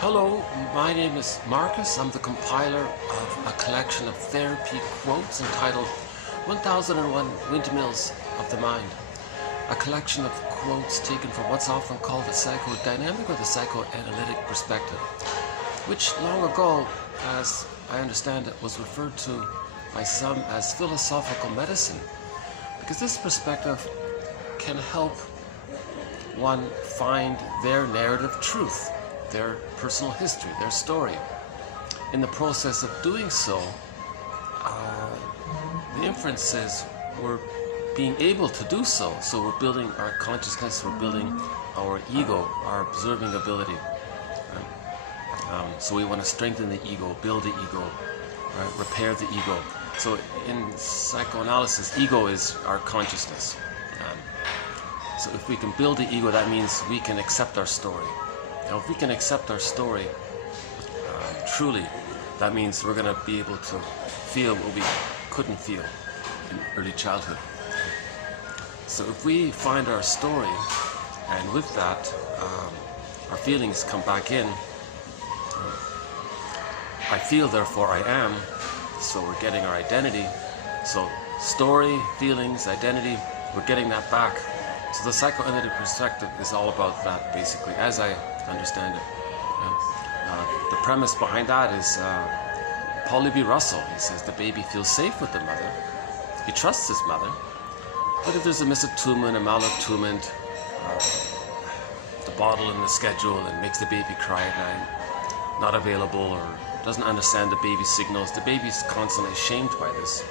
Hello, my name is Marcus. I'm the compiler of a collection of therapy quotes entitled 1001 Windmills of the Mind. A collection of quotes taken from what's often called the psychodynamic or the psychoanalytic perspective, which long ago, as I understand it, was referred to by some as philosophical medicine, because this perspective can help one find their narrative truth, their personal history, their story. In the process of doing so, the inference is we're being able to do so. So we're building our consciousness, we're building our ego, our observing ability. So we want to strengthen the ego, build the ego, right? Repair the ego. So in psychoanalysis, ego is our consciousness. So if we can build the ego, that means we can accept our story. Now, if we can accept our story truly, that means we're going to be able to feel what we couldn't feel in early childhood. So if we find our story, and with that, our feelings come back in, I feel, therefore I am, so we're getting our identity. So story, feelings, identity, we're getting that back. So the psychoanalytic perspective is all about that, basically, as I understand it. The premise behind that is Paul Libby Russell. He says the baby feels safe with the mother. He trusts his mother. But if there's a misattunement, a malattunement, the bottle in the schedule and makes the baby cry at night, not available or doesn't understand the baby's signals, the baby's constantly shamed by this.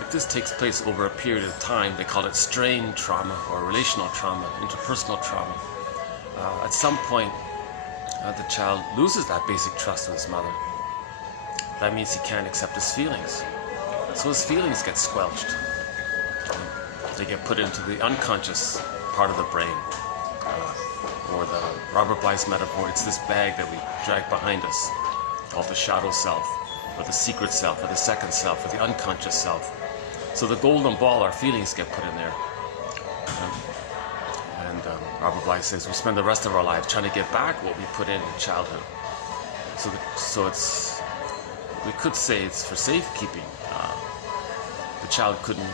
If this takes place over a period of time, they call it strain trauma or relational trauma, interpersonal trauma. At some point, the child loses that basic trust with his mother. That means he can't accept his feelings. So his feelings get squelched. They get put into the unconscious part of the brain. Or the Robert Bly's metaphor, it's this bag that we drag behind us, called the shadow self, or the secret self, or the second self, or the unconscious self. So the golden ball, our feelings get put in there. And Robert Bly says we spend the rest of our lives trying to get back what we put in childhood. So it's, we could say it's for safekeeping. The child couldn't,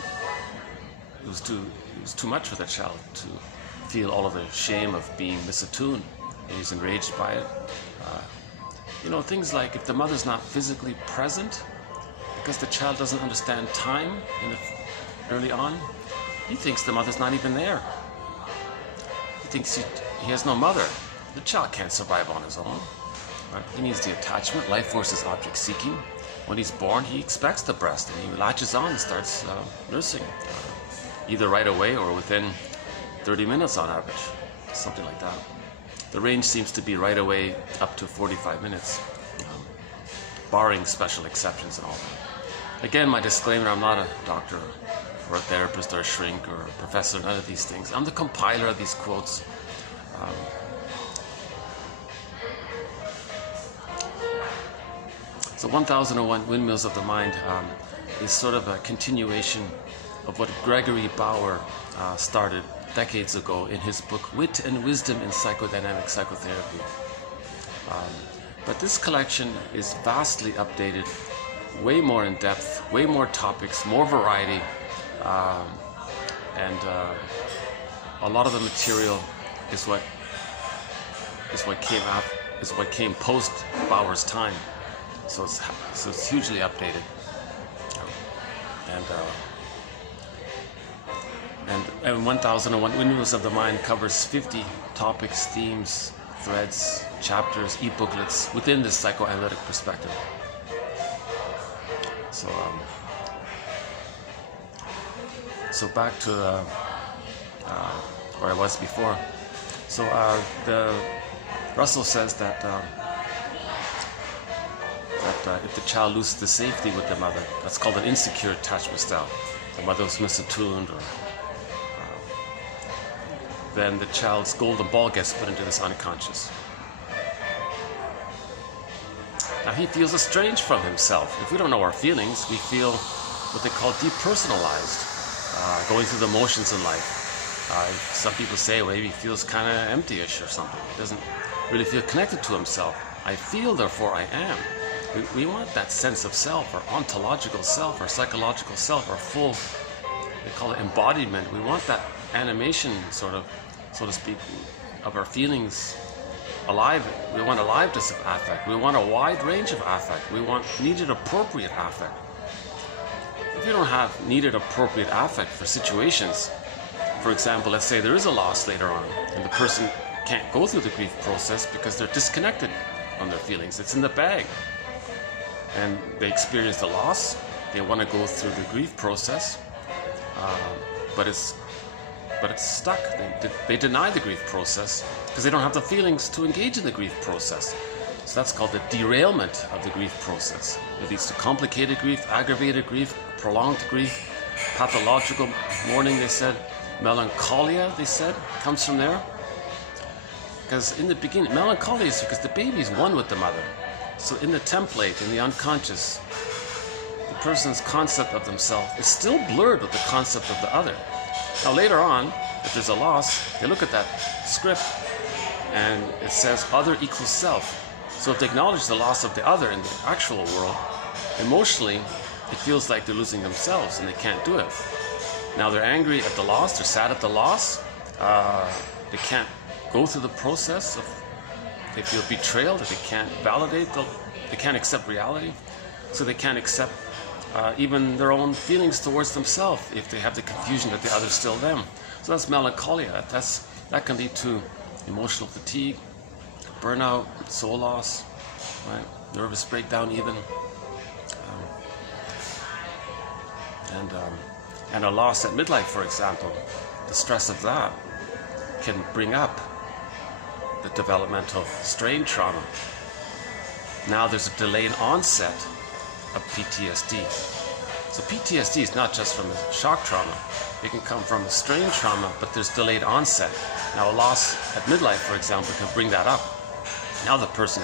it was too much for the child to feel all of the shame of being misattuned, and he's enraged by it. Things like if the mother's not physically present, because the child doesn't understand time early on, he thinks the mother's not even there. He thinks he has no mother. The child can't survive on his own. Right? He needs the attachment. Life force is object seeking. When he's born, he expects the breast, and he latches on and starts nursing, either right away or within 30 minutes on average, something like that. The range seems to be right away up to 45 minutes, barring special exceptions and all that. Again, my disclaimer, I'm not a doctor or a therapist or a shrink or a professor, none of these things. I'm the compiler of these quotes. So 1001 Windmills of the Mind is sort of a continuation of what Gregory Bauer started decades ago in his book Wit and Wisdom in Psychodynamic Psychotherapy. But this collection is vastly updated, way more in depth, way more topics, more variety, and a lot of the material is what came post Bauer's time. So it's hugely updated, and 1001 Windmills of the Mind covers 50 topics, themes, threads, chapters, e-booklets within this psychoanalytic perspective. So back to where I was before. So Russell says that if the child loses the safety with the mother, that's called an insecure attachment style. The mother was misattuned, or then the child's golden ball gets put into this unconscious. Now he feels estranged from himself. If we don't know our feelings, we feel what they call depersonalized, going through the motions in life. Some people say, well, maybe he feels kind of empty-ish or something. He doesn't really feel connected to himself. I feel, therefore I am. We want that sense of self, or ontological self, or psychological self, or full, they call it embodiment. We want that animation, sort of, so to speak, of our feelings alive. We want aliveness of affect. We want a wide range of affect. We want needed appropriate affect. If you don't have needed appropriate affect for situations, for example, let's say there is a loss later on, and the person can't go through the grief process because they're disconnected from their feelings. It's in the bag. And they experience the loss. They want to go through the grief process, but it's stuck. They deny the grief process because they don't have the feelings to engage in the grief process. So that's called the derailment of the grief process. It leads to complicated grief, aggravated grief, prolonged grief, pathological mourning, they said. Melancholia, they said, comes from there. Because in the beginning, melancholia is because the baby is one with the mother. So in the template, in the unconscious, the person's concept of themselves is still blurred with the concept of the other. Now later on, if there's a loss, they look at that script and it says other equals self. So if they acknowledge the loss of the other in the actual world, emotionally, it feels like they're losing themselves and they can't do it. Now they're angry at the loss, they're sad at the loss, they can't go through the process of, they feel betrayal, that they can't validate, they can't accept reality, so they can't accept even their own feelings towards themselves if they have the confusion that the other's still them. So that's melancholia. That can lead to emotional fatigue, burnout, soul loss, right? Nervous breakdown even, and a loss at midlife, for example. The stress of that can bring up the developmental strain trauma. Now there's a delayed onset of PTSD. So PTSD is not just from a shock trauma. It can come from a strain trauma, but there's delayed onset. Now a loss at midlife, for example, can bring that up. Now the person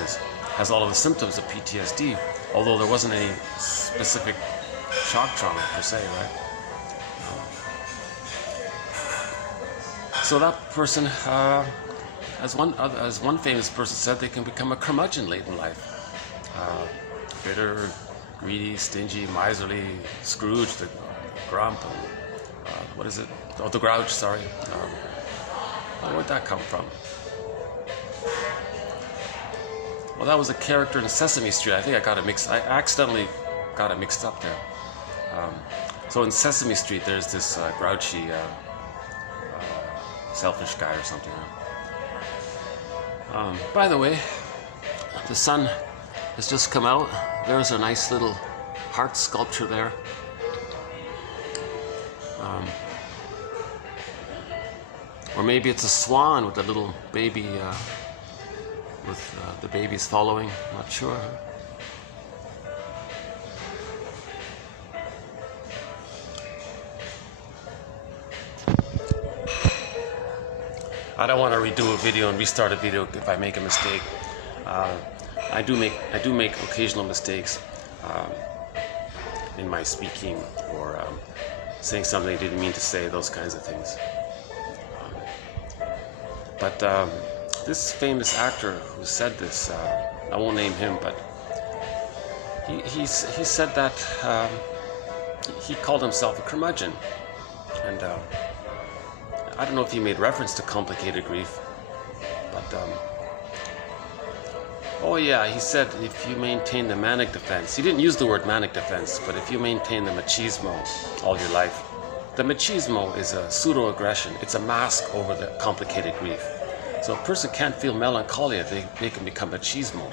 has all of the symptoms of PTSD, although there wasn't any specific shock trauma per se, right? So that person, as one famous person said, they can become a curmudgeon late in life. Bitter, greedy, stingy, miserly, Scrooge, the grump, what is it? Oh, the grouch, sorry. Where'd that come from? Well, that was a character in Sesame Street. I think I accidentally got it mixed up there. So in Sesame Street, there's this grouchy, selfish guy or something. By the way, the sun has just come out. There's a nice little heart sculpture there. Or maybe it's a swan with a little baby, with the babies following. Not sure. I don't want to redo a video and restart a video if I make a mistake. I do make occasional mistakes in my speaking, or saying something I didn't mean to say, those kinds of things. But this famous actor who said this, I won't name him, but he said that he called himself a curmudgeon, and I don't know if he made reference to complicated grief, but oh yeah, he said if you maintain the manic defense, he didn't use the word manic defense, but if you maintain the machismo all your life, the machismo is a pseudo-aggression. It's a mask over the complicated grief. So a person can't feel melancholia, they can become machismo,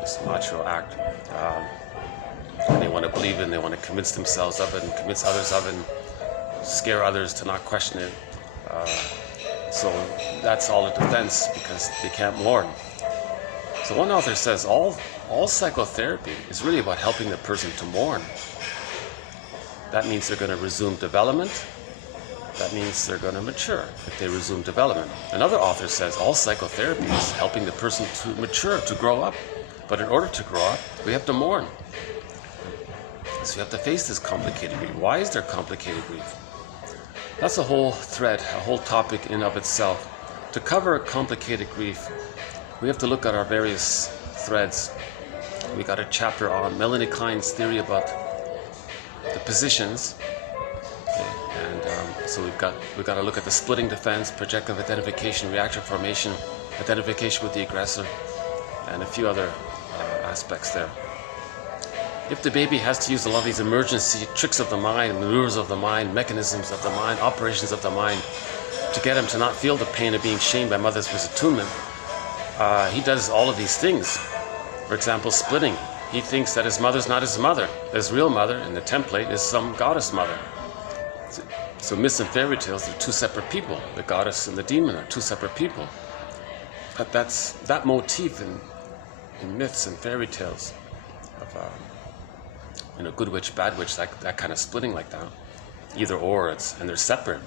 this macho act. And they want to believe it, and they want to convince themselves of it, and convince others of it, and scare others to not question it. So that's all a defense, because they can't mourn. So one author says all psychotherapy is really about helping the person to mourn. That means they're going to resume development. That means they're going to mature if they resume development. Another author says all psychotherapy is helping the person to mature, to grow up. But in order to grow up, we have to mourn. So you have to face this complicated grief. Why is there complicated grief? That's a whole thread, a whole topic in of itself. To cover complicated grief, we have to look at our various threads. We got a chapter on Melanie Klein's theory about the positions. Okay. And so we've got to look at the splitting defense, projective identification, reaction formation, identification with the aggressor, and a few other aspects there. If the baby has to use a lot of these emergency tricks of the mind, maneuvers of the mind, mechanisms of the mind, operations of the mind, to get him to not feel the pain of being shamed by mother's misattunement, he does all of these things. For example, splitting. He thinks that his mother's not his mother. His real mother in the template is some goddess mother. So myths and fairy tales are two separate people. The goddess and the demon are two separate people. But that motif in myths and fairy tales of good witch, bad witch, that kind of splitting like that, either or, and they're separate.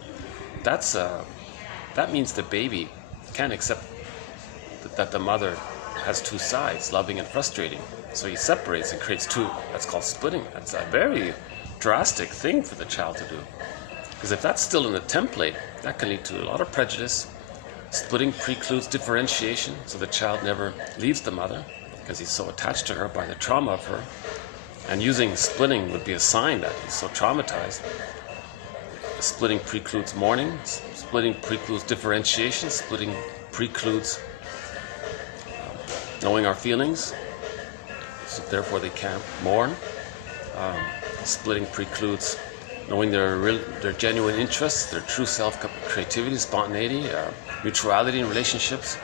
That means the baby can't accept that the mother has two sides, loving and frustrating. So he separates and creates two. That's called splitting. That's a very drastic thing for the child to do. Because if that's still in the template, that can lead to a lot of prejudice. Splitting precludes differentiation, so the child never leaves the mother because he's so attached to her by the trauma of her. And using splitting would be a sign that he's so traumatized. Splitting precludes mourning. Splitting precludes differentiation. Splitting precludes knowing our feelings. So therefore they can't mourn. Splitting precludes knowing their genuine interests, their true self, creativity, spontaneity, mutuality in relationships.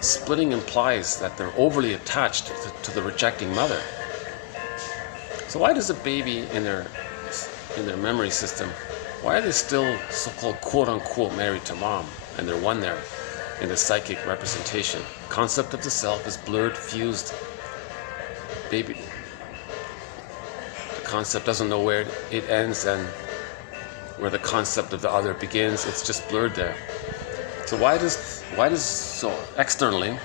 Splitting implies that they're overly attached to the rejecting mother. So why does a baby in their memory system, why are they still so-called quote-unquote married to mom, and they're one there in the psychic representation? Concept of the self is blurred, fused. Baby, the concept doesn't know where it ends and where the concept of the other begins. It's just blurred there. So why does so externally,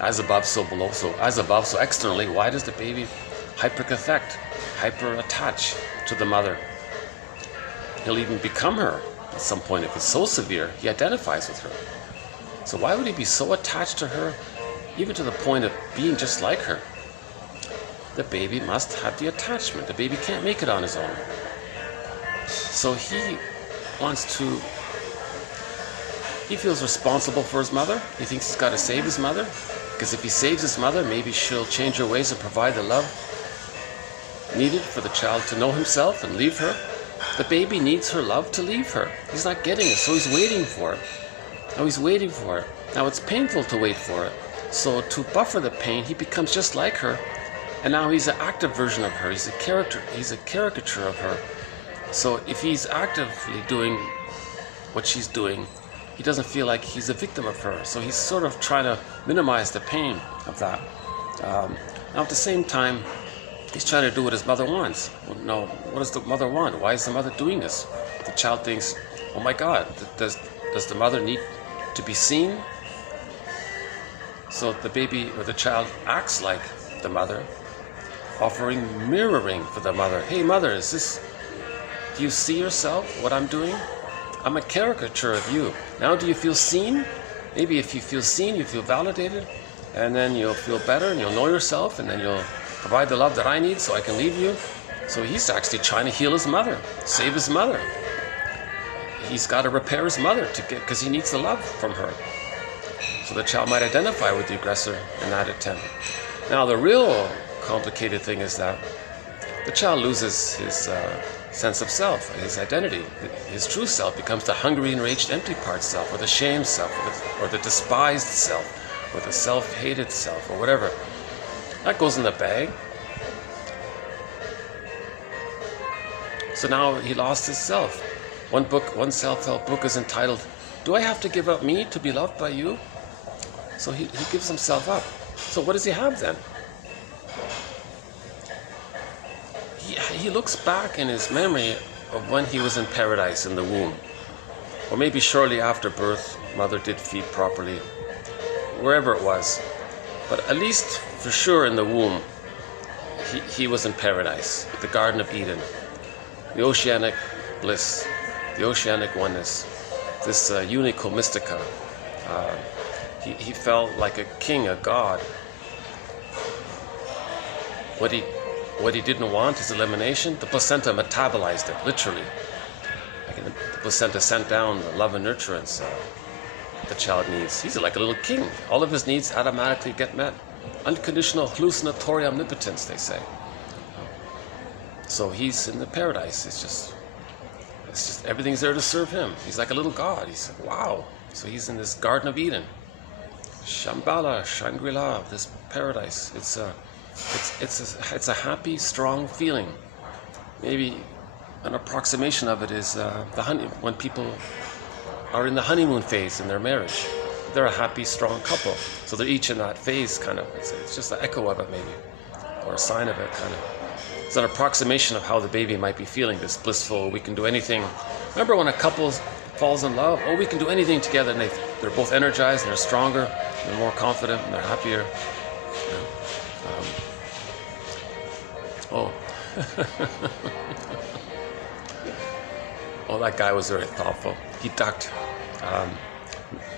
as above, so below, so as above, so externally, why does the baby hypercathect, hyper-attach to the mother? He'll even become her at some point. If it's so severe, he identifies with her. So why would he be so attached to her, even to the point of being just like her? The baby must have the attachment. The baby can't make it on his own. So he feels responsible for his mother. He thinks he's got to save his mother, because if he saves his mother, maybe she'll change her ways and provide the love needed for the child to know himself and leave her. The baby needs her love to leave her. He's not getting it, so he's waiting for it. Now he's waiting for it. Now it's painful to wait for it. So to buffer the pain, he becomes just like her. And now he's an active version of her. He's a caricature of her. So if he's actively doing what she's doing, he doesn't feel like he's a victim of her. So he's sort of trying to minimize the pain of that. Now at the same time, he's trying to do what his mother wants. Well, no, what does the mother want? Why is the mother doing this? The child thinks, oh my God, does the mother need to be seen? So the baby or the child acts like the mother, offering mirroring for the mother. Hey mother, do you see yourself, what I'm doing? I'm a caricature of you. Now do you feel seen? Maybe if you feel seen, you feel validated, and then you'll feel better and you'll know yourself, and then you'll provide the love that I need so I can leave you. So he's actually trying to heal his mother, save his mother. He's got to repair his mother because he needs the love from her. So the child might identify with the aggressor in that attempt. Now the real complicated thing is that the child loses his sense of self, his identity. His true self becomes the hungry, enraged, empty part self, or the shame self, or the despised self, or the self-hated self, or whatever. That goes in the bag. So now he lost his self. One self-help book is entitled, Do I Have to Give Up Me to Be Loved by You? So he gives himself up. So what does he have then? He looks back in his memory of when he was in paradise in the womb. Or maybe shortly after birth, mother did feed properly. Wherever it was. But at least for sure in the womb, he was in paradise, the Garden of Eden, the oceanic bliss, the oceanic oneness, this unico mystica. He felt like a king, a god. What he didn't want is elimination. The placenta metabolized it, literally. Like the placenta sent down the love and nurturance the child needs. He's like a little king. All of his needs automatically get met. Unconditional hallucinatory omnipotence, they say. So he's in the paradise. It's just everything's there to serve him. He's like a little god. He's wow. So he's in this Garden of Eden, Shambhala, Shangri-La, this paradise. It's a happy, strong feeling. Maybe an approximation of it is when people are in the honeymoon phase in their marriage. They're a happy, strong couple. So they're each in that phase, kind of. It's just an echo of it, maybe, or a sign of it, kind of. It's an approximation of how the baby might be feeling, this blissful, we can do anything. Remember when a couple falls in love? Oh, we can do anything together, and they're both energized, and they're stronger, and they're more confident, and they're happier. Oh. Oh, that guy was very thoughtful. He ducked,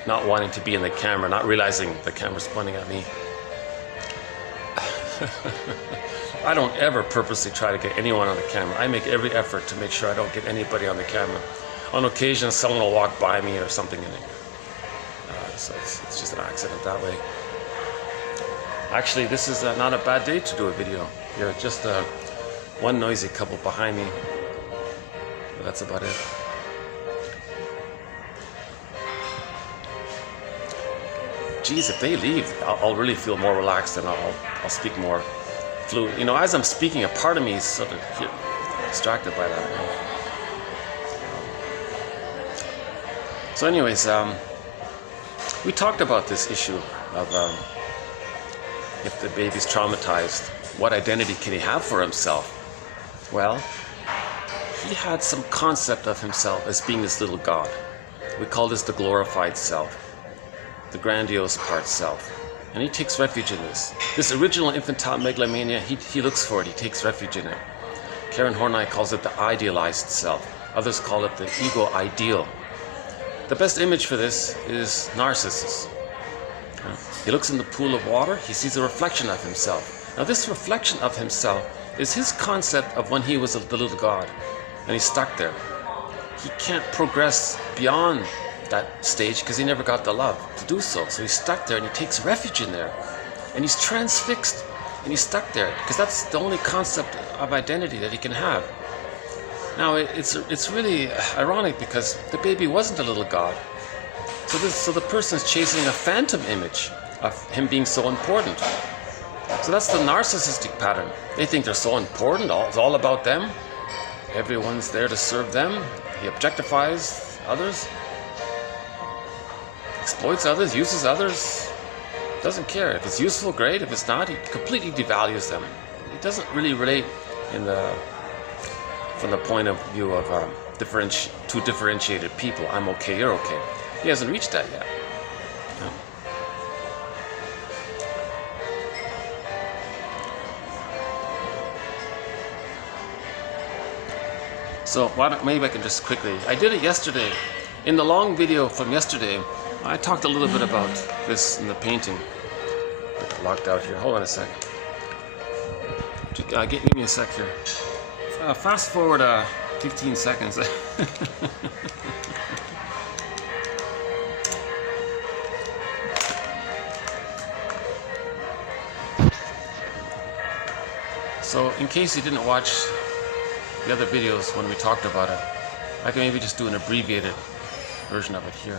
not wanting to be in the camera, not realizing the camera's pointing at me. I don't ever purposely try to get anyone on the camera. I make every effort to make sure I don't get anybody on the camera. On occasion, someone will walk by me or something, so it's just an accident that way. Actually, this is not a bad day to do a video. You're just one noisy couple behind me. But that's about it. Geez, if they leave, I'll really feel more relaxed and I'll speak more fluent. You know, as I'm speaking, a part of me is sort of distracted by that. So anyways, we talked about this issue of if the baby's traumatized, what identity can he have for himself? Well, he had some concept of himself as being this little god. We call this the glorified self, the grandiose part self. And he takes refuge in this. This original infantile megalomania, he looks for it, he takes refuge in it. Karen Horney calls it the idealized self. Others call it the ego ideal. The best image for this is Narcissus. He looks in the pool of water, he sees a reflection of himself. Now this reflection of himself is his concept of when he was the little god. And he's stuck there. He can't progress beyond that stage because he never got the love to do so. So he's stuck there and he takes refuge in there. And he's transfixed and he's stuck there because that's the only concept of identity that he can have. Now it's really ironic because the baby wasn't a little god. So the person's chasing a phantom image of him being so important. So that's the narcissistic pattern. They think they're so important, it's all about them. Everyone's there to serve them. He objectifies others, exploits others, uses others, doesn't care. If it's useful, great. If it's not, he completely devalues them. He doesn't really relate from the point of view of two differentiated people. I'm okay, you're okay. He hasn't reached that yet. No. So maybe I can just quickly, I did it yesterday. In the long video from yesterday, I talked a little bit about this in the painting. I got locked out here. Hold on a second. Give me a sec here. Fast forward 15 seconds. So in case you didn't watch the other videos when we talked about it, I can maybe just do an abbreviated version of it here.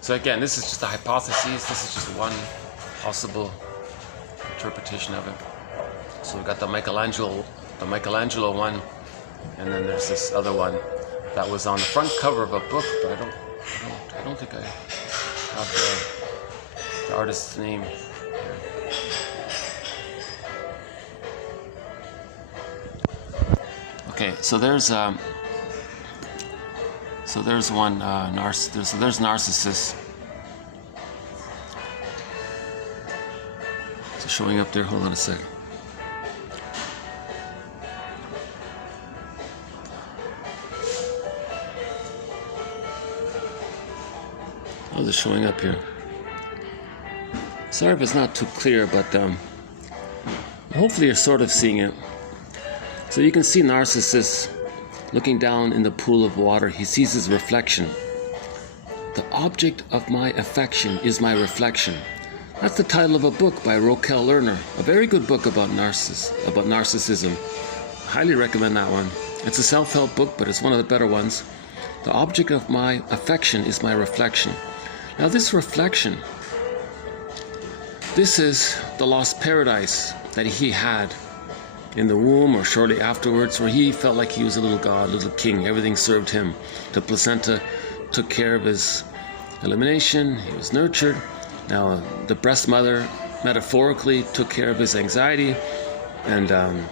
So again, this is just a hypothesis. This is just one possible interpretation of it. So we've got the Michelangelo one, and then there's this other one that was on the front cover of a book, but I don't think I have the artist's name. Okay, so there's one there's Narcissus. So showing up there. Hold on a second. How's it showing up here? Sorry if it's not too clear, but hopefully you're sort of seeing it. So you can see Narcissus looking down in the pool of water. He sees his reflection. The object of my affection is my reflection. That's the title of a book by Raquel Lerner. A very good book about narcissism. Highly recommend that one. It's a self-help book, but it's one of the better ones. The object of my affection is my reflection. Now this reflection, this is the lost paradise that he had in the womb or shortly afterwards, where he felt like he was a little god, a little king. Everything served him. The placenta took care of his elimination. He was nurtured. Now the breast mother metaphorically took care of his anxiety and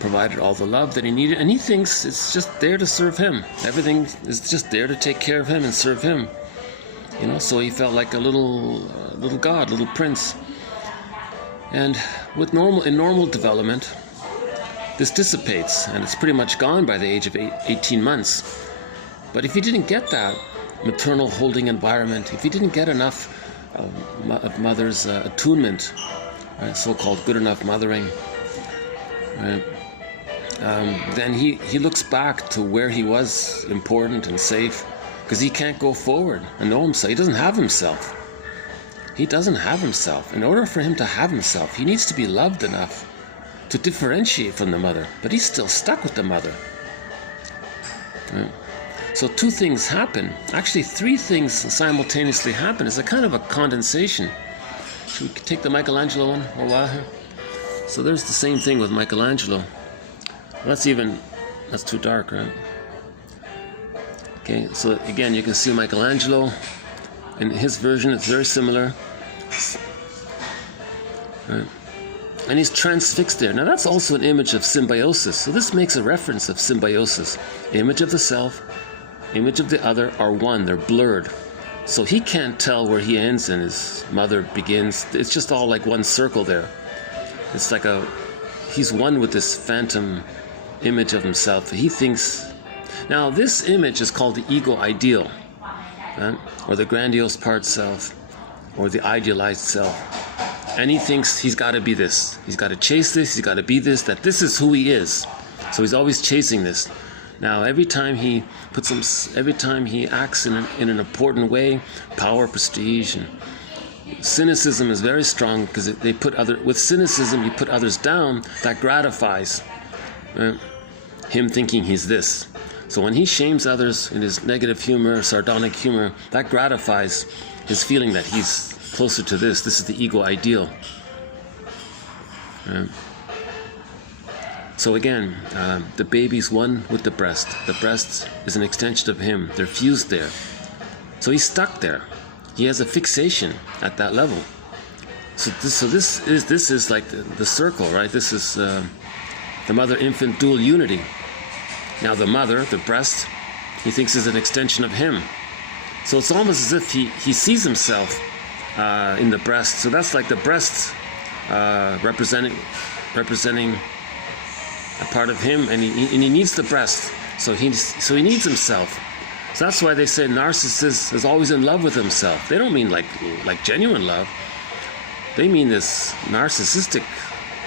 provided all the love that he needed. And he thinks it's just there to serve him. Everything is just there to take care of him and serve him. You know, so he felt like a little god, little prince. And in normal development, this dissipates, and it's pretty much gone by the age of 18 months. But if you didn't get that maternal holding environment, if you didn't get enough of mother's attunement, right, so-called good enough mothering, right, then he looks back to where he was important and safe, because he can't go forward and know himself. He doesn't have himself. He doesn't have himself. In order for him to have himself, he needs to be loved enough to differentiate from the mother, but he's still stuck with the mother. Right? So two things happen. Actually, three things simultaneously happen. It's a kind of a condensation. Should we take the Michelangelo one or what? So there's the same thing with Michelangelo. That's too dark, right? Okay, so again, you can see Michelangelo. In his version, it's very similar. Right. And he's transfixed there. Now that's also an image of symbiosis. So this makes a reference of symbiosis. Image of the self, image of the other are one. They're blurred. So he can't tell where he ends and his mother begins. It's just all like one circle there. It's like he's one with this phantom image of himself. He thinks... Now this image is called the ego ideal, right? Or the grandiose part self, or the idealized self. And he thinks he's got to be this. He's got to chase this. He's got to be this. That this is who he is. So he's always chasing this. Now, every time he acts in an important way, power, prestige, and cynicism is very strong because with cynicism you put others down. That gratifies him thinking he's this. So when he shames others in his negative humor, sardonic humor, that gratifies his feeling that he's closer to this. This is the ego ideal. So again, the baby's one with the breast. The breast is an extension of him. They're fused there. So he's stuck there. He has a fixation at that level. So this is like the circle, right? This is the mother-infant dual unity. Now the mother, the breast, he thinks is an extension of him. So it's almost as if he sees himself in the breast. So that's like the breast representing a part of him, and he needs the breast. So he needs himself. So that's why they say narcissist is always in love with himself. They don't mean like genuine love. They mean this narcissistic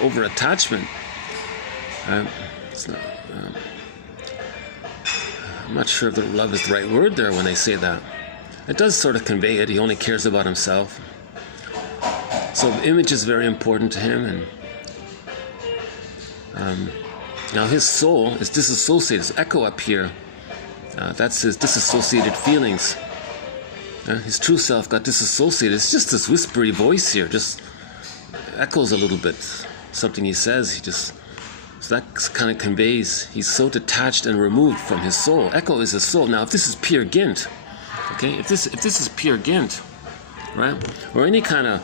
over-attachment. It's not, I'm not sure if the love is the right word there when they say that. It does sort of convey it. He only cares about himself. So the image is very important to him. And now his soul is disassociated. His echo up here, that's his disassociated feelings. His true self got disassociated. It's just this whispery voice here, just echoes a little bit. Something he says, so that kind of conveys he's so detached and removed from his soul. Echo is his soul. Now, if this is Peer Gynt, okay, if this is Peer Gynt, right, or any kind of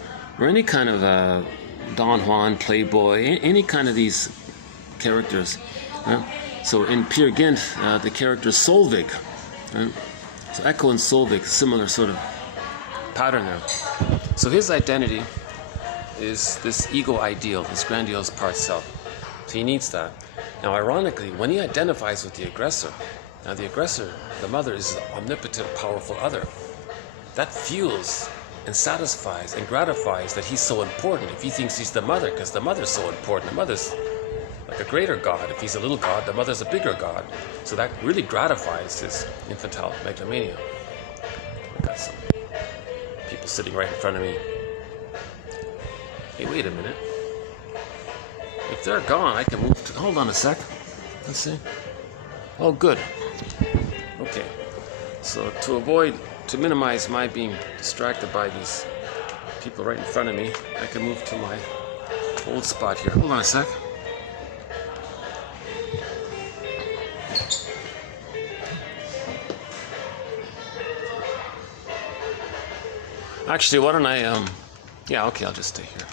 Don Juan, Playboy, any kind of these characters, right? So in Peer Gynt, the character is Solvig, right? So Echo and Solvig, similar sort of pattern there. So his identity is this ego ideal, this grandiose part self. So he needs that. Now, ironically, when he identifies with the aggressor, now the aggressor, the mother, is an omnipotent, powerful other. that fuels and satisfies and gratifies that he's so important. If he thinks he's the mother, because the mother's so important, the mother's like a greater God. If he's a little God, the mother's a bigger God. So that really gratifies his infantile megalomania. I've got some people sitting right in front of me. Hey, wait a minute. If they're gone, I can move to... Hold on a sec. Let's see. Oh, good. Okay. So to minimize my being distracted by these people right in front of me, I can move to my old spot here. Hold on a sec. Actually, why don't I, yeah, okay, I'll just stay here.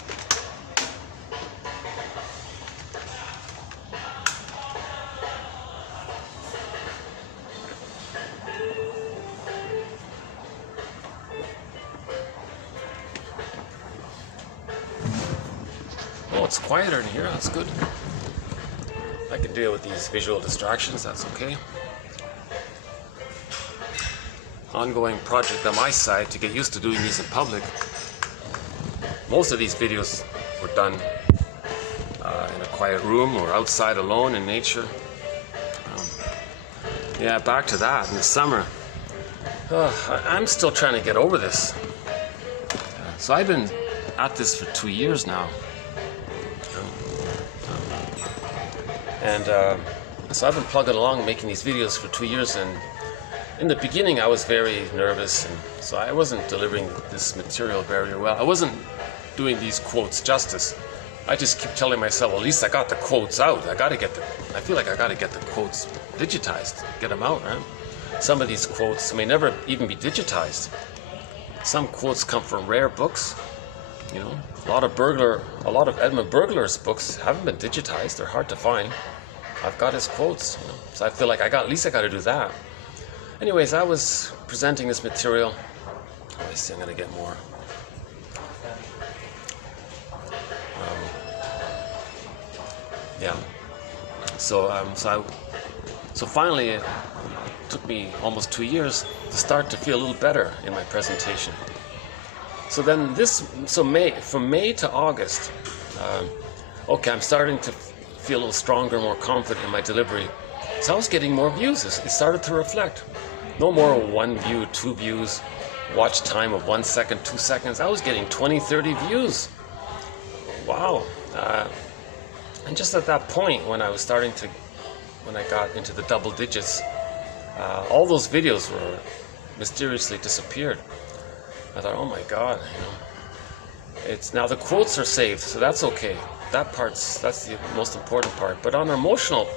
Oh, it's quieter in here, that's good. I can deal with these visual distractions, that's okay. Ongoing project on my side to get used to doing these in public. Most of these videos were done in a quiet room or outside alone in nature. Yeah, back to that in the summer. I'm still trying to get over this. So I've been at this for 2 years now. So I've been plugging along making these videos for 2 years, and in the beginning I was very nervous, and so I wasn't delivering this material very well. I wasn't doing these quotes justice. I just keep telling myself, well, at least I got the quotes out. I feel like I gotta get the quotes digitized, get them out, right? Some of these quotes may never even be digitized. Some quotes come from rare books, you know. A lot of Edmund Burglar's books haven't been digitized. They're hard to find. I've got his quotes, you know, so I feel like at least I got to do that. Anyways, I was presenting this material. Let's see, I'm gonna get more. Yeah. So finally, it took me almost 2 years to start to feel a little better in my presentation. So then from May to August, okay, I'm starting to feel a little stronger, more confident in my delivery. So I was getting more views. It started to reflect. No more 1 view, 2 views, watch time of 1 second, 2 seconds. I was getting 20, 30 views. Wow. And just at that point, when I got into the double digits, all those videos were mysteriously disappeared. I thought, oh my God, you know. Now the quotes are saved, so that's okay. That's the most important part. But on the emotional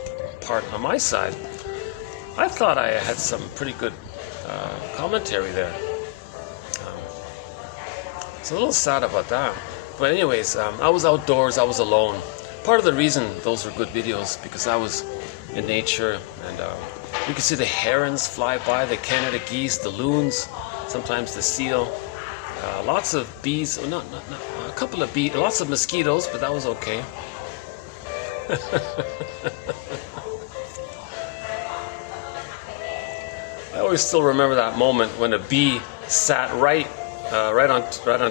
part on my side, I thought I had some pretty good commentary there. So a little sad about that. But anyways, I was outdoors, I was alone. Part of the reason those were good videos, because I was in nature, and you could see the herons fly by, the Canada geese, the loons, sometimes the seal. Lots of bees, a couple of bees, lots of mosquitoes, but that was okay. I always still remember that moment when a bee sat right on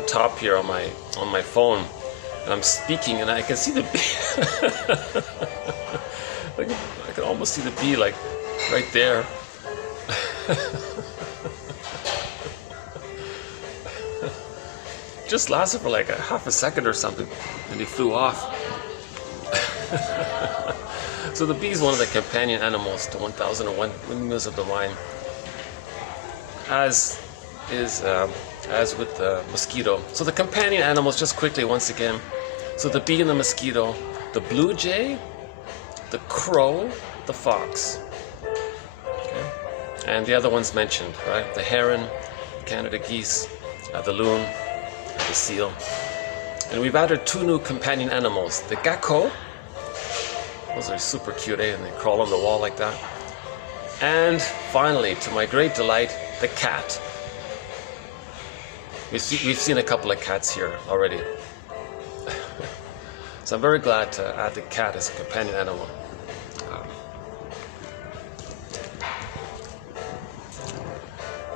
top here on my phone, and I'm speaking, and I can see the bee. I can almost see the bee like right there. Just lasted for like a half a second or something, and he flew off. So the bee is one of the companion animals to 1001 Windmills of the Mind, as with the mosquito. So the companion animals, just quickly once again. So the bee and the mosquito, the blue jay, the crow, the fox. Okay? And the other ones mentioned, right? The heron, Canada geese, the loon, the seal. And we've added 2 new companion animals. The gecko, those are super cute, eh? And they crawl on the wall like that. And finally, to my great delight, the cat. We've seen a couple of cats here already. So I'm very glad to add the cat as a companion animal.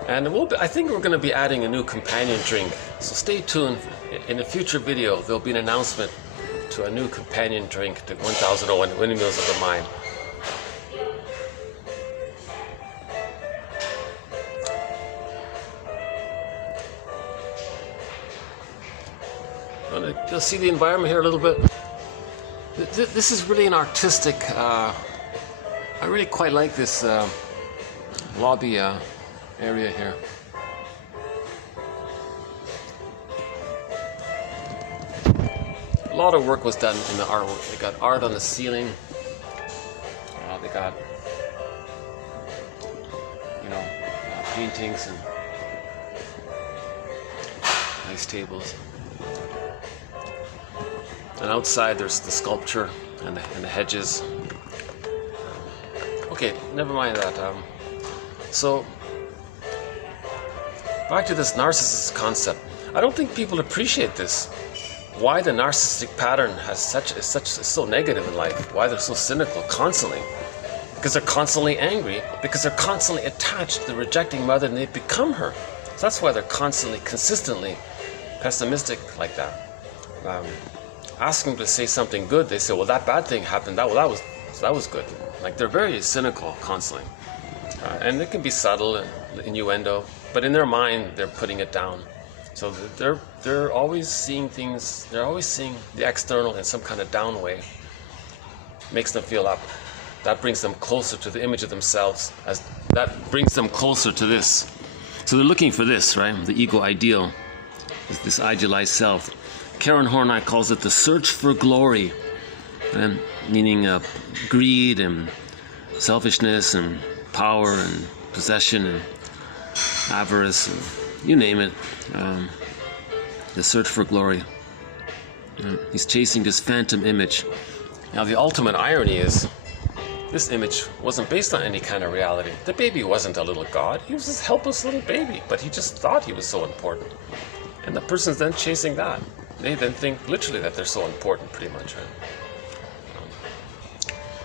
And I think we're going to be adding a new companion drink. So stay tuned. In a future video, there'll be an announcement to a new companion drink to 1001 Windmills of the Mind. You'll see the environment here a little bit. This is really an artistic, I really quite like this lobby area here. A lot of work was done in the artwork. They got art on the ceiling. They got, paintings and nice tables. And outside there's the sculpture and the hedges. Okay, never mind that. So back to this narcissist concept. I don't think people appreciate this. Why the narcissistic pattern is so negative in life. Why they're so cynical constantly. Because they're constantly angry. Because they're constantly attached to the rejecting mother and they become her. So that's why they're constantly, consistently pessimistic like that. Ask them to say something good, they say, well, that bad thing happened, that was good. Like, they're very cynical constantly. And it can be subtle and innuendo, but in their mind, they're putting it down. So they're always seeing things, they're always seeing the external in some kind of down way. Makes them feel up. That brings them closer to the image of themselves, as that brings them closer to this. So they're looking for this, right? The ego ideal, this idealized self. Karen Horney calls it the search for glory, meaning greed and selfishness and power and possession and avarice, and you name it. The search for glory. He's chasing this phantom image. Now the ultimate irony is, this image wasn't based on any kind of reality. The baby wasn't a little god. He was this helpless little baby, but he just thought he was so important. And the person's then chasing that. They then think literally that they're so important, pretty much. Right?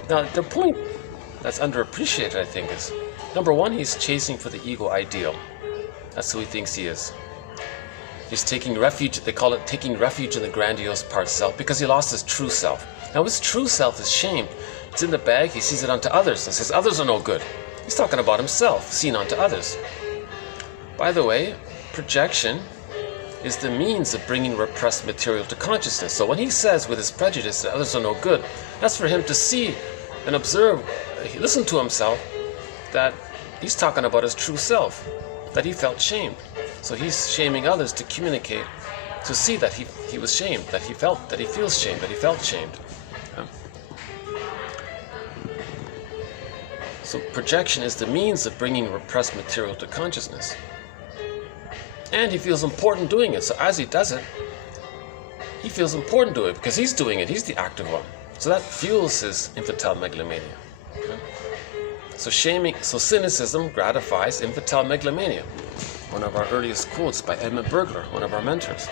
Now, their point that's underappreciated, I think, is number one, he's chasing for the ego ideal. That's who he thinks he is. He's taking refuge, they call it taking refuge in the grandiose part self, because he lost his true self. Now, his true self is shamed. It's in the bag, he sees it onto others and says others are no good. He's talking about himself, seen onto others. By the way, projection is the means of bringing repressed material to consciousness. So when he says with his prejudice that others are no good, that's for him to see and observe, listen to himself, that he's talking about his true self, that he felt shamed. So he's shaming others to communicate, to see that he was shamed, that he feels shamed, that he felt shamed. So projection is the means of bringing repressed material to consciousness. And he feels important doing it. So as he does it, he feels important doing it because he's doing it. He's the active one. So that fuels his infantile megalomania. Okay? So cynicism gratifies infantile megalomania. One of our earliest quotes by Edmund Burglar, one of our mentors.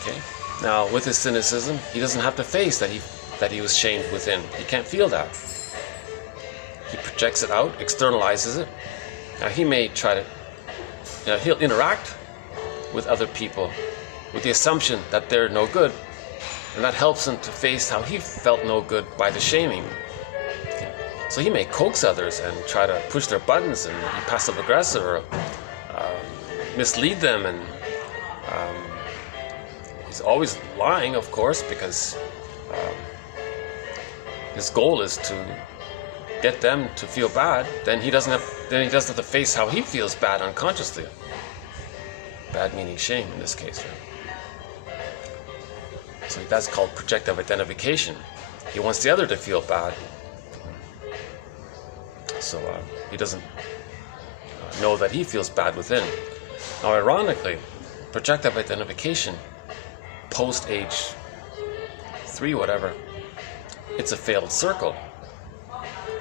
Okay. Now, with his cynicism, he doesn't have to face that he was shamed within. He can't feel that. He projects it out, externalizes it. Now he may try to, he'll interact with other people with the assumption that they're no good, and that helps him to face how he felt no good by the shaming. So he may coax others and try to push their buttons and be passive aggressive or mislead them, and he's always lying, of course, because his goal is to get them to feel bad. Then he doesn't have to face how he feels bad unconsciously. Bad meaning shame in this case. Right? So that's called projective identification. He wants the other to feel bad, so he doesn't know that he feels bad within. Now, ironically, projective identification post age 3, whatever, it's a failed circle.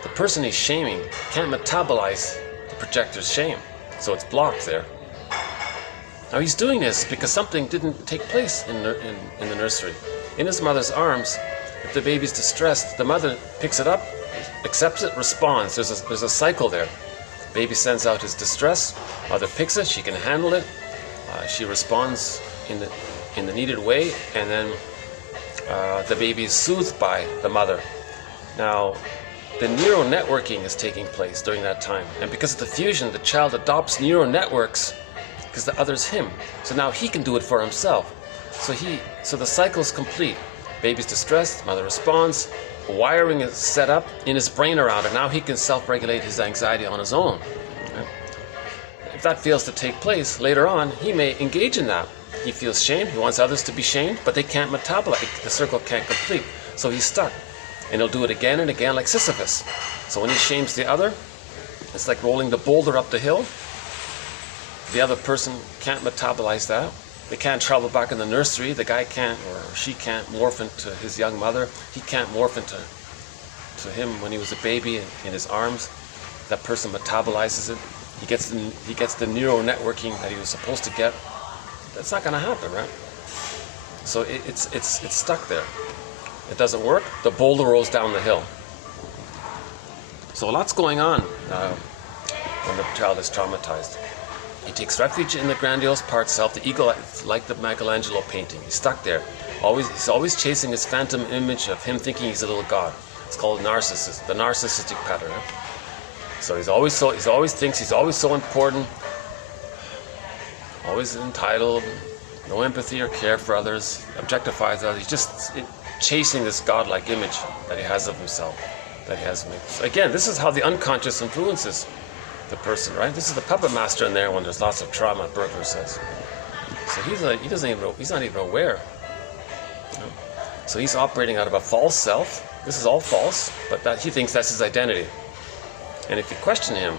The person he's shaming can't metabolize the projector's shame, so it's blocked there. Now he's doing this because something didn't take place in the nursery. In his mother's arms, if the baby's distressed, the mother picks it up, accepts it, responds. There's a cycle there. Baby sends out his distress, mother picks it, she can handle it, she responds in the needed way, and then the baby is soothed by the mother. Now, the neural networking is taking place during that time, and because of the fusion, the child adopts neural networks because the other's him. So now he can do it for himself. So the cycle is complete. Baby's distressed, mother responds, wiring is set up in his brain around it. Now he can self-regulate his anxiety on his own. If that fails to take place, later on, he may engage in that. He feels shame, he wants others to be shamed, but they can't metabolize, the circle can't complete, so he's stuck. And he'll do it again and again like Sisyphus. So when he shames the other, it's like rolling the boulder up the hill. The other person can't metabolize that. They can't travel back in the nursery. The guy can't, or she can't morph into his young mother. He can't morph into him when he was a baby in his arms. That person metabolizes it. He gets the neural networking that he was supposed to get. That's not going to happen, right? So it's stuck there. It doesn't work. The boulder rolls down the hill. So a lot's going on when the child is traumatized. He takes refuge in the grandiose part self, the ego, like the Michelangelo painting. He's stuck there. He's always chasing his phantom image of him thinking he's a little god. It's called narcissism, the narcissistic pattern. So he always thinks he's always so important, always entitled, no empathy or care for others, objectifies others. He's just chasing this godlike image that he has of himself, that he has of me. So again, this is how the unconscious influences the person, right? This is the puppet master in there when there's lots of trauma, Berger says. So he's not even aware. So he's operating out of a false self. This is all false, but that he thinks that's his identity. And if you question him,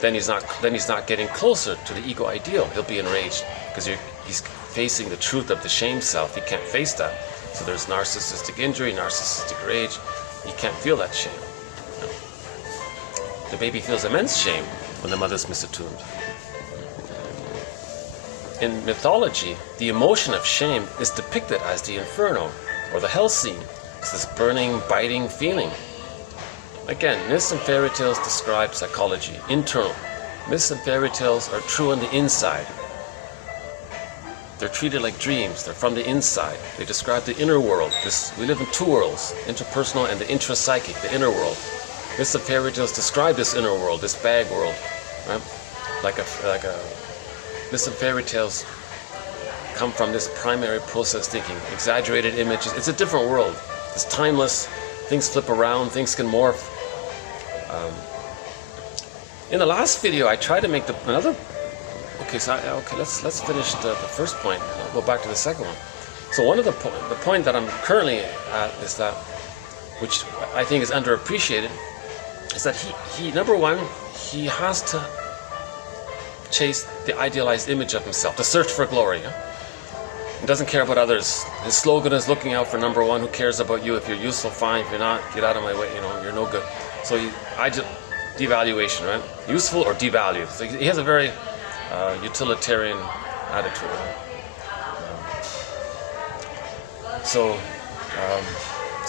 then he's not getting closer to the ego ideal. He'll be enraged because he's facing the truth of the shame self. He can't face that. So there's narcissistic injury, narcissistic rage. He can't feel that shame. The baby feels immense shame when the mother's misattuned. In mythology, the emotion of shame is depicted as the inferno, or the hell scene. It's this burning, biting feeling. Again, myths and fairy tales describe psychology, internal. Myths and fairy tales are true on the inside. They're treated like dreams. They're from the inside. They describe the inner world. We live in two worlds, interpersonal and the intrapsychic, the inner world. Myths and fairy tales describe this inner world, this bag world, right? Like a myths and fairy tales come from this primary process thinking, exaggerated images. It's a different world. It's timeless. Things flip around. Things can morph. In the last video, I tried to make another. Okay, let's finish the first point. I'll go back to the second one. So one of the point that I'm currently at is that, which I think is underappreciated, is that he number one, he has to chase the idealized image of himself, the search for glory. Yeah? He doesn't care about others. His slogan is looking out for number one. Who cares about you? If you're useful, fine. If you're not, get out of my way. You're no good. So devaluation, right? Useful or devalued. So he has a very utilitarian attitude. So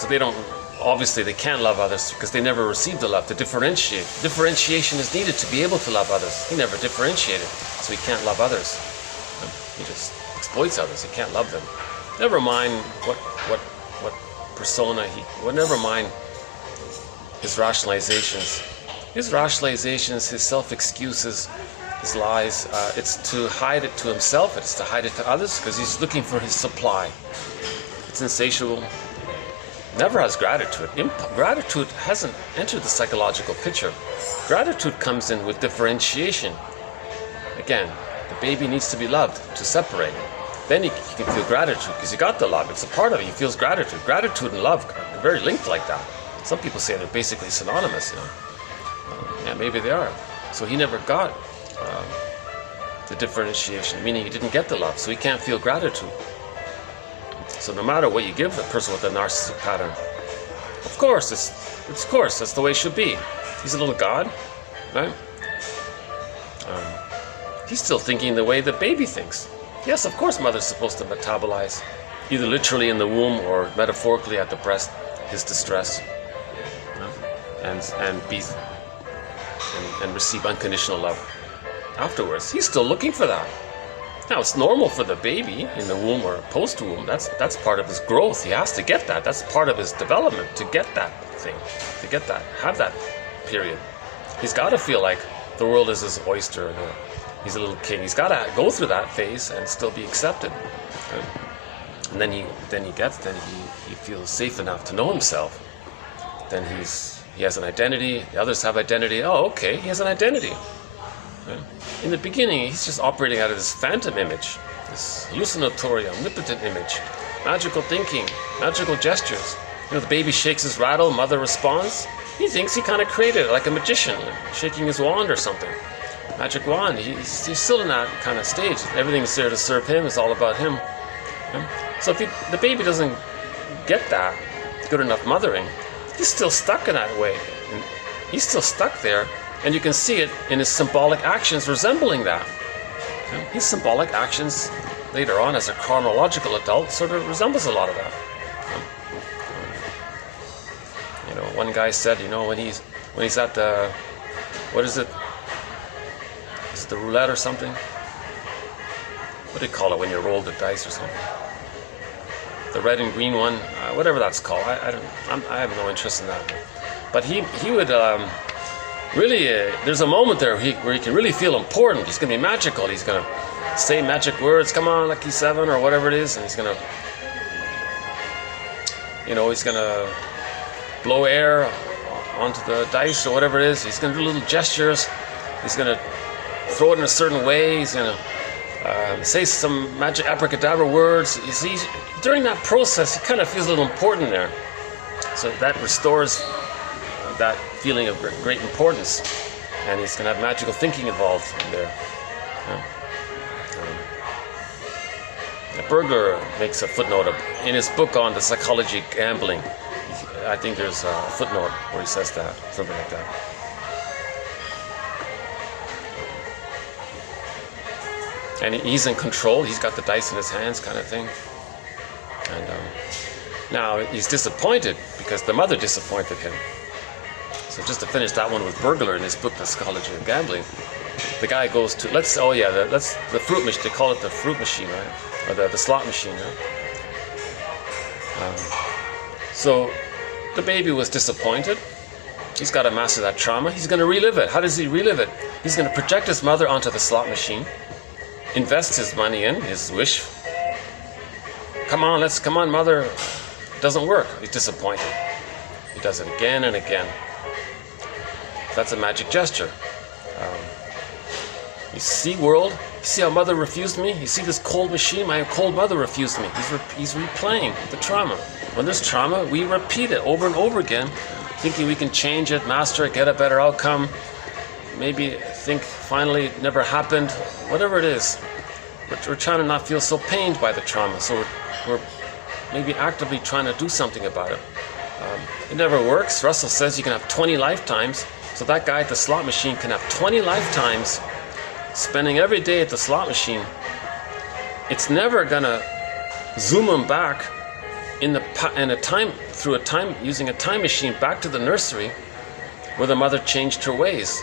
they don't. Obviously, they can't love others because they never received the love to differentiate. Differentiation is needed to be able to love others. He never differentiated, so he can't love others. He just exploits others. He can't love them. Never mind what persona never mind his rationalizations. His rationalizations, his self-excuses, his lies, it's to hide it to himself, it's to hide it to others, because he's looking for his supply. It's insatiable. Never has gratitude. Gratitude hasn't entered the psychological picture. Gratitude comes in with differentiation. Again, the baby needs to be loved to separate. Then he can feel gratitude because he got the love. It's a part of it. He feels gratitude. Gratitude and love are very linked like that. Some people say they're basically synonymous. Yeah, maybe they are. So he never got the differentiation, meaning he didn't get the love, so he can't feel gratitude. So no matter what you give the person with the narcissistic pattern, of course, that's the way it should be. He's a little god, right? He's still thinking the way the baby thinks. Yes, of course, mother's supposed to metabolize, either literally in the womb or metaphorically at the breast, his distress. and be and receive unconditional love afterwards. He's still looking for that. Now, it's normal for the baby in the womb or post-womb. That's part of his growth. He has to get that. That's part of his development, to get that thing, to get that, have that period. He's got to feel like the world is his oyster. He's a little king. He's got to go through that phase and still be accepted. And then he feels safe enough to know himself. Then he has an identity. The others have identity. Oh, okay, he has an identity. In the beginning, he's just operating out of this phantom image, this hallucinatory, omnipotent image, magical thinking, magical gestures. The baby shakes his rattle, mother responds. He thinks he kind of created it, like a magician, shaking his wand or something. Magic wand. He's still in that kind of stage. Everything's there to serve him. It's all about him. So if the baby doesn't get that good enough mothering, he's still stuck in that way. He's still stuck there. And you can see it in his symbolic actions resembling that. His symbolic actions later on as a chronological adult sort of resembles a lot of that. One guy said, when he's at the, what is it? Is it the roulette or something? What do you call it when you roll the dice or something? The red and green one, whatever that's called. I have no interest in that. But he would. Really, there's a moment there where he can really feel important. He's going to be magical. He's going to say magic words. Come on, lucky 7 or whatever it is, and he's going to blow air onto the dice or whatever it is. He's going to do little gestures. He's going to throw it in a certain way. He's going to say some magic abracadabra words. You see, during that process, he kind of feels a little important there. So that restores that feeling of great importance, and he's going to have magical thinking involved in there. Berger makes a footnote in his book on the psychology of gambling. I think there's a footnote where he says that, something like that. And he's in control. He's got the dice in his hands, kind of thing. And now he's disappointed because the mother disappointed him. So just to finish that one with Bergler in his book, The Psychology of Gambling, the guy goes to, that's the fruit machine, they call it the fruit machine, right? Or the slot machine, right? So the baby was disappointed. He's got to master that trauma. He's going to relive it. How does he relive it? He's going to project his mother onto the slot machine, invest his money in, his wish. Come on, mother. It doesn't work. He's disappointed. He does it again and again. That's a magic gesture. You see, world? You see how mother refused me? You see this cold machine? My cold mother refused me. He's replaying the trauma. When there's trauma, we repeat it over and over again, thinking we can change it, master it, get a better outcome. Maybe think finally it never happened. Whatever it is, we're trying to not feel so pained by the trauma. So we're maybe actively trying to do something about it. It never works. Russell says you can have 20 lifetimes. So that guy at the slot machine can have 20 lifetimes spending every day at the slot machine. It's never gonna zoom him back using a time machine back to the nursery where the mother changed her ways,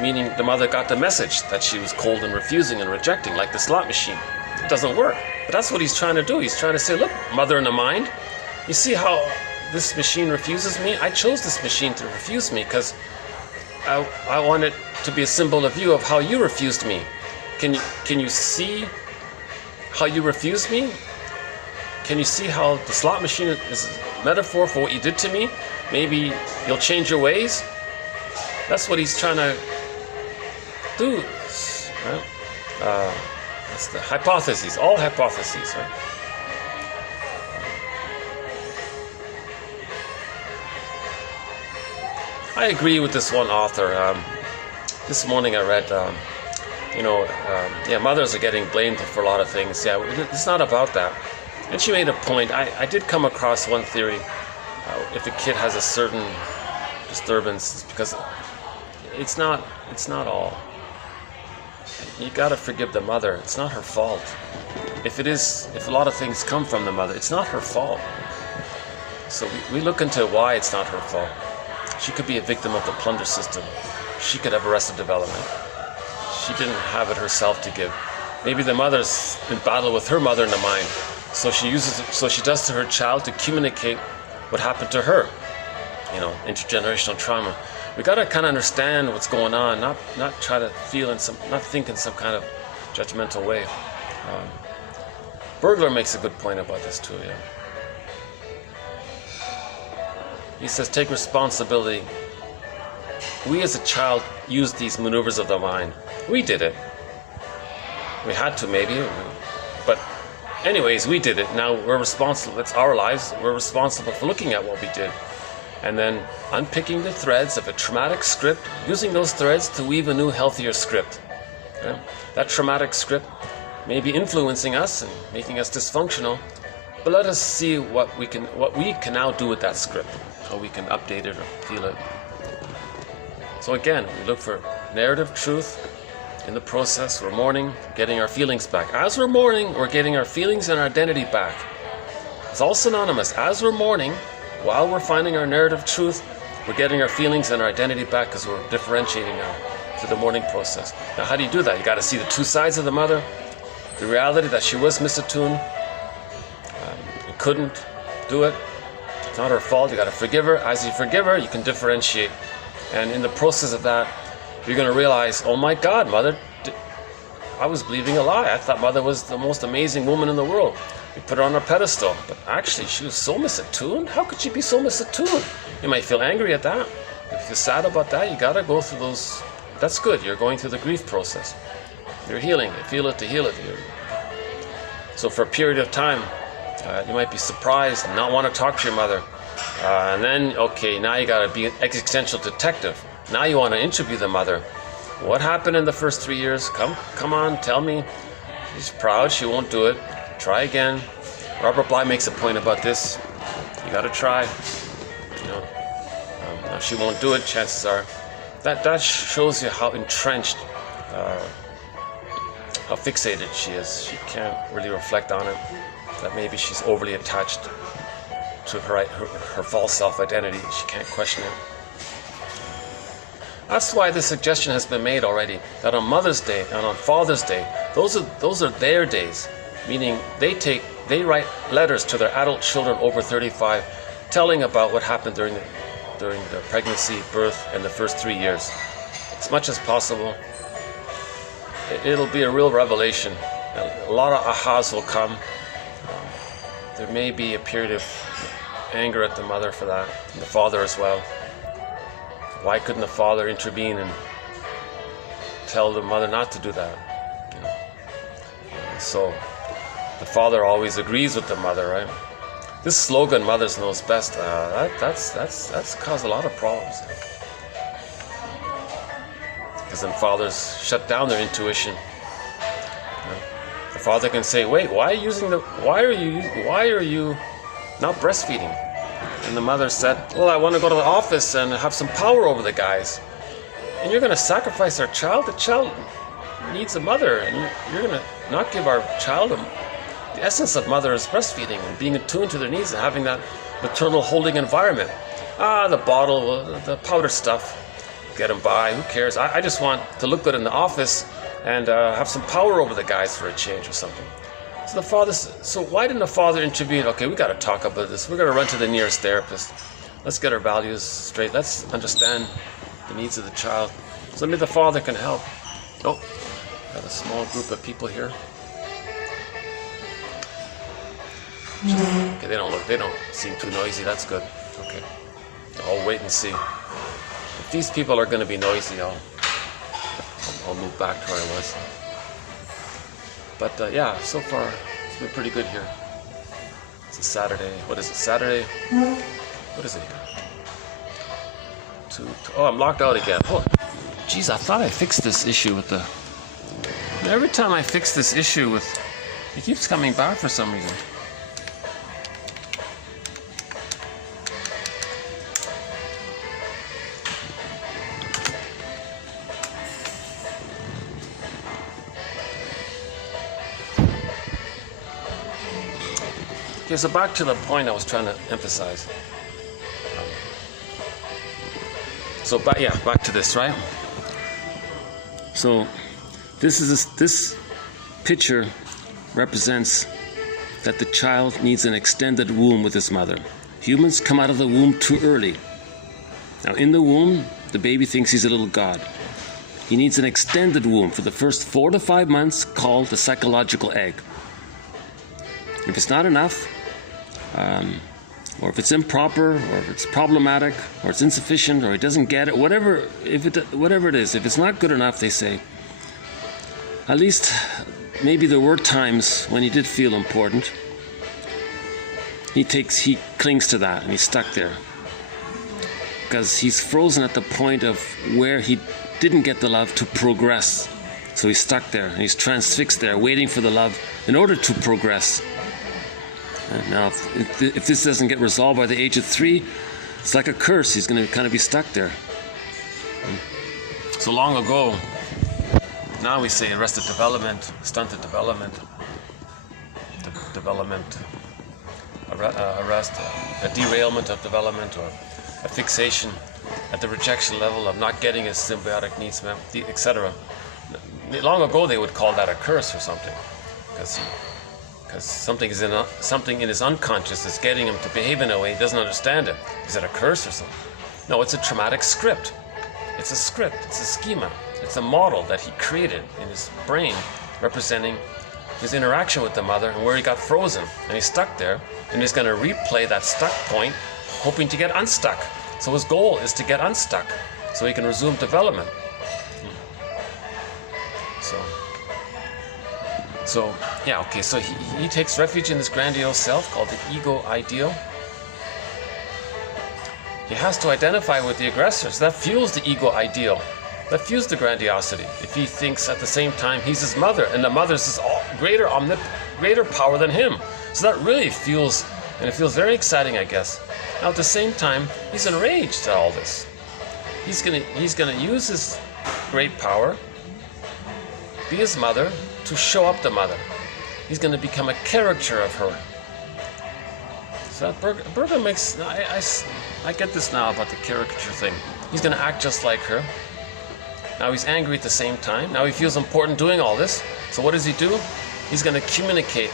meaning the mother got the message that she was cold and refusing and rejecting, like the slot machine. It doesn't work. But that's what he's trying to do. He's trying to say, look, mother in the mind, you see how this machine refuses me? I chose this machine to refuse me because I want it to be a symbol of you, of how you refused me. Can you see how you refused me? Can you see how the slot machine is a metaphor for what you did to me? Maybe you'll change your ways? That's what he's trying to do. Right? That's the hypotheses, all hypotheses. Right? I agree with this one author. This morning I read, mothers are getting blamed for a lot of things. Yeah, it's not about that. And she made a point. I did come across one theory. If a kid has a certain disturbance, it's because it's not all. You gotta forgive the mother. It's not her fault. If a lot of things come from the mother, it's not her fault. So we look into why it's not her fault. She could be a victim of the plunder system. She could have arrested development. She didn't have it herself to give. Maybe the mother's in battle with her mother in the mind, so she uses it, so she does to her child to communicate what happened to her. You know, intergenerational trauma. We got to kind of understand what's going on, not try to not think in some kind of judgmental way. Burglar makes a good point about this too. Yeah. He says, take responsibility. We as a child used these maneuvers of the mind. We did it. We had to maybe, but anyways, we did it. Now we're responsible. It's our lives. We're responsible for looking at what we did. And then unpicking the threads of a traumatic script, using those threads to weave a new, healthier script. Okay? That traumatic script may be influencing us and making us dysfunctional, but let us see what we can now do with that script, how we can update it or heal it. So again, we look for narrative truth. In the process, we're mourning, getting our feelings back. As we're mourning, we're getting our feelings and our identity back. It's all synonymous. As we're mourning, while we're finding our narrative truth, we're getting our feelings and our identity back because we're differentiating now through the mourning process. Now, how do you do that? You got to see the two sides of the mother, the reality that she was misattuned, you couldn't do it. It's not her fault. You got to forgive her. As you forgive her, you can differentiate. And in the process of that, you're going to realize, oh my God, mother, I was believing a lie. I thought mother was the most amazing woman in the world. We put her on a pedestal, but actually she was so misattuned. How could she be so misattuned? You might feel angry at that. If you're sad about that, you got to go through those. That's good. You're going through the grief process. You're healing. You feel it to heal it. So for a period of time, you might be surprised and not want to talk to your mother. And then, okay, now you got to be an existential detective. Now you want to interview the mother. What happened in the first 3 years? Come on, tell me. She's proud. She won't do it. Try again. Robert Bly makes a point about this. You got to try. You know, now she won't do it. Chances are that shows you how entrenched, how fixated she is. She can't really reflect on it. That maybe she's overly attached to her false self-identity. She can't question it. That's why the suggestion has been made already that on Mother's Day and on Father's Day, those are their days, meaning they write letters to their adult children over 35, telling about what happened during the pregnancy, birth, and the first 3 years, as much as possible. It'll be a real revelation. A lot of ahas will come. There may be a period of anger at the mother for that, and the father as well. Why couldn't the father intervene and tell the mother not to do that? You know? So the father always agrees with the mother, right? This slogan, "Mothers knows best," that's caused a lot of problems. Because then fathers shut down their intuition. You know? The father can say, "Wait, why are you not breastfeeding?" And the mother said, "Well, I want to go to the office and have some power over the guys." And you're going to sacrifice our child? The child needs a mother, and you're going to not give our child the essence of mother is breastfeeding and being attuned to their needs and having that maternal holding environment. The bottle, the powder stuff, get them by, who cares? I just want to look good in the office and have some power over the guys for a change or something. So why didn't the father intervene? Okay, we got to talk about this. We're going to run to the nearest therapist. Let's get our values straight. Let's understand the needs of the child. So maybe the father can help. Oh, got a small group of people here. Okay, they don't seem too noisy. That's good. Okay, I'll wait and see. If these people are going to be noisy, I'll move back to where I was. But yeah, so far it's been pretty good here. It's a Saturday. What is it? Saturday? What is it here? Oh, I'm locked out again. Oh, geez, I thought I fixed this issue with the. Every time I fix this issue with, it keeps coming back for some reason. Okay, so back to the point I was trying to emphasize. So back to this, right? So this picture represents that the child needs an extended womb with his mother. Humans come out of the womb too early. Now in the womb, the baby thinks he's a little god. He needs an extended womb for the first 4 to 5 months, called the psychological egg. If it's not enough, or if it's improper, or if it's problematic, or it's insufficient, or he doesn't get it, whatever it is, if it's not good enough, they say, at least maybe there were times when he did feel important. He clings to that, and he's stuck there. Because he's frozen at the point of where he didn't get the love to progress. So he's stuck there, and he's transfixed there, waiting for the love in order to progress. And now, if this doesn't get resolved by the age of 3, it's like a curse. He's going to kind of be stuck there. So long ago, now we say arrested development, stunted development, arrest, a derailment of development, or a fixation at the rejection level of not getting his symbiotic needs met, etc. Long ago, they would call that a curse or something, because something in his unconscious is getting him to behave in a way he doesn't understand it. Is it a curse or something? No, it's a traumatic script. It's a script. It's a schema. It's a model that he created in his brain, representing his interaction with the mother and where he got frozen, and he's stuck there, and he's going to replay that stuck point, hoping to get unstuck. So his goal is to get unstuck, so he can resume development. So he takes refuge in this grandiose self called the ego ideal. He has to identify with the aggressors. That fuels the ego ideal. That fuels the grandiosity. If he thinks at the same time he's his mother, and the mother's this greater power than him. So that really fuels, and it feels very exciting, I guess. Now at the same time, he's enraged at all this. He's gonna use his great power, be his mother, to show up the mother. He's going to become a caricature of her. So that Berger makes, I get this now about the caricature thing. He's going to act just like her. Now he's angry at the same time. Now he feels important doing all this. So what does he do? He's going to communicate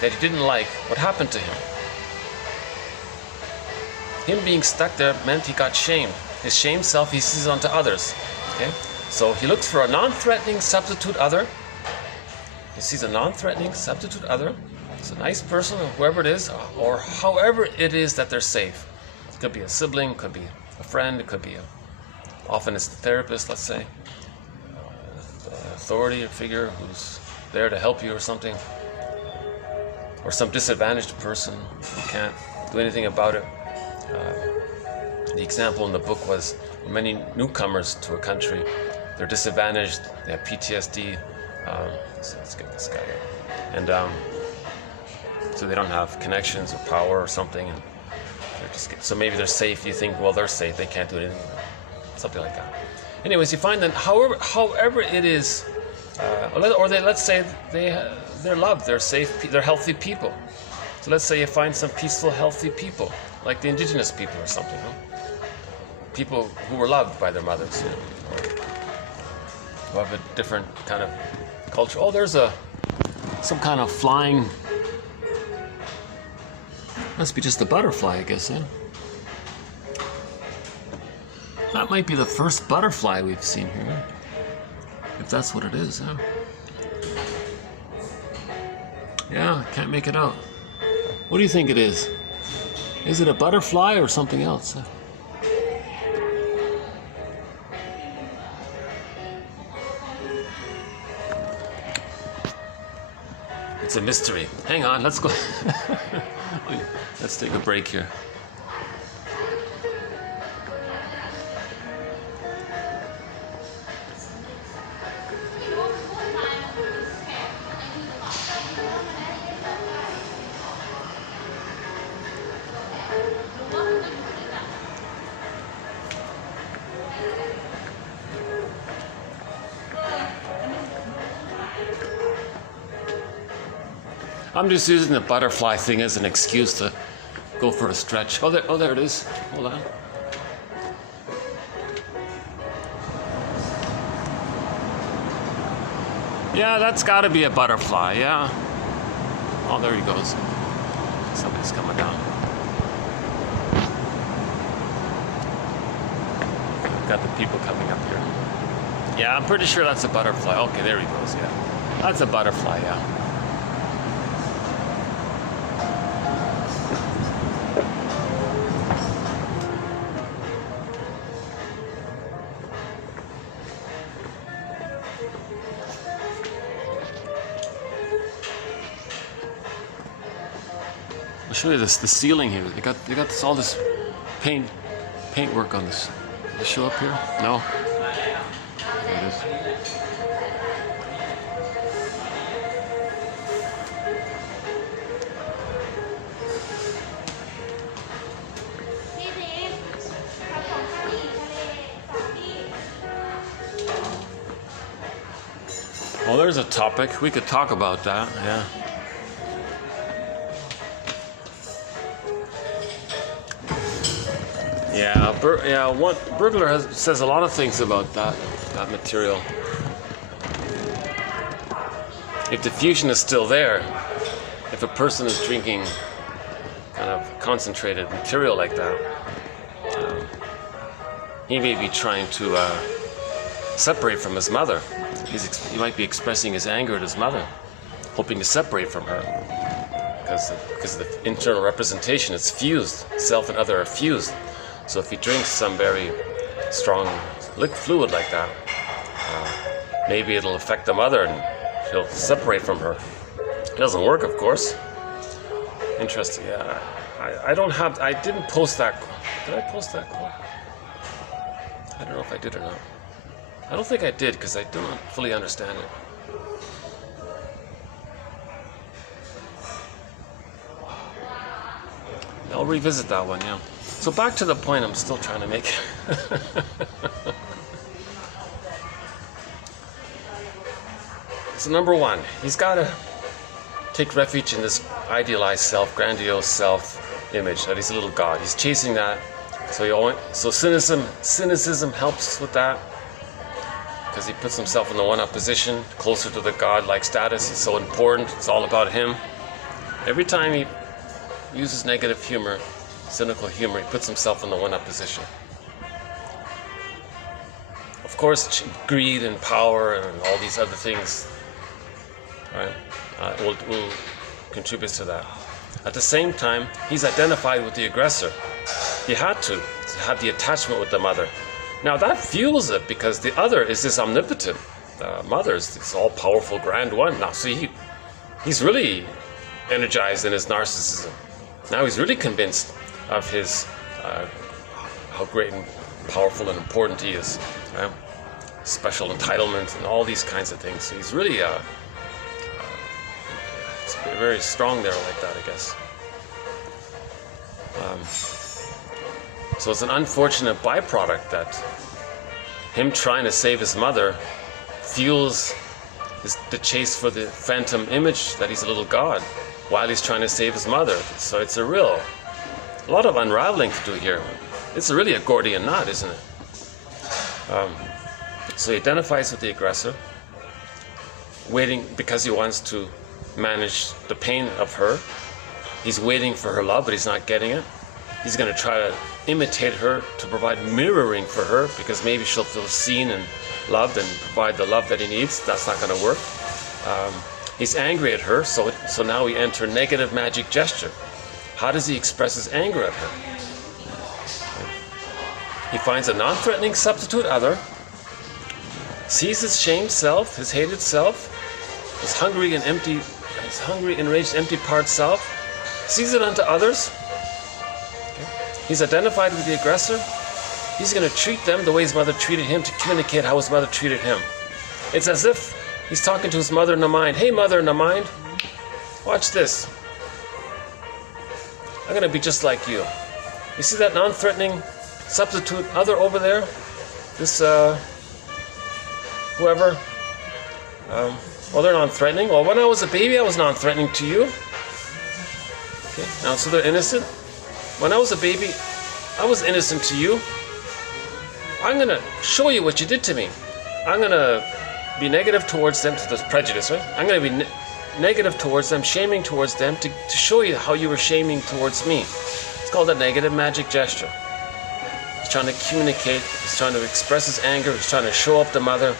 that he didn't like what happened to him. Him being stuck there meant he got shamed. His shamed self he sees onto others. Okay? So he looks for a non-threatening substitute other. He sees a non-threatening substitute other. It's a nice person, or whoever it is, or however it is that they're safe. It could be a sibling, could be a friend, it could be often it's the therapist, let's say, the authority figure who's there to help you or something, or some disadvantaged person who can't do anything about it. The example in the book was many newcomers to a country. They're disadvantaged, they have PTSD. So let's get this guy here. And so they don't have connections or power or something. And so maybe they're safe. You think, well, they're safe. They can't do anything. Something like that. Anyways, you find that however it is, let's say they're loved, they're safe, they're healthy people. So let's say you find some peaceful, healthy people, like the indigenous people or something. People who were loved by their mothers, or who have a different kind of culture. Oh, there's some kind of flying. Must be just a butterfly, I guess. That might be the first butterfly we've seen here, if that's what it is. Yeah, I can't make it out. What do you think it is? Is it a butterfly or something else? It's a mystery. Hang on, let's go. Let's take a break here. I'm just using the butterfly thing as an excuse to go for a stretch. Oh, there it is. Hold on. Yeah, that's got to be a butterfly, yeah. Oh, there he goes. Somebody's coming down. We've got the people coming up here. Yeah, I'm pretty sure that's a butterfly. Okay, there he goes, yeah. That's a butterfly, yeah. I'll show you this, the ceiling here. They got this, all this paint work on this. Does it show up here? No? There it is. Well, there's a topic. We could talk about that, yeah. Burglar says a lot of things about that material. If the fusion is still there, if a person is drinking kind of concentrated material like that, he may be trying to separate from his mother. He might be expressing his anger at his mother, hoping to separate from her. Because the internal representation is fused, self and other are fused. So if he drinks some very strong fluid like that, maybe it'll affect the mother and he'll separate from her. It doesn't work, of course. Interesting, yeah. I didn't post that. Did I post that quote? I don't know if I did or not. I don't think I did because I don't fully understand it. I'll revisit that one, yeah. So back to the point I'm still trying to make. So number one, he's got to take refuge in this idealized self, grandiose self-image that he's a little god. He's chasing that. So cynicism helps with that because he puts himself in the one-up position, closer to the god-like status. He's so important. It's all about him. Every time he uses negative humor, cynical humor, he puts himself in the one-up position. Of course, greed and power and all these other things, right, will contribute to that. At the same time, he's identified with the aggressor. He had to have the attachment with the mother. Now that fuels it because the other is this omnipotent mother, is this all-powerful grand one. Now, see, he's really energized in his narcissism. Now he's really convinced of his how great and powerful and important he is, right? Special entitlement and all these kinds of things. So he's really it's very strong there like that, I guess. So it's an unfortunate byproduct that him trying to save his mother fuels the chase for the phantom image that he's a little god while he's trying to save his mother. So it's a lot of unraveling to do here. It's really a Gordian knot, isn't it? So he identifies with the aggressor, waiting because he wants to manage the pain of her. He's waiting for her love, but he's not getting it. He's going to try to imitate her to provide mirroring for her because maybe she'll feel seen and loved and provide the love that he needs. That's not going to work. He's angry at her, so now we enter negative magic gesture. How does he express his anger at her? He finds a non-threatening substitute other, sees his shamed self, his hated self, his hungry, enraged, empty part self, sees it unto others. He's identified with the aggressor. He's going to treat them the way his mother treated him to communicate how his mother treated him. It's as if he's talking to his mother in the mind. Hey, mother in the mind, watch this. I'm going to be just like you. You see that non-threatening substitute other over there? This, whoever. Well, they're non-threatening. Well, when I was a baby, I was non-threatening to you. Okay, now, so they're innocent. When I was a baby, I was innocent to you. I'm going to show you what you did to me. I'm going to be negative towards them, to this prejudice, right? I'm going to be negative towards them, shaming towards them, to show you how you were shaming towards me. It's called a negative magic gesture. He's trying to communicate, he's trying to express his anger, he's trying to show up the mother.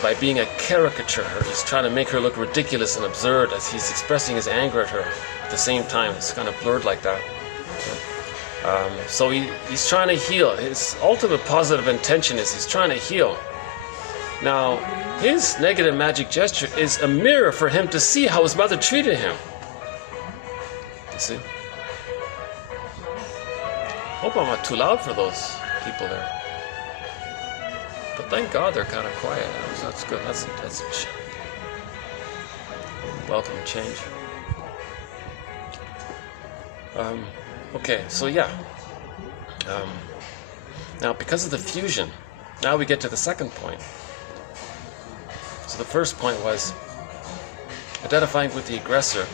By being a caricature her, he's trying to make her look ridiculous and absurd as he's expressing his anger at her at the same time. It's kind of blurred like that. So he's trying to heal. His ultimate positive intention is he's trying to heal. Now, his negative magic gesture is a mirror for him to see how his mother treated him. You see? Hope I'm not too loud for those people there. But thank God they're kind of quiet. That's good. That's a welcome change. Okay, so yeah. Now, because of the fusion, now we get to the second point. So the first point was identifying with the aggressor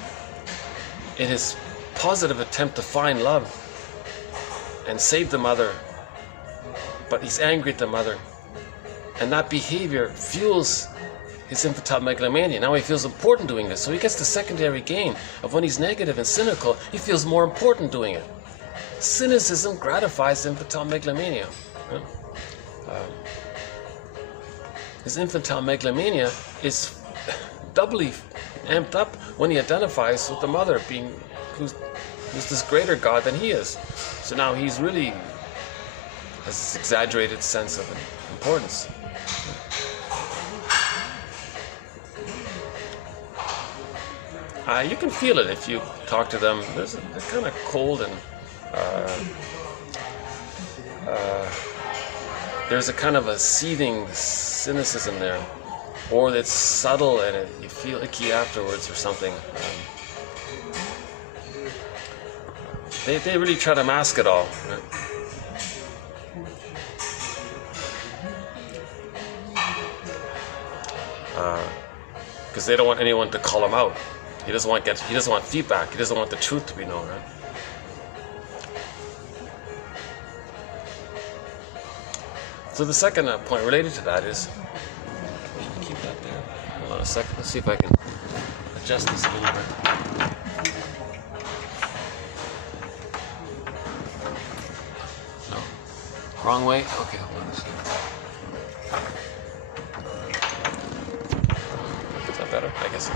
in his positive attempt to find love and save the mother, but he's angry at the mother. And that behavior fuels his infantile megalomania. Now he feels important doing this. So he gets the secondary gain of when he's negative and cynical, he feels more important doing it. Cynicism gratifies infantile megalomania. His infantile megalomania is doubly amped up when he identifies with the mother, who's this greater God than he is. So now he's really has this exaggerated sense of importance. You can feel it if you talk to them. They're kind of cold and there's a kind of a seething cynicism there, or it's subtle and you feel icky afterwards or something. They really try to mask it all. Because they don't want anyone to call him out. He doesn't want feedback. He doesn't want the truth to be known, right? So the second point related to that is, keep that there. Hold on a second. Let's see if I can adjust this a little bit. No, wrong way. Okay, hold on a second. Is that better? I guess.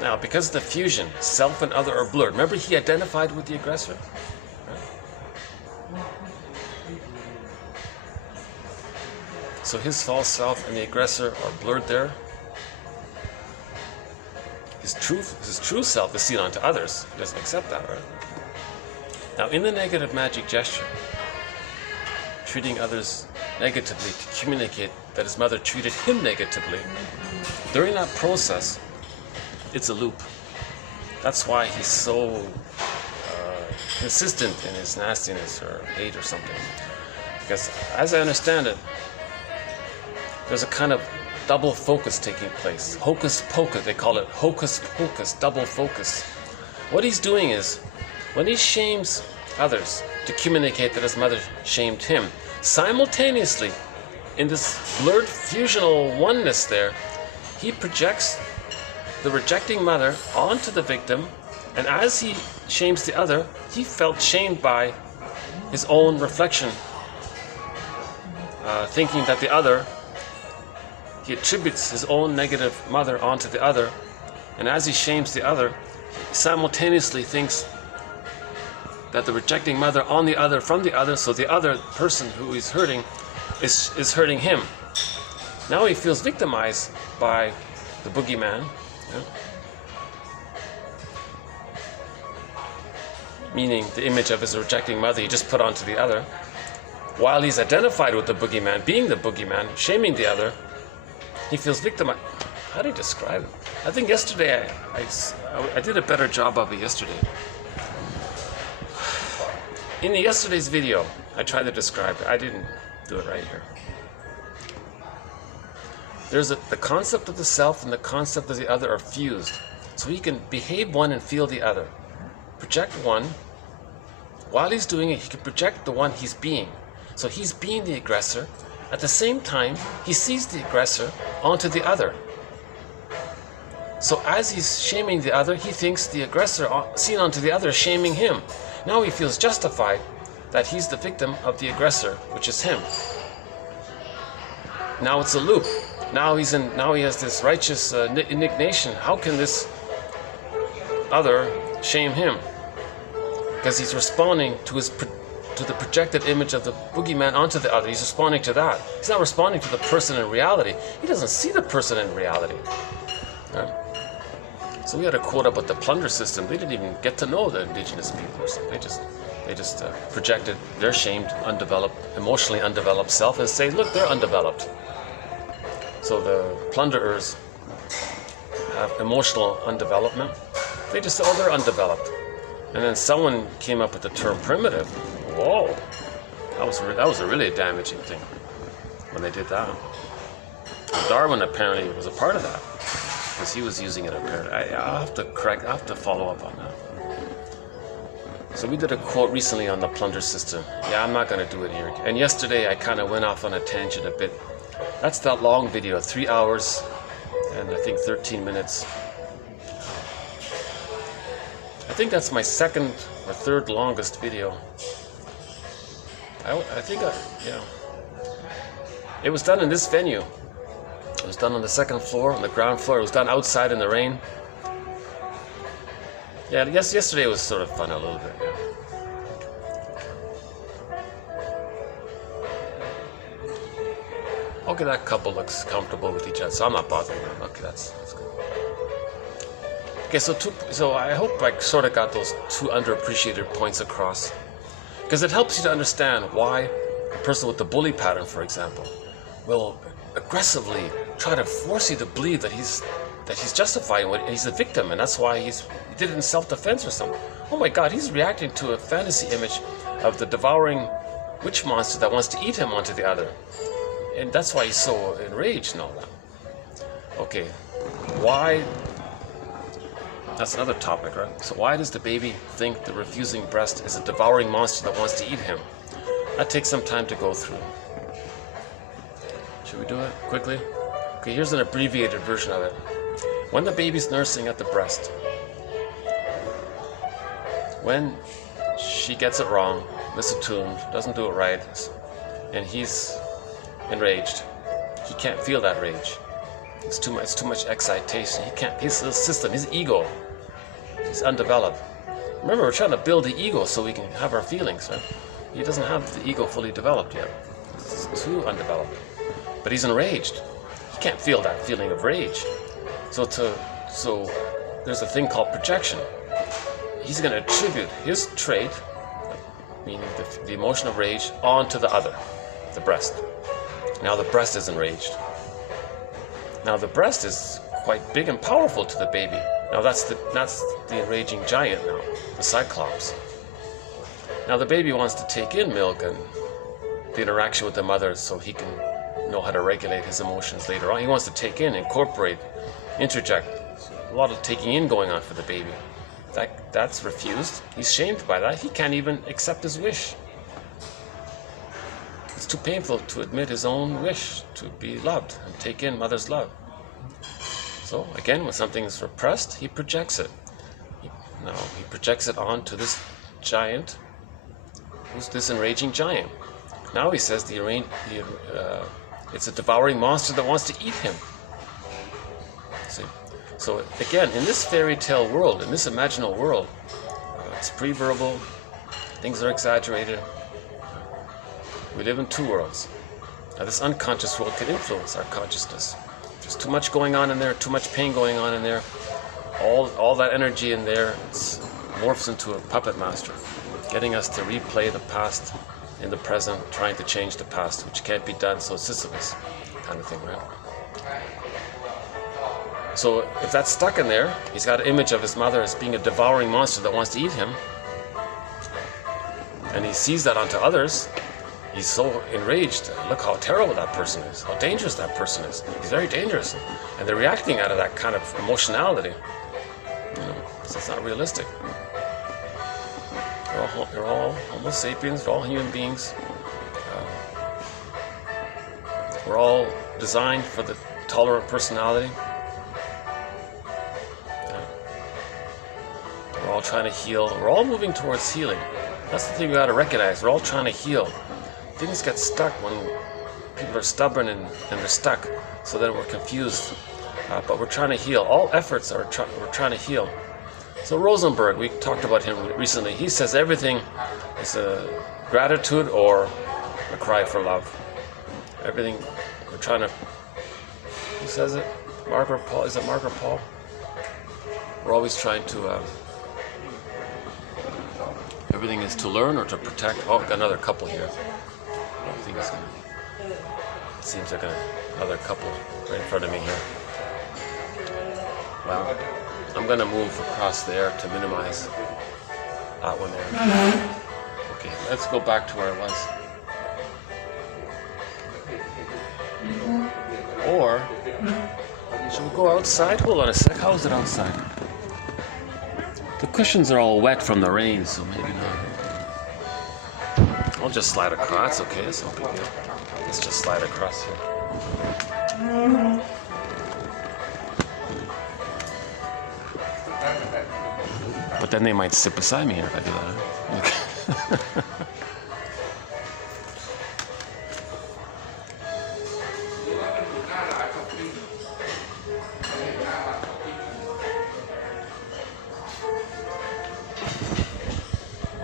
Now, because of the fusion, self and other are blurred. Remember, he identified with the aggressor? Right? So his false self and the aggressor are blurred there. His true self is seen onto others. He doesn't accept that, right? Now, in the negative magic gesture, treating others negatively to communicate that his mother treated him negatively, during that process, it's a loop. That's why he's so consistent in his nastiness or hate or something. Because as I understand it, there's a kind of double focus taking place. Hocus pocus, they call it hocus pocus, double focus. What he's doing is, when he shames others to communicate that his mother shamed him, simultaneously, in this blurred fusional oneness there, he projects the rejecting mother onto the victim, and as he shames the other, he felt shamed by his own reflection, thinking that the other, he attributes his own negative mother onto the other, and as he shames the other, he simultaneously thinks that the rejecting mother on the other from the other, so the other person who he's hurting is hurting him. Now he feels victimized by the boogeyman, meaning the image of his rejecting mother he just put onto the other. While he's identified with the boogeyman, being the boogeyman, shaming the other, he feels victimized. How do you describe it? I think yesterday I did a better job of it yesterday. In yesterday's video, I tried to describe it. I didn't do it right here. There's the concept of the self and the concept of the other are fused. So he can behave one and feel the other. Project one. While he's doing it, he can project the one he's being. So he's being the aggressor. At the same time, he sees the aggressor onto the other. So as he's shaming the other, he thinks the aggressor seen onto the other is shaming him. Now he feels justified that he's the victim of the aggressor, which is him. Now it's a loop. Now he has this righteous indignation. How can this other shame him? Because he's responding to the projected image of the boogeyman onto the other. He's responding to that. He's not responding to the person in reality. He doesn't see the person in reality. Right? So we had a quote about the plunder system. They didn't even get to know the indigenous people or something. They just projected their shamed, undeveloped, emotionally undeveloped self and say, look, they're undeveloped. So the plunderers have emotional undevelopment. They just say, oh, they're undeveloped. And then someone came up with the term primitive. Whoa, that was a really damaging thing when they did that. And Darwin apparently was a part of that because he was using it apparently. I'll have to follow up on that. So we did a quote recently on the plunder system. Yeah, I'm not going to do it here. And yesterday I kind of went off on a tangent a bit. That's that long video, 3 hours and I think 13 minutes. I think that's my second or third longest video. Yeah. It was done in this venue. It was done on the second floor, on the ground floor. It was done outside in the rain. Yeah, yesterday was sort of fun a little bit, yeah. Okay, that couple looks comfortable with each other, so I'm not bothering them. Okay, that's good. Okay, so I hope I sort of got those two underappreciated points across. Because it helps you to understand why a person with the bully pattern, for example, will aggressively try to force you to believe that he's justifying what he's a victim, and that's why he did it in self-defense or something. Oh my God, he's reacting to a fantasy image of the devouring witch monster that wants to eat him onto the other, and that's why he's so enraged and all that. Okay, why? That's another topic, right? So why does the baby think the refusing breast is a devouring monster that wants to eat him? That takes some time to go through. Should we do it quickly? Okay, here's an abbreviated version of it. When the baby's nursing at the breast, when she gets it wrong, misattuned, doesn't do it right, and he's enraged, he can't feel that rage. It's too much excitation. His system, his ego, he's undeveloped. Remember, we're trying to build the ego so we can have our feelings, right? He doesn't have the ego fully developed yet. It's too undeveloped. But he's enraged. He can't feel that feeling of rage. So there's a thing called projection. He's going to attribute his trait, meaning the emotion of rage, onto the other, the breast. Now the breast is enraged. Now the breast is quite big and powerful to the baby. Now that's the enraging giant now, the Cyclops. Now the baby wants to take in milk and the interaction with the mother so he can know how to regulate his emotions later on. He wants to take in, incorporate, interject. A lot of taking in going on for the baby. That's refused. He's shamed by that. He can't even accept his wish. It's too painful to admit his own wish to be loved and take in mother's love. So again, when something is repressed, he projects it. He projects it onto this giant, who's this enraging giant. Now he says it's a devouring monster that wants to eat him. See? So again, in this fairy tale world, in this imaginal world, it's pre-verbal, things are exaggerated. We live in two worlds. Now this unconscious world can influence our consciousness. There's too much going on in there, too much pain going on in there. All that energy in there, it morphs into a puppet master, getting us to replay the past in the present, trying to change the past, which can't be done, so Sisyphus kind of thing, right? So if that's stuck in there, he's got an image of his mother as being a devouring monster that wants to eat him, and he sees that onto others. He's so enraged. Look how terrible that person is, how dangerous that person is. He's very dangerous. And they're reacting out of that kind of emotionality. So it's not realistic. They're all Homo sapiens, they're all human beings. We're all designed for the tolerant personality. We're all trying to heal. We're all moving towards healing. That's the thing we got to recognize. We're all trying to heal. Things get stuck when people are stubborn and they're stuck, so then we're confused. But we're trying to heal. All efforts are we're trying to heal. So Rosenberg, we talked about him recently. He says everything is a gratitude or a cry for love. Everything we're trying to. Who says it? Margaret Paul. Is it Margaret Paul? We're always trying to. Everything is to learn or to protect. Oh, I've got another couple here. I think it's gonna. It seems like another couple right in front of me here. Well, I'm gonna move across there to minimize that one there. Okay, let's go back to where I was. Or should we go outside? Hold on a sec. How is it outside? The cushions are all wet from the rain, so maybe not. I'll just slide across. Okay, it's no big deal. Let's just slide across here. But then they might sit beside me here if I do that. Okay.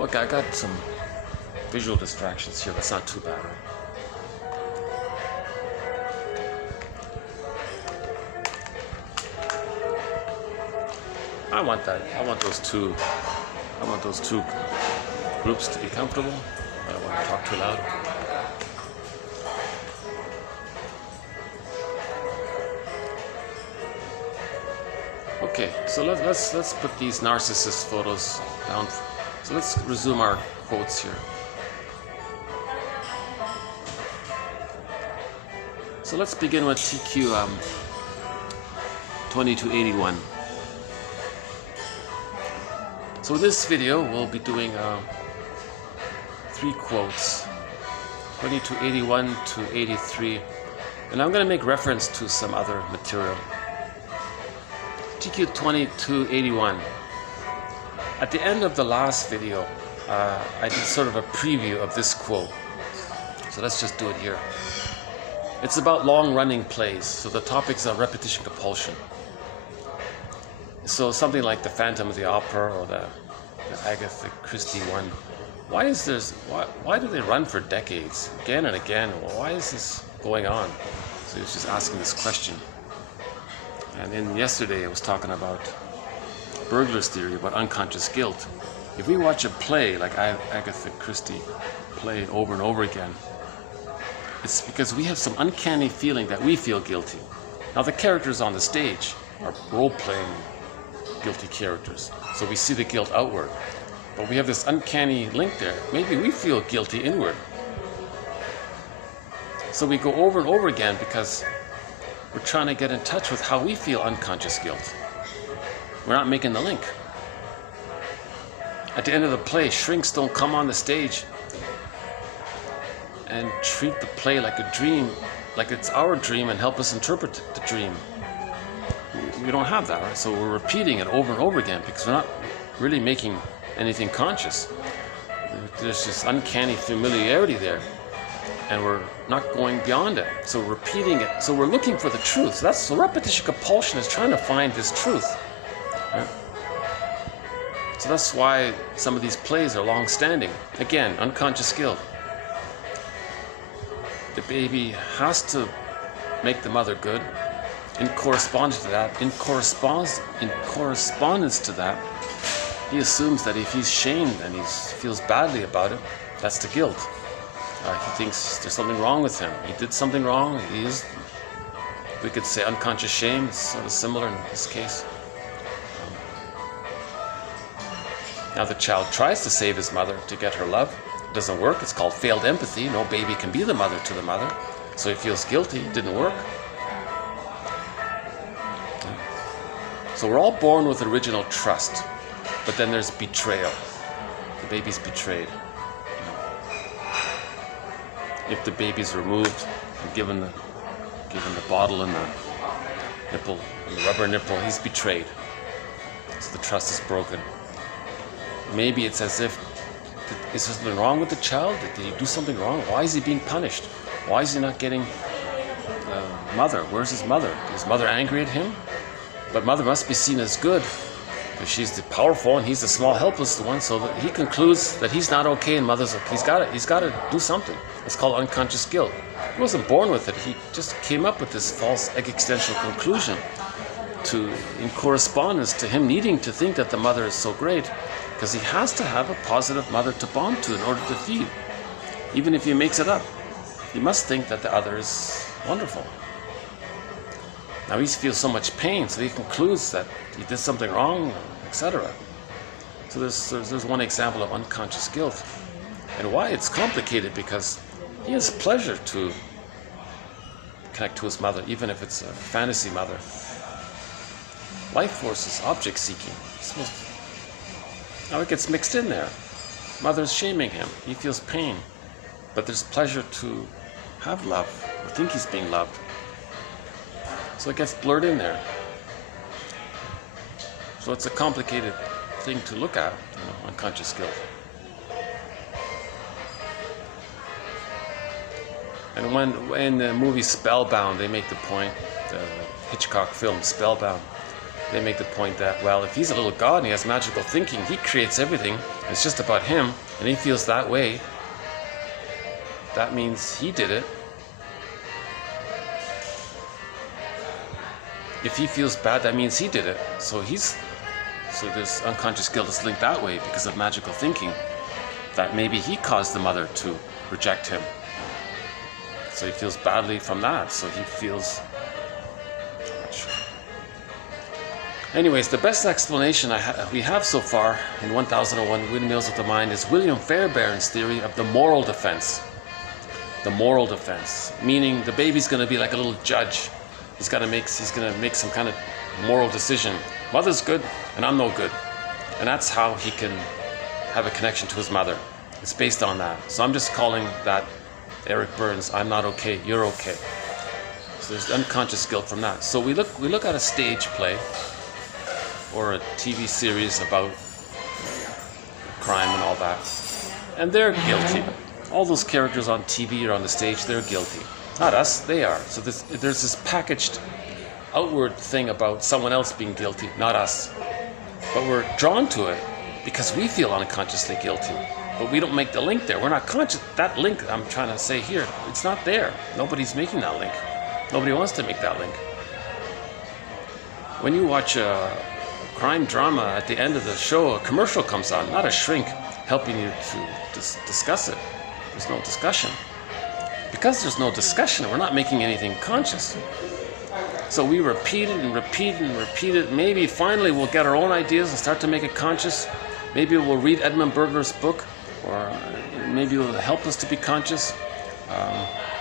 Look, I got some visual distractions here. That's not too bad, right? I want that. I want those two groups to be comfortable. I don't want to talk too loud. Okay, so let's put these narcissist photos down. So let's resume our quotes here. So let's begin with TQ 2281. So this video we'll be doing 3 quotes, 2281 to 83, and I'm going to make reference to some other material. TQ 2281. At the end of the last video, I did sort of a preview of this quote. So let's just do it here. It's about long-running plays, so the topic's on repetition compulsion. So something like the Phantom of the Opera or the Agatha Christie one. Why do they run for decades, again and again? Why is this going on? So he was just asking this question. And then yesterday I was talking about Burglar's theory about unconscious guilt. If we watch a play like Agatha Christie play over and over again, it's because we have some uncanny feeling that we feel guilty. Now the characters on the stage are role-playing guilty characters, so we see the guilt outward. But we have this uncanny link there. Maybe we feel guilty inward. So we go over and over again because we're trying to get in touch with how we feel unconscious guilt. We're not making the link. At the end of the play, shrinks don't come on the stage and treat the play like a dream, like it's our dream, and help us interpret the dream. We don't have that, right? So we're repeating it over and over again because we're not really making anything conscious. There's this uncanny familiarity there, and we're not going beyond it. So we're repeating it. So we're looking for the truth. So repetition compulsion is trying to find this truth. Right? So that's why some of these plays are long-standing. Again, unconscious guilt. The baby has to make the mother good. In correspondence to that, he assumes that if he's shamed and he feels badly about it, that's the guilt. He thinks there's something wrong with him. He did something wrong. We could say unconscious shame. It's sort of similar in this case. Now the child tries to save his mother to get her love. It doesn't work. It's called failed empathy. No baby can be the mother to the mother. So he feels guilty. It didn't work. So we're all born with original trust, but then there's betrayal. The baby's betrayed. If the baby's removed and given given the bottle and the nipple, and the rubber nipple, he's betrayed. So the trust is broken. Maybe it's as if, is there something wrong with the child? Did he do something wrong? Why is he being punished? Why is he not getting mother? Where's his mother? Is mother angry at him? But mother must be seen as good, because she's the powerful and he's the small, helpless one. So that he concludes that he's not okay and mother's okay. He's got to do something. It's called unconscious guilt. He wasn't born with it. He just came up with this false existential conclusion in correspondence to him needing to think that the mother is so great, because he has to have a positive mother to bond to in order to feed. Even if he makes it up, he must think that the other is wonderful. Now he feels so much pain, so he concludes that he did something wrong, etc. So there's one example of unconscious guilt. And why it's complicated, because he has pleasure to connect to his mother, even if it's a fantasy mother. Life force is object seeking. Now it gets mixed in there. Mother's shaming him. He feels pain. But there's pleasure to have love, or think he's being loved. So it gets blurred in there. So it's a complicated thing to look at, unconscious guilt. And when in the movie Spellbound, they make the point, the Hitchcock film Spellbound, they make the point that, well, if he's a little god and he has magical thinking, he creates everything, and it's just about him, and he feels that way, that means he did it. If he feels bad, that means he did it. So this unconscious guilt is linked that way because of magical thinking, that maybe he caused the mother to reject him. So he feels badly from that. So he feels... I'm not sure. Anyways, the best explanation we have so far in 1001 Windmills of the Mind is William Fairbairn's theory of the moral defense. The moral defense, meaning the baby's going to be like a little judge. He's going to make some kind of moral decision. Mother's good, and I'm no good. And that's how he can have a connection to his mother. It's based on that. So I'm just calling that Eric Burns, I'm not okay, you're okay. So there's unconscious guilt from that. So we look at a stage play or a TV series about crime and all that, and they're guilty. All those characters on TV or on the stage, they're guilty. Not us, they are. So there's this packaged outward thing about someone else being guilty, not us. But we're drawn to it because we feel unconsciously guilty. But we don't make the link there. We're not conscious. That link I'm trying to say here, it's not there. Nobody's making that link. Nobody wants to make that link. When you watch a crime drama, at the end of the show, a commercial comes on, not a shrink helping you to discuss it. There's no discussion. Because there's no discussion, we're not making anything conscious. So we repeat it and repeat it and repeat it. Maybe finally we'll get our own ideas and start to make it conscious. Maybe we'll read Edmund Berger's book, or maybe it will help us to be conscious.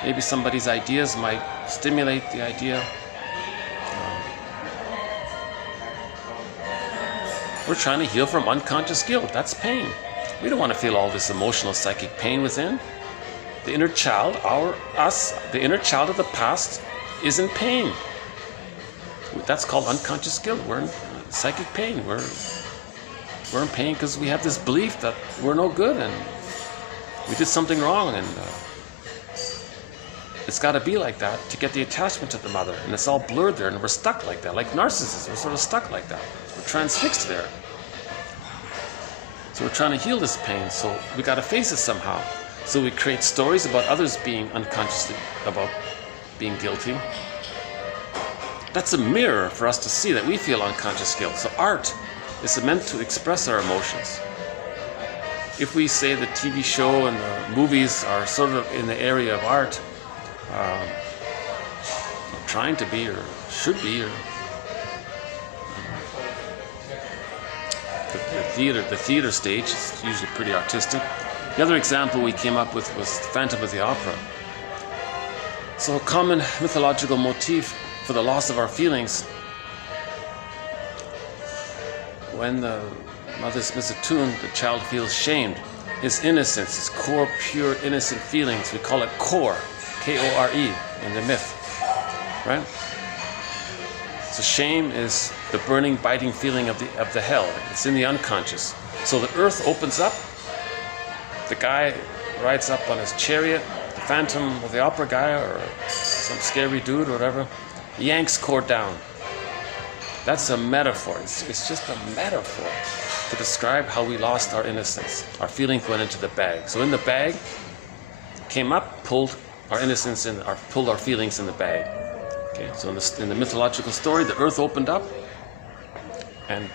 Maybe somebody's ideas might stimulate the idea. We're trying to heal from unconscious guilt. That's pain. We don't want to feel all this emotional, psychic pain within. The inner child, the inner child of the past is in pain. That's called unconscious guilt. We're in psychic pain. We're in pain because we have this belief that we're no good and we did something wrong, and it's got to be like that to get the attachment to the mother, and it's all blurred there, and we're stuck like that, like narcissists. We're sort of stuck like that. We're transfixed there. So we're trying to heal this pain, so we got to face it somehow. So we create stories about others being unconsciously, about being guilty. That's a mirror for us to see that we feel unconscious guilt. So art is meant to express our emotions. If we say the TV show and the movies are sort of in the area of art, trying to be or should be, or the theater stage is usually pretty artistic. The other example we came up with was Phantom of the Opera. So a common mythological motif for the loss of our feelings. When the mother's missed a tune, the child feels shamed. His innocence, his core, pure, innocent feelings, we call it core, K-O-R-E, in the myth. right? So shame is the burning, biting feeling of the hell. It's in the unconscious. So the earth opens up. The guy rides up on his chariot. The Phantom of the Opera guy, or some scary dude or whatever, yanks core down. That's a metaphor. It's just a metaphor to describe how we lost our innocence. Our feelings went into the bag. So in the bag, came up, pulled our innocence in, pulled our feelings in the bag. Okay, so in the mythological story, the earth opened up, and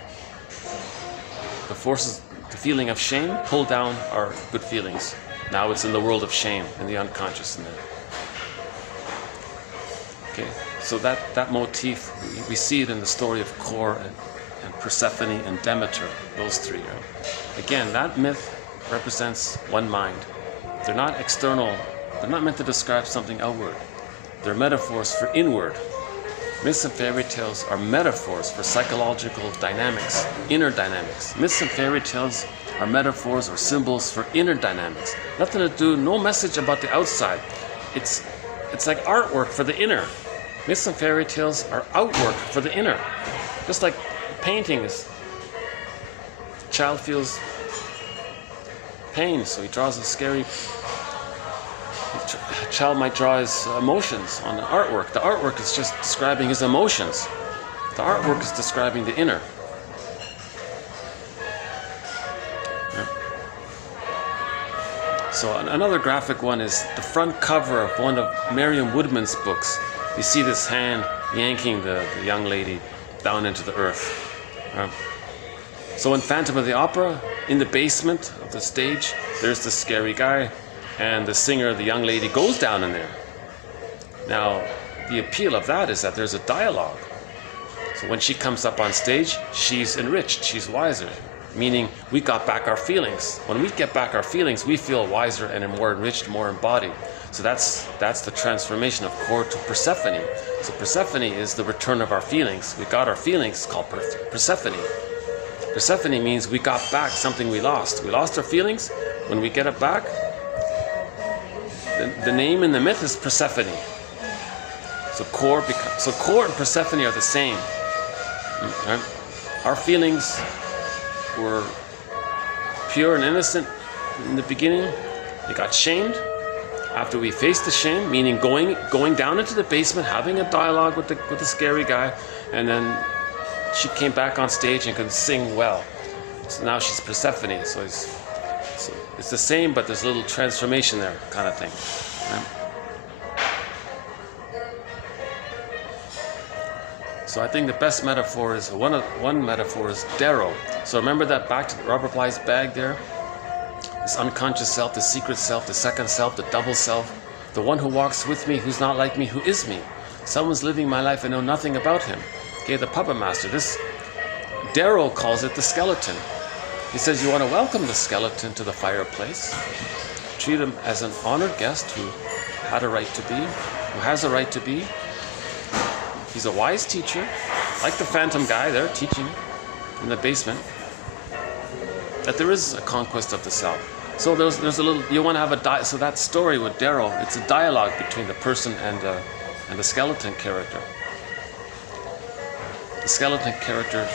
the forces, the feeling of shame, pulled down our good feelings. Now it's in the world of shame, in the unconscious. Okay, so that motif, we see it in the story of Kor and Persephone and Demeter, those three. Again, that myth represents one mind. They're not external, they're not meant to describe something outward. They're metaphors for inward. Myths and fairy tales are metaphors for psychological dynamics, inner dynamics. Myths and fairy tales are metaphors or symbols for inner dynamics. Nothing to do, no message about the outside. It's like artwork for the inner. Myths and fairy tales are outwork for the inner. Just like painting is, the child feels pain, so he draws a scary. A child might draw his emotions on the artwork. The artwork is just describing his emotions. The artwork is describing the inner. Yeah. So another graphic one is the front cover of one of Merriam Woodman's books. You see this hand yanking the young lady down into the earth. So in Phantom of the Opera, in the basement of the stage, there's this scary guy, and the singer, the young lady, goes down in there. Now, the appeal of that is that there's a dialogue. So when she comes up on stage, she's enriched, she's wiser, meaning we got back our feelings. When we get back our feelings, we feel wiser and more enriched, more embodied. So that's the transformation of Kor to Persephone. So Persephone is the return of our feelings. We got our feelings, called Persephone. Persephone means we got back something we lost. We lost our feelings. When we get it back, the name in the myth is Persephone. So Kor and Persephone are the same. Right? Our feelings were pure and innocent in the beginning. They got shamed. After we faced the shame, meaning going down into the basement, having a dialogue with the scary guy, and then she came back on stage and could sing well. So now she's Persephone. So it's the same, but there's a little transformation there, kind of thing. Right? So I think the best metaphor is one metaphor is Darrow. So remember that back to Robert Bly's bag there? This unconscious self, the secret self, the second self, the double self, the one who walks with me, who's not like me, who is me. Someone's living my life, I know nothing about him. Okay, the puppet master. This Darrow calls it the skeleton. He says you want to welcome the skeleton to the fireplace. Treat him as an honored guest who had a right to be, who has a right to be. He's a wise teacher, like the Phantom guy there teaching in the basement, that there is a conquest of the self. So there's a little, you want to have so that story with Darrow, it's a dialogue between the person and the skeleton character. The skeleton character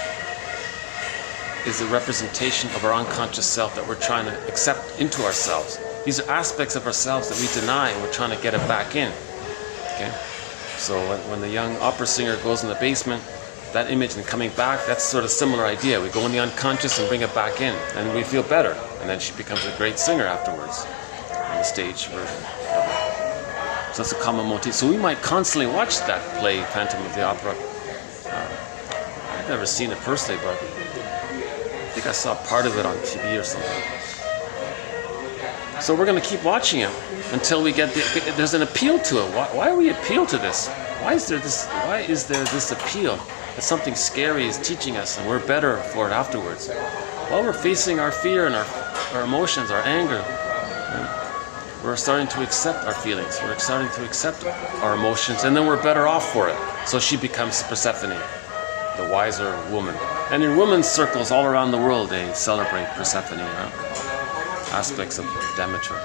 is a representation of our unconscious self that we're trying to accept into ourselves. These are aspects of ourselves that we deny and we're trying to get it back in. Okay? So when the young opera singer goes in the basement, that image and coming back, that's sort of similar idea. We go in the unconscious and bring it back in, and we feel better. And then she becomes a great singer afterwards on the stage version of it. So that's a common motif. So we might constantly watch that play, Phantom of the Opera. I've never seen it personally, but I think I saw part of it on TV or something. So we're going to keep watching it until we get there's an appeal to it. Why are we appealed to this? Why is there this appeal that something scary is teaching us and we're better for it afterwards? While we're facing our fear and our emotions, our anger, we're starting to accept our feelings. We're starting to accept our emotions, and then we're better off for it. So she becomes Persephone, the wiser woman. And in women's circles all around the world, they celebrate Persephone, aspects of Demeter.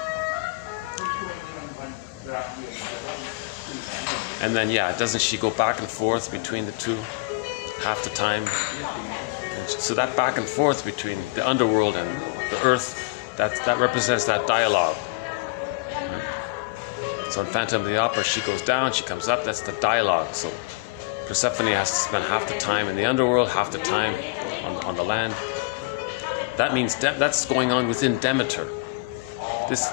And then, yeah, doesn't she go back and forth between the two half the time? And so that back and forth between the underworld and the earth, that represents that dialogue. So in Phantom of the Opera, she goes down, she comes up, that's the dialogue. So Persephone has to spend half the time in the underworld, half the time on the land. That means that's going on within Demeter. This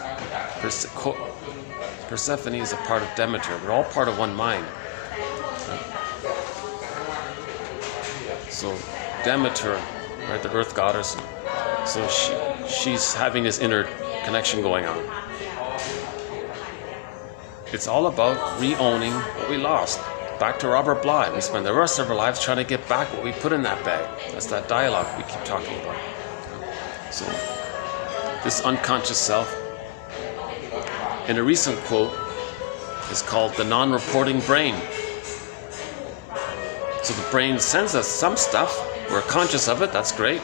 Persephone is a part of Demeter. We're all part of one mind. So Demeter, right, the earth goddess, so she's having this inner connection going on. It's all about re-owning what we lost. Back to Robert Bly. We spend the rest of our lives trying to get back what we put in that bag. That's that dialogue we keep talking about. So this unconscious self, in a recent quote, is called the non-reporting brain. So the brain sends us some stuff, we're conscious of it, that's great,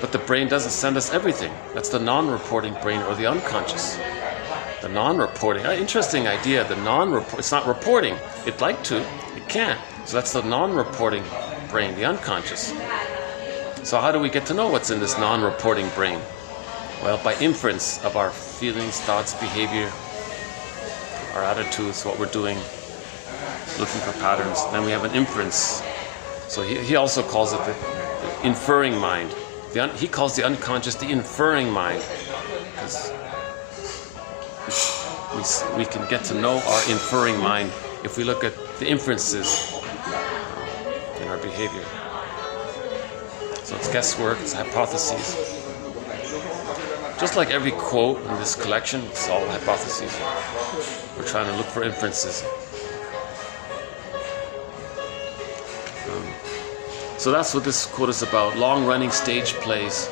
but the brain doesn't send us everything. That's the non-reporting brain, or the unconscious. The non-reporting, interesting idea, it's not reporting, it'd like to, it can't. So that's the non-reporting brain, the unconscious. So how do we get to know what's in this non-reporting brain? Well, by inference of our feelings, thoughts, behavior, our attitudes, what we're doing, looking for patterns. Then we have an inference. So he also calls it the inferring mind. He calls the unconscious the inferring mind, because we can get to know our inferring mind if we look at the inferences in our behavior. So it's guesswork, it's hypotheses. Just like every quote in this collection, it's all hypotheses. We're trying to look for inferences. So that's what this quote is about, long-running stage plays.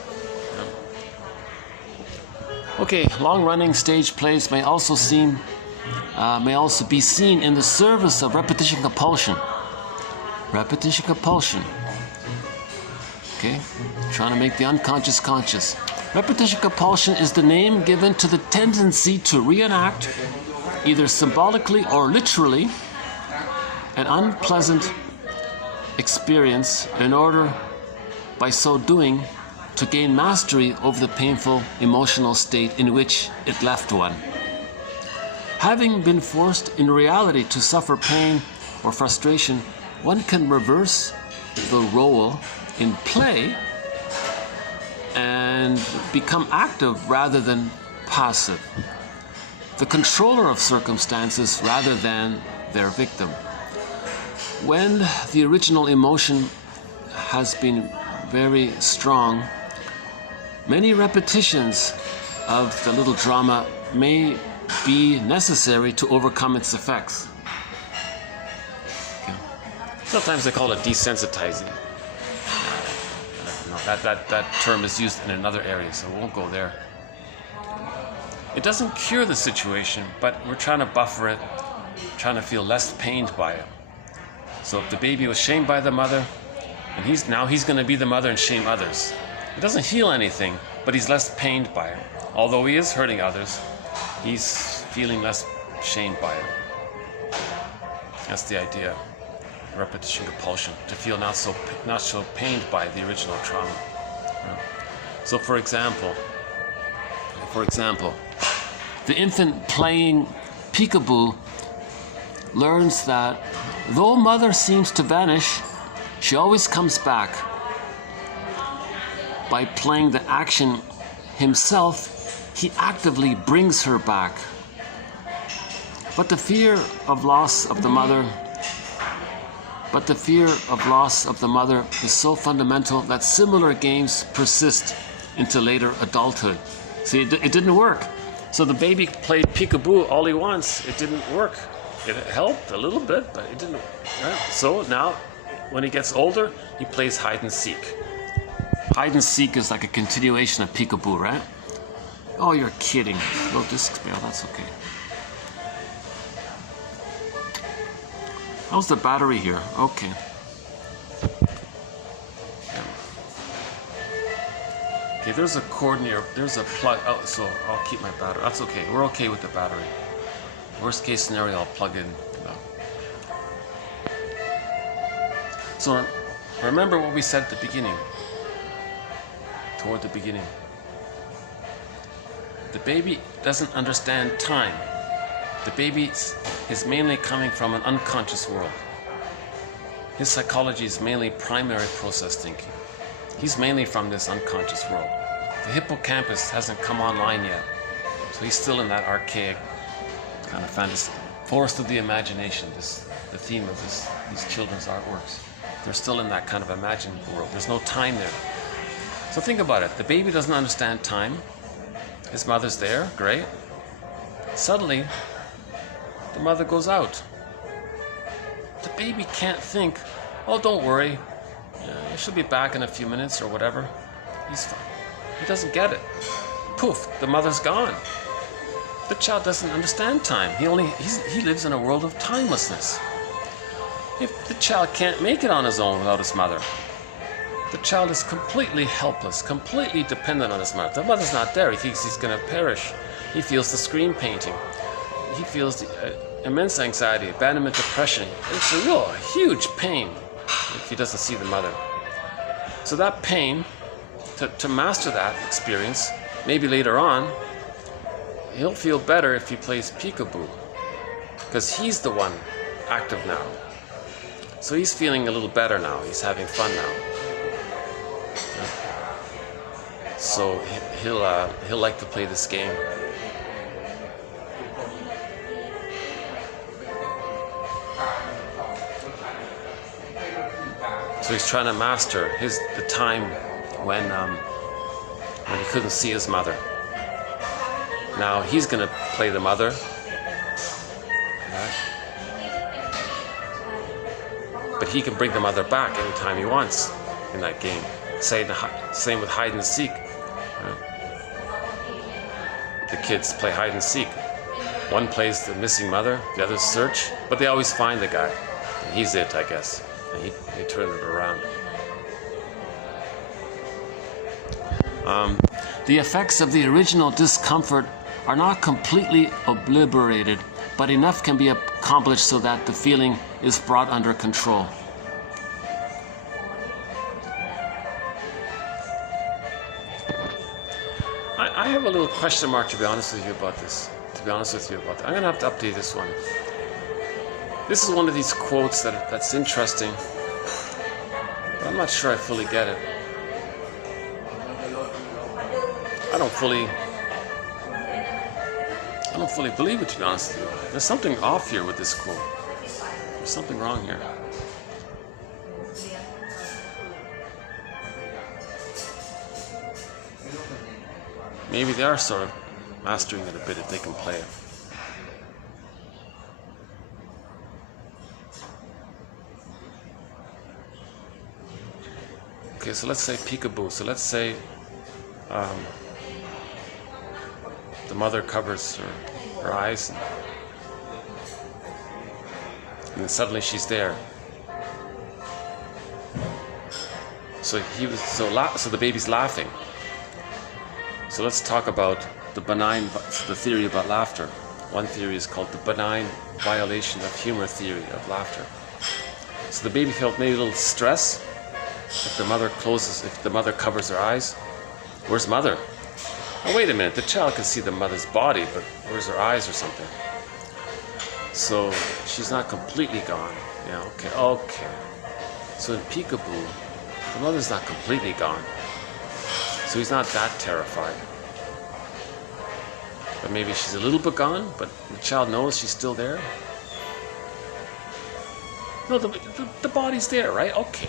Okay, long-running stage plays may also be seen in the service of repetition compulsion. Repetition compulsion. Okay, trying to make the unconscious conscious. Repetition compulsion is the name given to the tendency to reenact, either symbolically or literally, an unpleasant experience in order, by so doing, to gain mastery over the painful emotional state in which it left one. Having been forced in reality to suffer pain or frustration, one can reverse the role in play and become active rather than passive, the controller of circumstances rather than their victim. When the original emotion has been very strong, many repetitions of the little drama may be necessary to overcome its effects. Okay. Sometimes they call it desensitizing. That term is used in another area, so we won't go there. It doesn't cure the situation, but we're trying to buffer it, trying to feel less pained by it. So if the baby was shamed by the mother, and he's going to be the mother and shame others. It doesn't heal anything, but he's less pained by it. Although he is hurting others, he's feeling less shamed by it. That's the idea. Repetition compulsion, to feel not so pained by the original trauma. So for example, the infant playing peekaboo learns that though mother seems to vanish, she always comes back. By playing the action himself, he actively brings her back. But the fear of loss of the mother is so fundamental that similar games persist into later adulthood. See, it didn't work. So the baby played peekaboo all he wants. It didn't work. It helped a little bit, but it didn't. Right? So now, when he gets older, he plays hide and seek. Hide and seek is like a continuation of peekaboo, right? Oh, you're kidding. Low disc spell, that's okay. How's the battery here? Okay. Okay, there's a cord near, there's a plug. Oh, so I'll keep my battery. That's okay. We're okay with the battery. Worst case scenario, I'll plug in So remember what we said at the beginning, toward the beginning. The baby doesn't understand time. The baby is mainly coming from an unconscious world. His psychology is mainly primary process thinking. He's mainly from this unconscious world. The hippocampus hasn't come online yet, so he's still in that archaic kind of fantasy. Forest of the imagination, the theme of these children's artworks. They're still in that kind of imagined world. There's no time there. So think about it. The baby doesn't understand time. His mother's there, great. Suddenly, the mother goes out. The baby can't think, oh, don't worry, she'll be back in a few minutes or whatever. He's fine. He doesn't get it. Poof, the mother's gone. The child doesn't understand time. He lives in a world of timelessness. If the child can't make it on his own without his mother, the child is completely helpless, completely dependent on his mother. The mother's not there. He thinks he's going to perish. He feels the screen painting. He feels the immense anxiety, abandonment, depression. It's a real huge pain if he doesn't see the mother. So that pain, to master that experience, maybe later on, he'll feel better if he plays peekaboo, because he's the one active now. So he's feeling a little better now. He's having fun now. So he'll like to play this game. So he's trying to master the time when he couldn't see his mother. Now he's going to play the mother. Right? But he can bring the mother back anytime he wants in that game. Same with hide and seek. Right? The kids play hide and seek. One plays the missing mother, the others search, but they always find the guy. And he's it, I guess. And they turn it around. The effects of the original discomfort are not completely obliterated, but enough can be accomplished so that the feeling is brought under control. I have a little question mark to be honest with you about this. I'm going to have to update this one. This is one of these quotes that's interesting, but I'm not sure I fully get it. I don't fully believe it, to be honest with you. There's something off here with this quote. There's something wrong here. Maybe they are sort of mastering it a bit if they can play it. Okay, so let's say peekaboo. So let's say the mother covers her eyes, and then suddenly she's there. So the baby's laughing. So let's talk about the theory about laughter. One theory is called the benign violation of humor theory of laughter. So the baby felt maybe a little stress if the mother covers her eyes. Where's mother? Oh, wait a minute, the child can see the mother's body, but where's her eyes or something? So she's not completely gone. Yeah, okay. So in peekaboo, the mother's not completely gone. So he's not that terrified. But maybe she's a little bit gone, but the child knows she's still there. No, the body's there, right? Okay.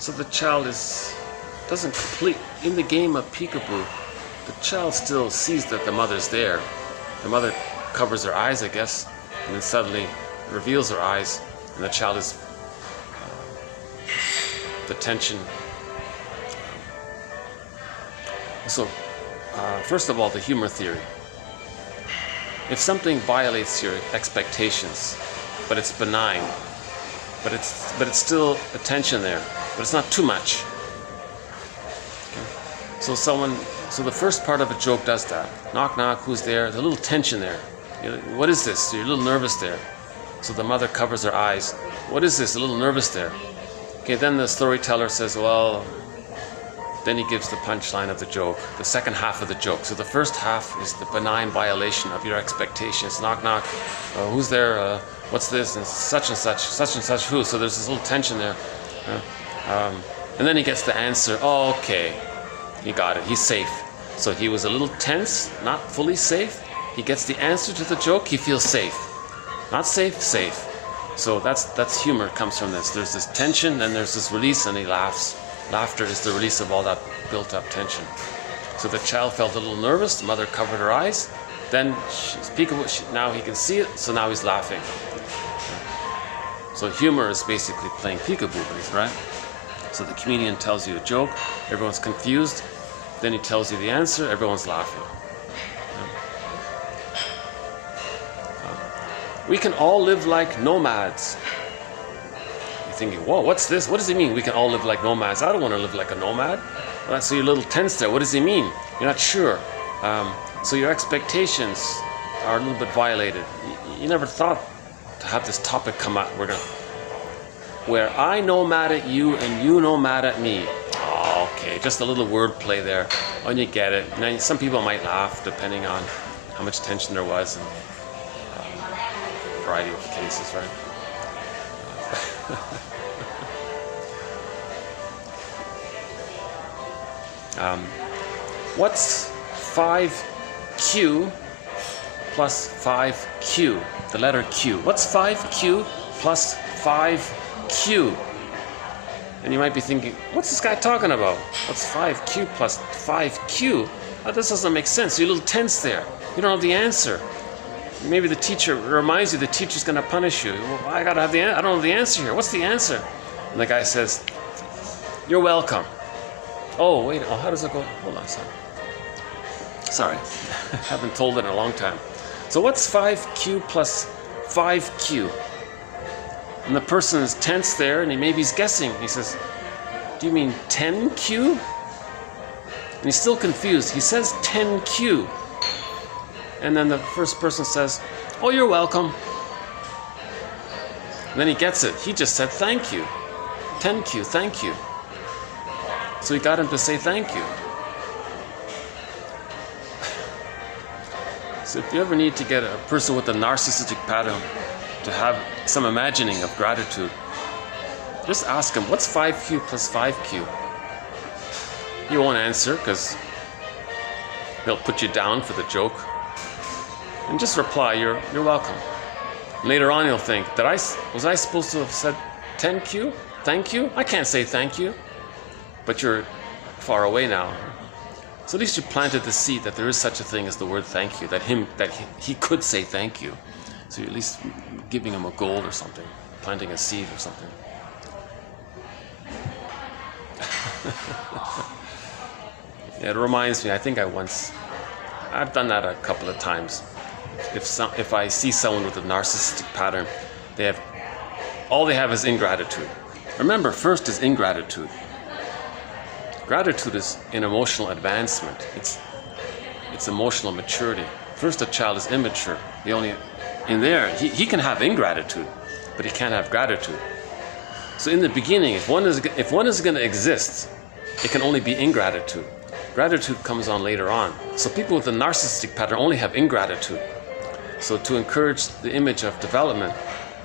So the child doesn't complete, in the game of peekaboo, the child still sees that the mother's there. The mother covers her eyes, I guess, and then suddenly reveals her eyes, and the child is, the tension. So, first of all, the humor theory. If something violates your expectations, but it's benign, but it's still a tension there, but it's not too much. Okay? So the first part of a joke does that. Knock, knock, who's there? There's a little tension there. What is this? You're a little nervous there. So the mother covers her eyes. What is this? A little nervous there. Okay, then the storyteller says, well, then he gives the punchline of the joke, the second half of the joke. So the first half is the benign violation of your expectations. Knock, knock. Who's there? What's this? And such and such who? So there's this little tension there. And then he gets the answer. Oh, okay, he got it. He's safe. So he was a little tense, not fully safe. He gets the answer to the joke. He feels safe. Not safe, safe. So that's humor comes from this. There's this tension, and there's this release, and he laughs. Laughter is the release of all that built-up tension. So the child felt a little nervous. The mother covered her eyes. Then she's peekaboo. Now he can see it, so now he's laughing. So humor is basically playing peekaboo, right? So the comedian tells you a joke. Everyone's confused. Then he tells you the answer. Everyone's laughing. We can all live like nomads. You're thinking, whoa, what's this? What does he mean? We can all live like nomads. I don't want to live like a nomad. Well, so you're a little tense there. What does he mean? You're not sure. So your expectations are a little bit violated. You never thought to have this topic come out. Where I nomad at you and you nomad at me. Oh, okay, just a little wordplay there. And you get it. Now, some people might laugh depending on how much tension there was. And, variety of cases, right? What's 5Q plus 5Q? The letter Q. What's 5Q plus 5Q? And you might be thinking, what's this guy talking about? What's 5Q plus 5Q? Oh, this doesn't make sense. You're a little tense there. You don't have the answer. Maybe the teacher reminds you the teacher's going to punish you. Well, I gotta have I don't have the answer here. What's the answer? And the guy says, "You're welcome." Oh, wait. Oh, how does it go? Hold on, sorry. Haven't told it in a long time. So what's 5Q plus 5Q? And the person is tense there, and maybe he's guessing. He says, "Do you mean 10Q?" And he's still confused. He says 10Q. And then the first person says, "Oh, you're welcome." And then he gets it. He just said thank you. 10Q, thank you. So he got him to say thank you. So if you ever need to get a person with a narcissistic pattern to have some imagining of gratitude, just ask him, what's 5Q plus 5Q? He won't answer because he'll put you down for the joke. And just reply, you're welcome. Later on, he'll think, was I supposed to have said 10Q? Thank you? I can't say thank you. But you're far away now. So at least you planted the seed that there is such a thing as the word thank you, that he could say thank you. So you're at least giving him a goal or something, planting a seed or something. Yeah, it reminds me, I think I've done that a couple of times. If I see someone with a narcissistic pattern, all they have is ingratitude. Remember, first is ingratitude. Gratitude is an emotional advancement. It's emotional maturity. First, a child is immature. He can have ingratitude, but he can't have gratitude. So in the beginning, if one is going to exist, it can only be ingratitude. Gratitude comes on later on. So people with a narcissistic pattern only have ingratitude. So to encourage the image of development,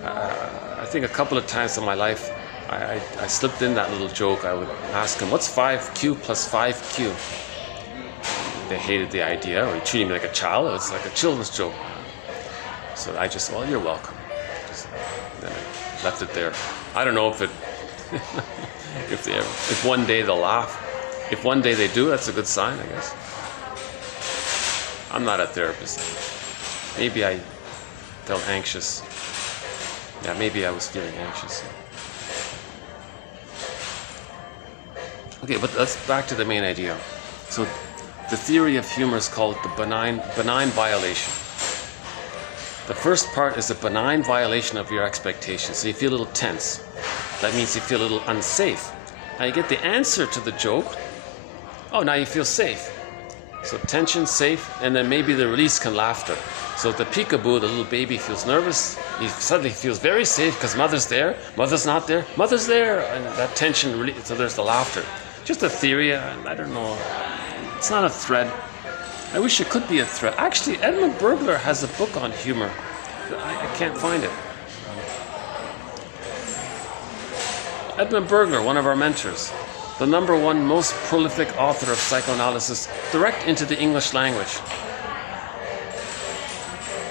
I think a couple of times in my life, I slipped in that little joke. I would ask them, what's 5Q plus 5Q? They hated the idea, or he treated me like a child. It's like a children's joke. So I just, well, you're welcome. Then I left it there. I don't know if one day they'll laugh. If one day they do, that's a good sign, I guess. I'm not a therapist. Maybe I felt anxious. Yeah, maybe I was feeling anxious. Okay, but let's back to the main idea. So the theory of humor is called the benign violation. The first part is a benign violation of your expectations. So you feel a little tense. That means you feel a little unsafe. Now you get the answer to the joke. Oh, now you feel safe. So tension, safe, and then maybe the release can laughter. So the peekaboo, the little baby feels nervous. He suddenly feels very safe because mother's there. Mother's not there. Mother's there, and that tension really. So there's the laughter. Just a theory. I don't know. It's not a thread. I wish it could be a thread. Actually, Edmund Burglar has a book on humor. I can't find it. Edmund Burglar, one of our mentors, the #1 most prolific author of psychoanalysis, direct into the English language.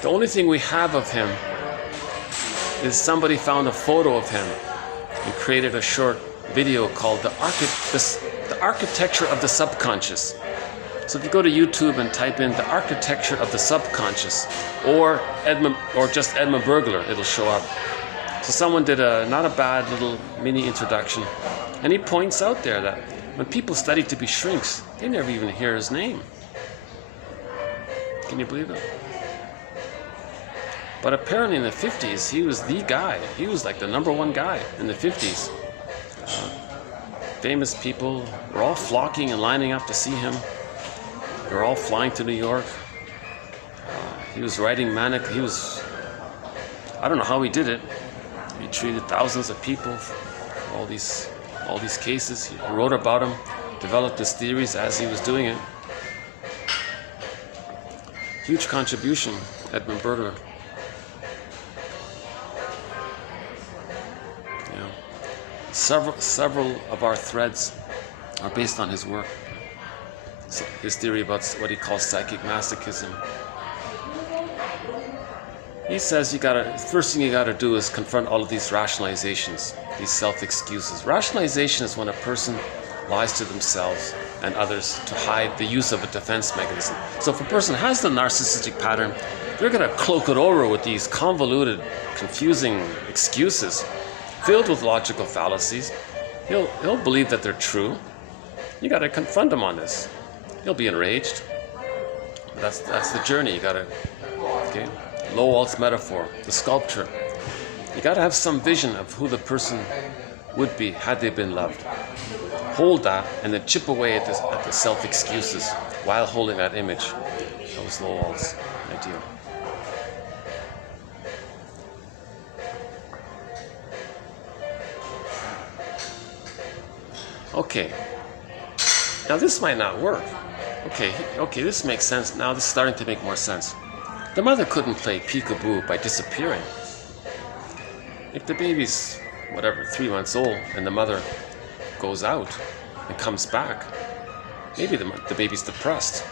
The only thing we have of him is somebody found a photo of him and created a short video called The Architecture of the Subconscious. So if you go to YouTube and type in The Architecture of the Subconscious or just Edmund Burglar, it'll show up. So someone did not a bad little mini introduction, and he points out there that when people study to be shrinks, they never even hear his name. Can you believe it? But apparently in the 50s, he was the guy. He was like the #1 guy in the 50s. Famous people were all flocking and lining up to see him. They were all flying to New York. He was writing manic. I don't know how he did it. He treated thousands of people, all these cases. He wrote about them, developed his theories as he was doing it. Huge contribution, Edmund Burglar. Yeah. Several of our threads are based on his work. His theory about what he calls psychic masochism. He says first thing you gotta do is confront all of these rationalizations, these self-excuses. Rationalization is when a person lies to themselves and others to hide the use of a defense mechanism. So if a person has the narcissistic pattern, they're gonna cloak it over with these convoluted, confusing excuses filled with logical fallacies. He'll believe that they're true. You gotta confront him on this. He'll be enraged. That's the journey. You gotta, okay? Lowell's metaphor, the sculpture. You gotta have some vision of who the person would be had they been loved. Hold that and then chip away at the self-excuses while holding that image. That was Lowell's idea. Okay. Now this might not work. Okay, this makes sense. Now this is starting to make more sense. The mother couldn't play peekaboo by disappearing. If the baby's, 3 months old, and the mother goes out and comes back, maybe the baby's depressed.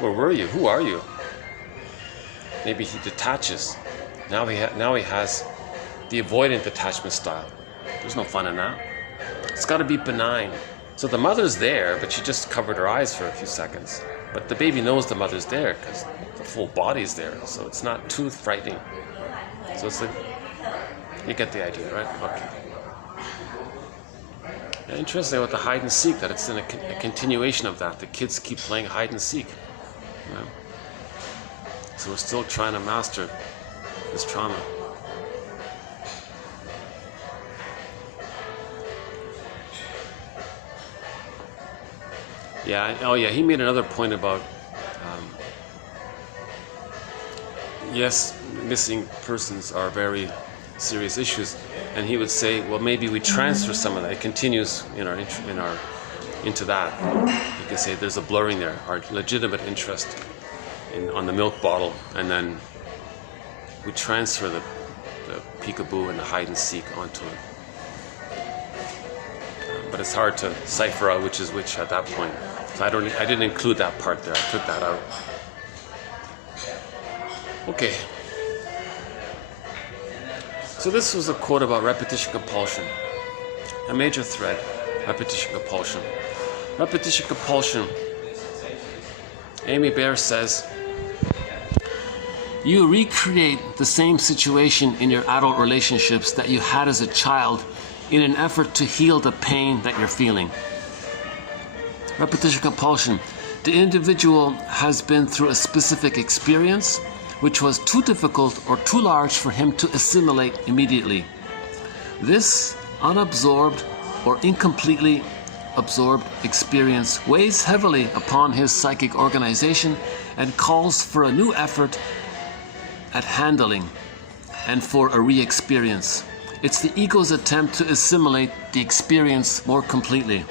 Where were you? Who are you? Maybe he detaches. Now he has the avoidant attachment style. There's no fun in that. It's got to be benign. So the mother's there, but she just covered her eyes for a few seconds. But the baby knows the mother's there because the full body's there, so it's not too frightening. So it's like, you get the idea, right? Okay. And interesting with the hide and seek, that it's in a continuation of that. The kids keep playing hide and seek. You know? So we're still trying to master this trauma. Yeah, he made another point about, yes, missing persons are very serious issues, and he would say, well, maybe we transfer some of that. It continues into that. You can say there's a blurring there, our legitimate interest on the milk bottle, and then we transfer the peekaboo and the hide and seek onto it. But it's hard to cipher out which is which at that point. So I didn't include that part there. I took that out. Okay. So this was a quote about repetition compulsion. A major thread, repetition compulsion. Repetition compulsion. Amy Baer says, you recreate the same situation in your adult relationships that you had as a child in an effort to heal the pain that you're feeling. Repetition compulsion. The individual has been through a specific experience which was too difficult or too large for him to assimilate immediately. This unabsorbed or incompletely self-absorbed experience weighs heavily upon his psychic organization and calls for a new effort at handling and for a re-experience. It's the ego's attempt to assimilate the experience more completely.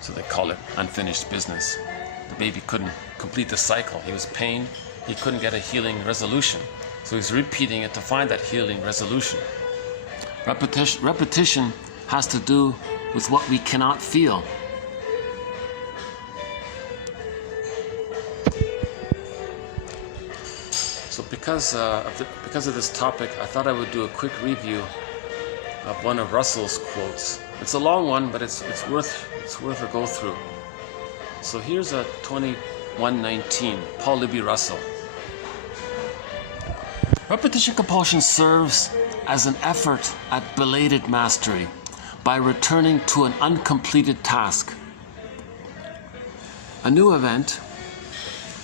So they call it unfinished business. The baby couldn't complete the cycle. He was pained. He couldn't get a healing resolution. So he's repeating it to find that healing resolution. Repetition has to do with what we cannot feel. So because of this topic, I thought I would do a quick review of one of Russell's quotes. It's a long one, but it's worth a go through. So here's a 2119, Paul Libby Russell. Repetition compulsion serves as an effort at belated mastery by returning to an uncompleted task. A new event,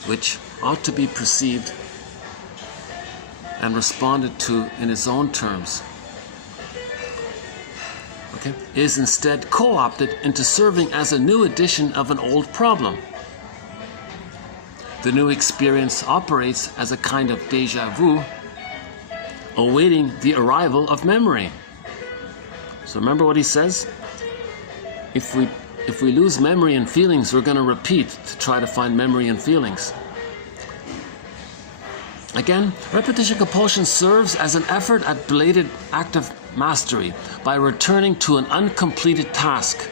which ought to be perceived and responded to in its own terms, is instead co-opted into serving as a new edition of an old problem. The new experience operates as a kind of déjà vu, awaiting the arrival of memory. So remember what he says? If we lose memory and feelings, we're going to repeat to try to find memory and feelings. Again, repetition compulsion serves as an effort at belated active mastery by returning to an uncompleted task.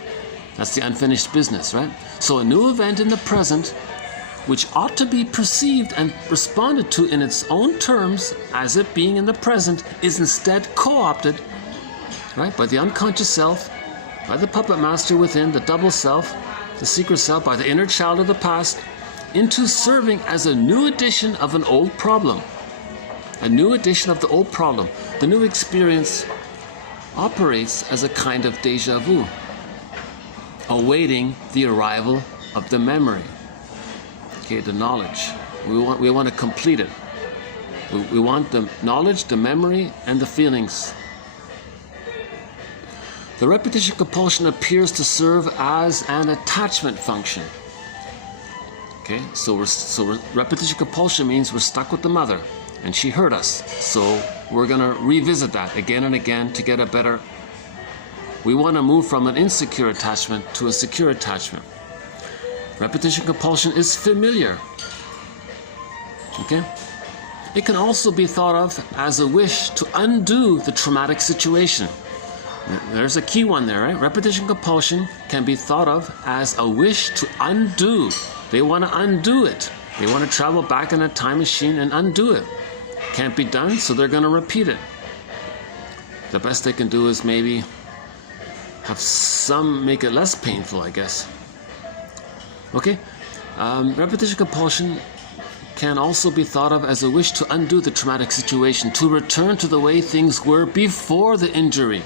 That's the unfinished business, right? So a new event in the present, which ought to be perceived and responded to in its own terms as it being in the present, is instead co-opted, right, by the unconscious self, by the puppet master within, the double self, the secret self, by the inner child of the past, into serving as a new edition of an old problem. A new edition of the old problem. The new experience operates as a kind of déjà vu, awaiting the arrival of the memory. Okay, the knowledge. We want to complete it. We want the knowledge, the memory, and the feelings. The repetition compulsion appears to serve as an attachment function. Okay, so repetition compulsion means we're stuck with the mother, and she hurt us. So we're gonna revisit that again and again to get a better. We want to move from an insecure attachment to a secure attachment. Repetition compulsion is familiar. Okay? It can also be thought of as a wish to undo the traumatic situation. There's a key one there, right? Repetition compulsion can be thought of as a wish to undo. They want to undo it. They want to travel back in a time machine and undo it. Can't be done, so they're going to repeat it. The best they can do is maybe make it less painful, I guess. Okay? Repetition compulsion can also be thought of as a wish to undo the traumatic situation, to return to the way things were before the injury.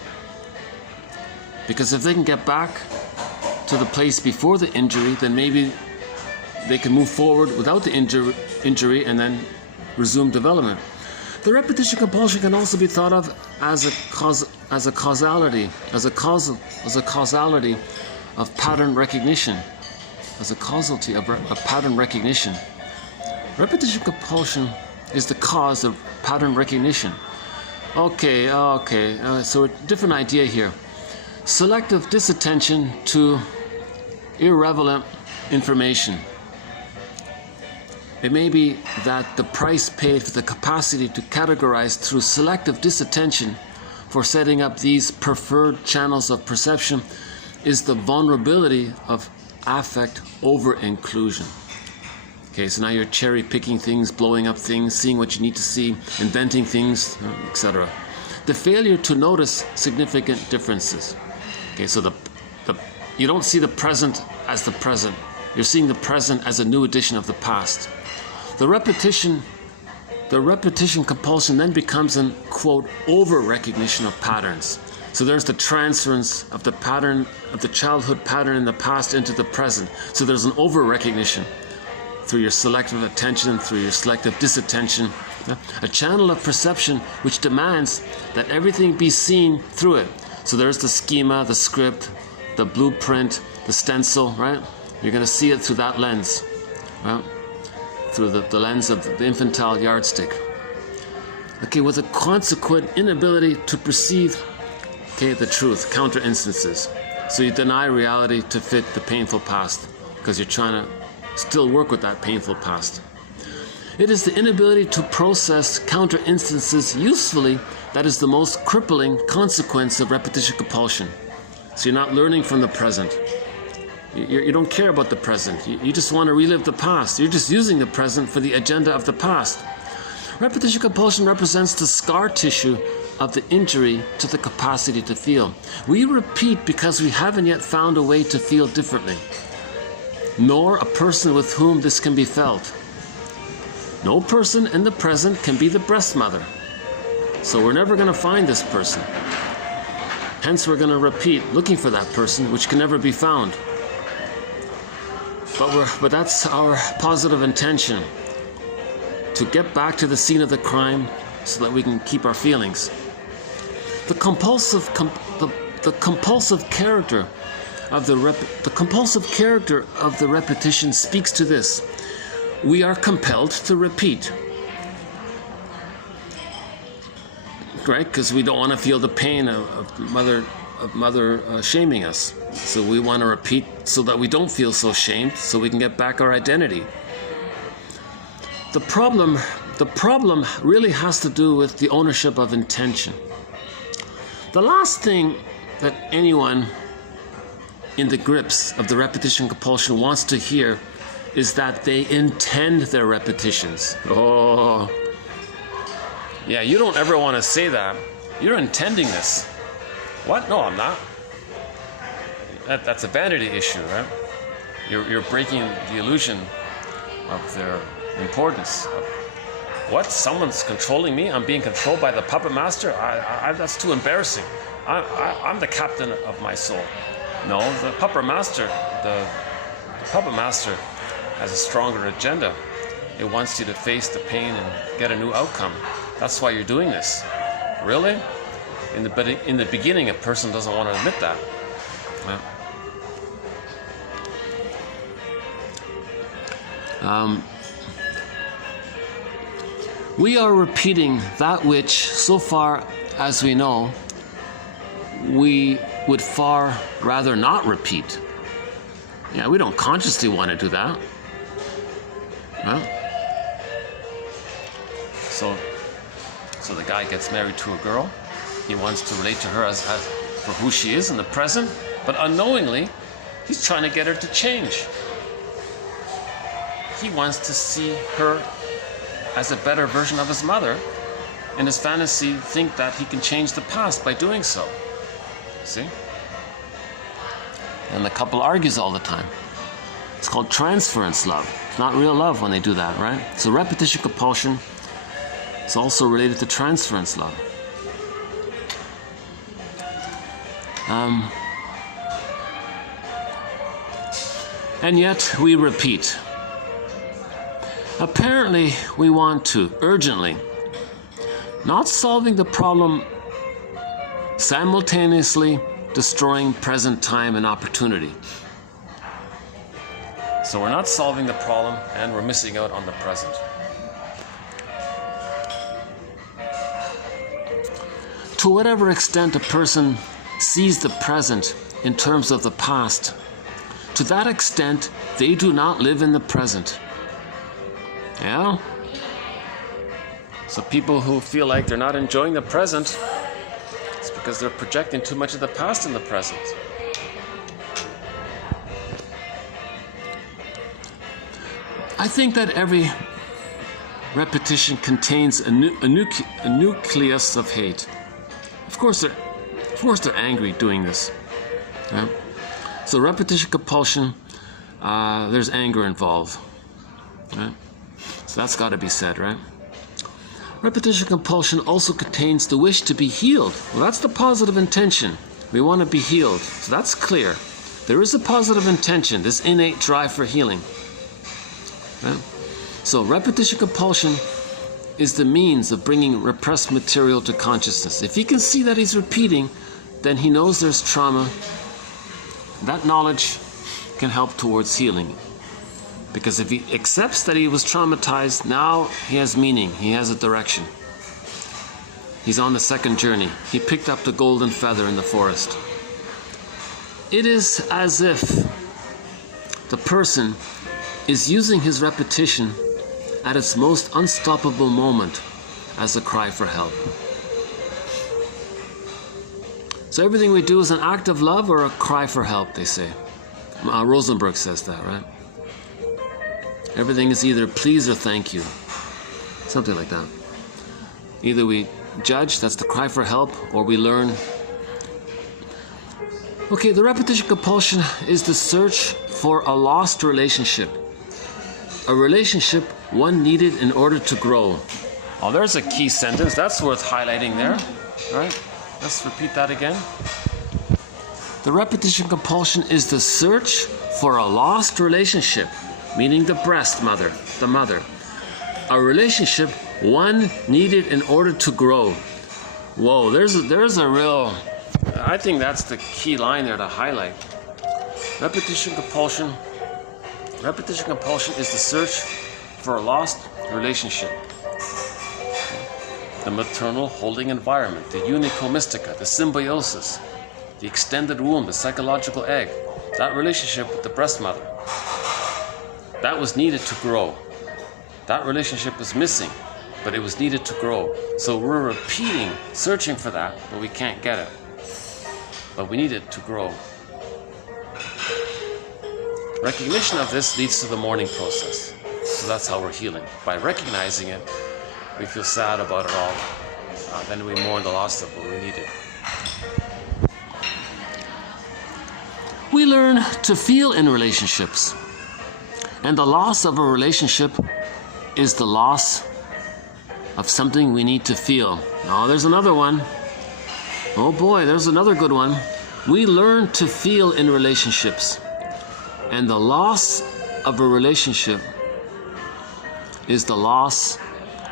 Because if they can get back to the place before the injury, then maybe they can move forward without the injury and then resume development. The repetition compulsion can also be thought of as a causality of pattern recognition. As a causality of pattern recognition. Repetition compulsion is the cause of pattern recognition. Okay, so a different idea here. Selective disattention to irrelevant information. It may be that the price paid for the capacity to categorize through selective disattention for setting up these preferred channels of perception is the vulnerability of affect over-inclusion. Okay, so now you're cherry-picking things, blowing up things, seeing what you need to see, inventing things, etc. The failure to notice significant differences. Okay, so you don't see the present as the present. You're seeing the present as a new edition of the past. The repetition compulsion then becomes an, quote, over-recognition of patterns. So there's the transference of the pattern, of the childhood pattern in the past into the present. So there's an over-recognition through your selective attention, through your selective disattention. A channel of perception which demands that everything be seen through it. So there's the schema, the script, the blueprint, the stencil, right? You're going to see it through that lens, right? Through the lens of the infantile yardstick. Okay, with a consequent inability to perceive, okay, the truth, counter instances. So you deny reality to fit the painful past because you're trying to still work with that painful past. It is the inability to process counter instances usefully that is the most crippling consequence of repetition compulsion. So you're not learning from the present. You don't care about the present. You just want to relive the past. You're just using the present for the agenda of the past. Repetition compulsion represents the scar tissue of the injury to the capacity to feel. We repeat because we haven't yet found a way to feel differently, nor a person with whom this can be felt. No person in the present can be the breast mother. So we're never going to find this person. Hence we're going to repeat, looking for that person, which can never be found. But that's our positive intention, to get back to the scene of the crime so that we can keep our feelings. The compulsive character of the repetition speaks to this. We are compelled to repeat, right? Because we don't want to feel the pain of mother shaming us. So we want to repeat so that we don't feel so shamed, so we can get back our identity. The problem really has to do with the ownership of intention. The last thing that anyone in the grips of the repetition compulsion wants to hear is that they intend their repetitions. Oh, yeah, you don't ever want to say that. You're intending this. What? No, I'm not. That's a vanity issue, right? You're breaking the illusion of their importance. What? Someone's controlling me? I'm being controlled by the puppet master? That's too embarrassing. I'm the captain of my soul. No, the puppet master has a stronger agenda. It wants you to face the pain and get a new outcome. That's why you're doing this. Really? In the beginning, a person doesn't want to admit that. We are repeating that which, so far as we know, we would far rather not repeat. Yeah, we don't consciously want to do that. So the guy gets married to a girl. He wants to relate to her as for who she is in the present, but unknowingly, he's trying to get her to change. He wants to see her as a better version of his mother, in his fantasy think that he can change the past by doing so. See? And the couple argues all the time. It's called transference love. It's not real love when they do that, right? So repetition compulsion is also related to transference love. And yet we repeat. Apparently we want to, urgently, not solving the problem, simultaneously destroying present time and opportunity. So we're not solving the problem and we're missing out on the present. To whatever extent a person sees the present in terms of the past, to that extent they do not live in the present. Yeah? So people who feel like they're not enjoying the present, it's because they're projecting too much of the past in the present. I think that every repetition contains a nucleus of hate. Of course they're angry doing this. Right? So repetition compulsion, there's anger involved. Right? So that's got to be said, right? Repetition compulsion also contains the wish to be healed. Well, that's the positive intention. We want to be healed. So that's clear. There is a positive intention, this innate drive for healing. Right? So repetition compulsion is the means of bringing repressed material to consciousness. If he can see that he's repeating, then he knows there's trauma. That knowledge can help towards healing. Because if he accepts that he was traumatized, now he has meaning, he has a direction. He's on the second journey. He picked up the golden feather in the forest. It is as if the person is using his repetition at its most unstoppable moment as a cry for help. So everything we do is an act of love or a cry for help, they say. Rosenberg says that, right? Everything is either please or thank you. Something like that. Either we judge, that's the cry for help, or we learn. Okay, the repetition compulsion is the search for a lost relationship. A relationship one needed in order to grow. Oh, there's a key sentence. That's worth highlighting there. All right, let's repeat that again. The repetition compulsion is the search for a lost relationship, meaning the breast mother, the mother. A relationship one needed in order to grow. Whoa, there's a real, I think that's the key line there to highlight. Repetition compulsion is the search for a lost relationship. The maternal holding environment, the unico mystica, the symbiosis, the extended womb, the psychological egg, that relationship with the breast mother, that was needed to grow. That relationship was missing, but it was needed to grow. So we're repeating, searching for that, but we can't get it. But we need it to grow. Recognition of this leads to the mourning process. So that's how we're healing. By recognizing it, we feel sad about it all. Then we mourn the loss of what we needed. We learn to feel in relationships. And the loss of a relationship is the loss of something we need to feel. Oh, there's another one. Oh boy, there's another good one. We learn to feel in relationships. And the loss of a relationship is the loss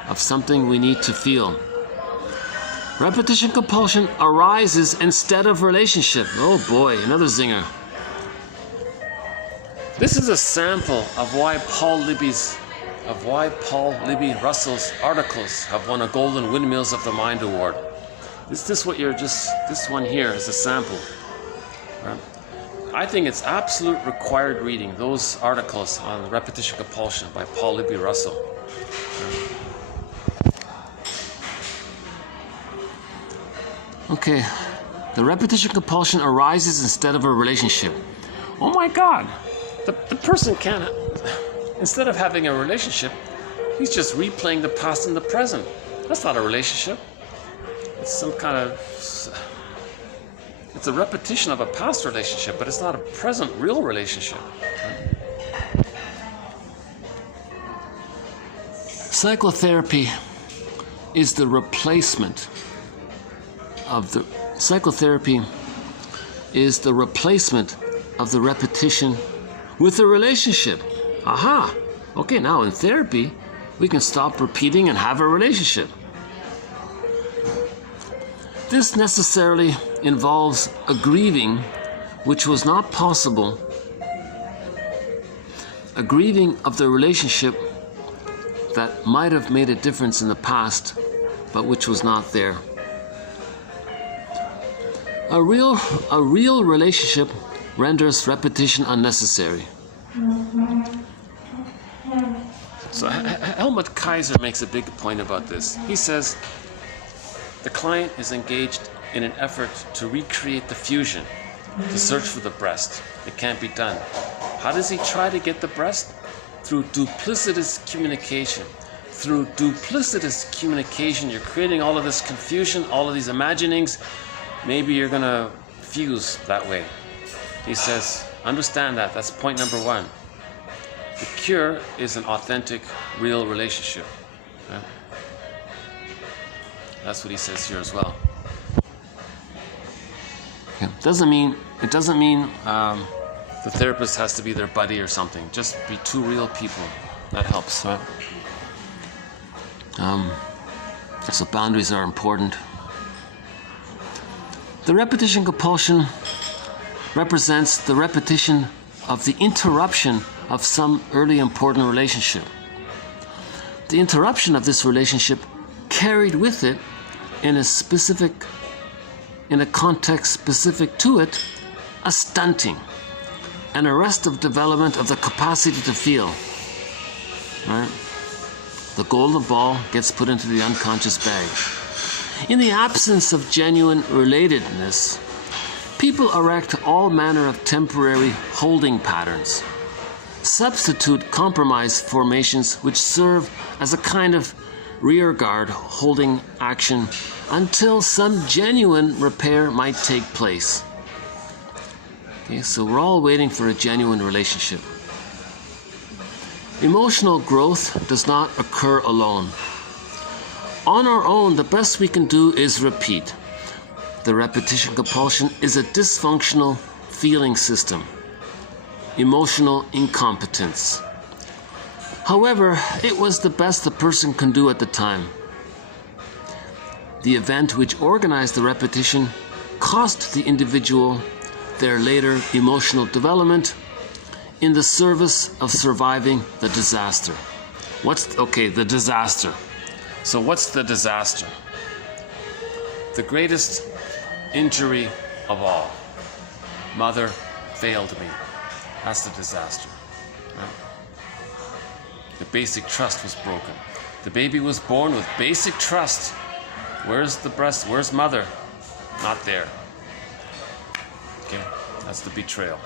of something we need to feel. Repetition compulsion arises instead of relationship. Oh boy, another zinger. This is a sample of why Paul Libby Russell's articles have won a Golden Windmills of the Mind Award. This one here is a sample. Right? I think it's absolute required reading, those articles on repetition compulsion by Paul Libby Russell. Okay, the repetition compulsion arises instead of a relationship. Oh my God, the person can't, instead of having a relationship, he's just replaying the past and the present. That's not a relationship. It's some kind of, it's a repetition of a past relationship, but it's not a present, real relationship. Psychotherapy is the replacement of the repetition with a relationship. Aha! Okay, now in therapy, we can stop repeating and have a relationship. This necessarily involves a grieving which was not possible, a grieving of the relationship that might have made a difference in the past, but which was not there. A real relationship renders repetition unnecessary. So Helmut Kaiser makes a big point about this. He says the client is engaged in an effort to recreate the fusion, to search for the breast. It can't be done. How does he try to get the breast? Through duplicitous communication. Through duplicitous communication, you're creating all of this confusion, all of these imaginings. Maybe you're gonna fuse that way. He says, understand that. That's point number one. The cure is an authentic, real relationship. Okay? That's what he says here as well. Yeah. It doesn't mean the therapist has to be their buddy or something. Just be two real people. That helps, right? So boundaries are important. The repetition compulsion represents the repetition of the interruption of some early important relationship. The interruption of this relationship carried with it in a context specific to it, a stunting, an arrest of development of the capacity to feel. Right? The golden ball gets put into the unconscious bag. In the absence of genuine relatedness, people erect all manner of temporary holding patterns, substitute compromise formations which serve as a kind of rearguard holding action until some genuine repair might take place. Okay, so we're all waiting for a genuine relationship. Emotional growth does not occur alone. On our own, the best we can do is repeat. The repetition compulsion is a dysfunctional feeling system, emotional incompetence. However, it was the best the person can do at the time. The event which organized the repetition cost the individual their later emotional development in the service of surviving the disaster. The disaster. So what's the disaster? The greatest injury of all. Mother failed me. That's the disaster. Right? The basic trust was broken. The baby was born with basic trust. Where's the breast? Where's mother? Not there. Okay, that's the betrayal.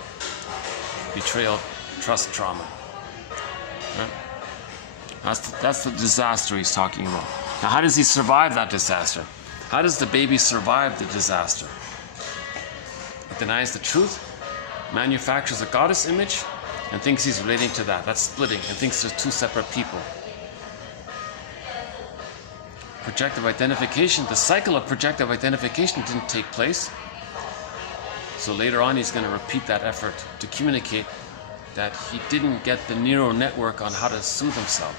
Betrayal, trust trauma. Right? That's the disaster he's talking about. Now, how does he survive that disaster? How does the baby survive the disaster? He denies the truth, manufactures a goddess image, and thinks he's relating to that. That's splitting, and thinks there's two separate people. Projective identification, the cycle of projective identification didn't take place. So later on, he's going to repeat that effort to communicate that he didn't get the neural network on how to soothe himself,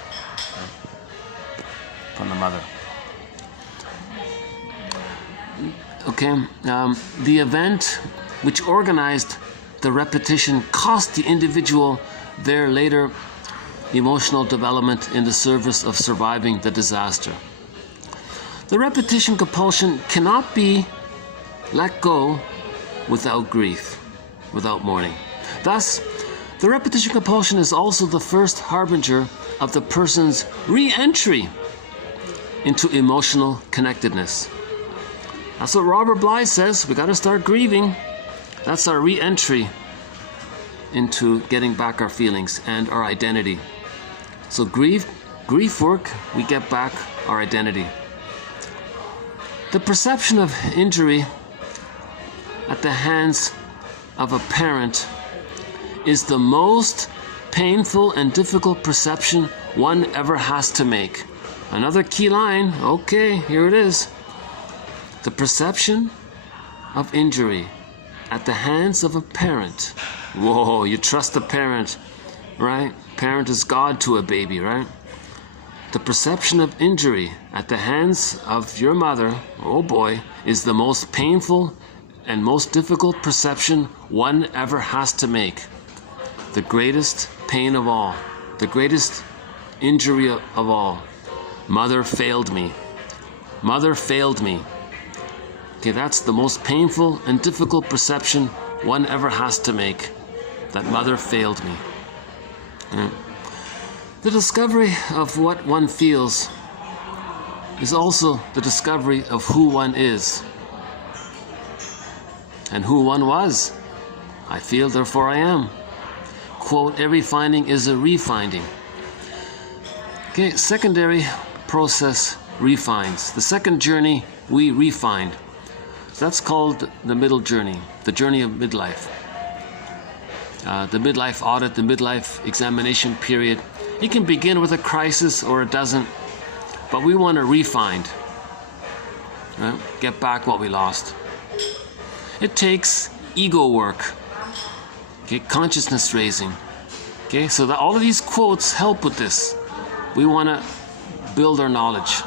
right? From the mother. Okay, the event which organized the repetition cost the individual their later emotional development in the service of surviving the disaster. The repetition compulsion cannot be let go without grief, without mourning. Thus, the repetition compulsion is also the first harbinger of the person's re-entry into emotional connectedness. That's what Robert Bly says. We got to start grieving. That's our re-entry into getting back our feelings and our identity. So grief work, we get back our identity. The perception of injury at the hands of a parent is the most painful and difficult perception one ever has to make. Another key line, okay, here it is. The perception of injury at the hands of a parent. Whoa, you trust the parent, right? Parent is God to a baby, right? The perception of injury at the hands of your mother, oh boy, is the most painful and most difficult perception one ever has to make. The greatest pain of all, the greatest injury of all. Mother failed me. Mother failed me. Okay, that's the most painful and difficult perception one ever has to make. That mother failed me. Yeah. The discovery of what one feels is also the discovery of who one is and who one was. I feel, therefore I am. Quote, every finding is a refinding. Okay, secondary process refines. The second journey we refined. That's called the middle journey, the journey of midlife. The midlife audit, the midlife examination period. It can begin with a crisis or it doesn't, but we want to refind, right? Get back what we lost. It takes ego work, okay? Consciousness raising. Okay, so all of these quotes help with this. We want to build our knowledge.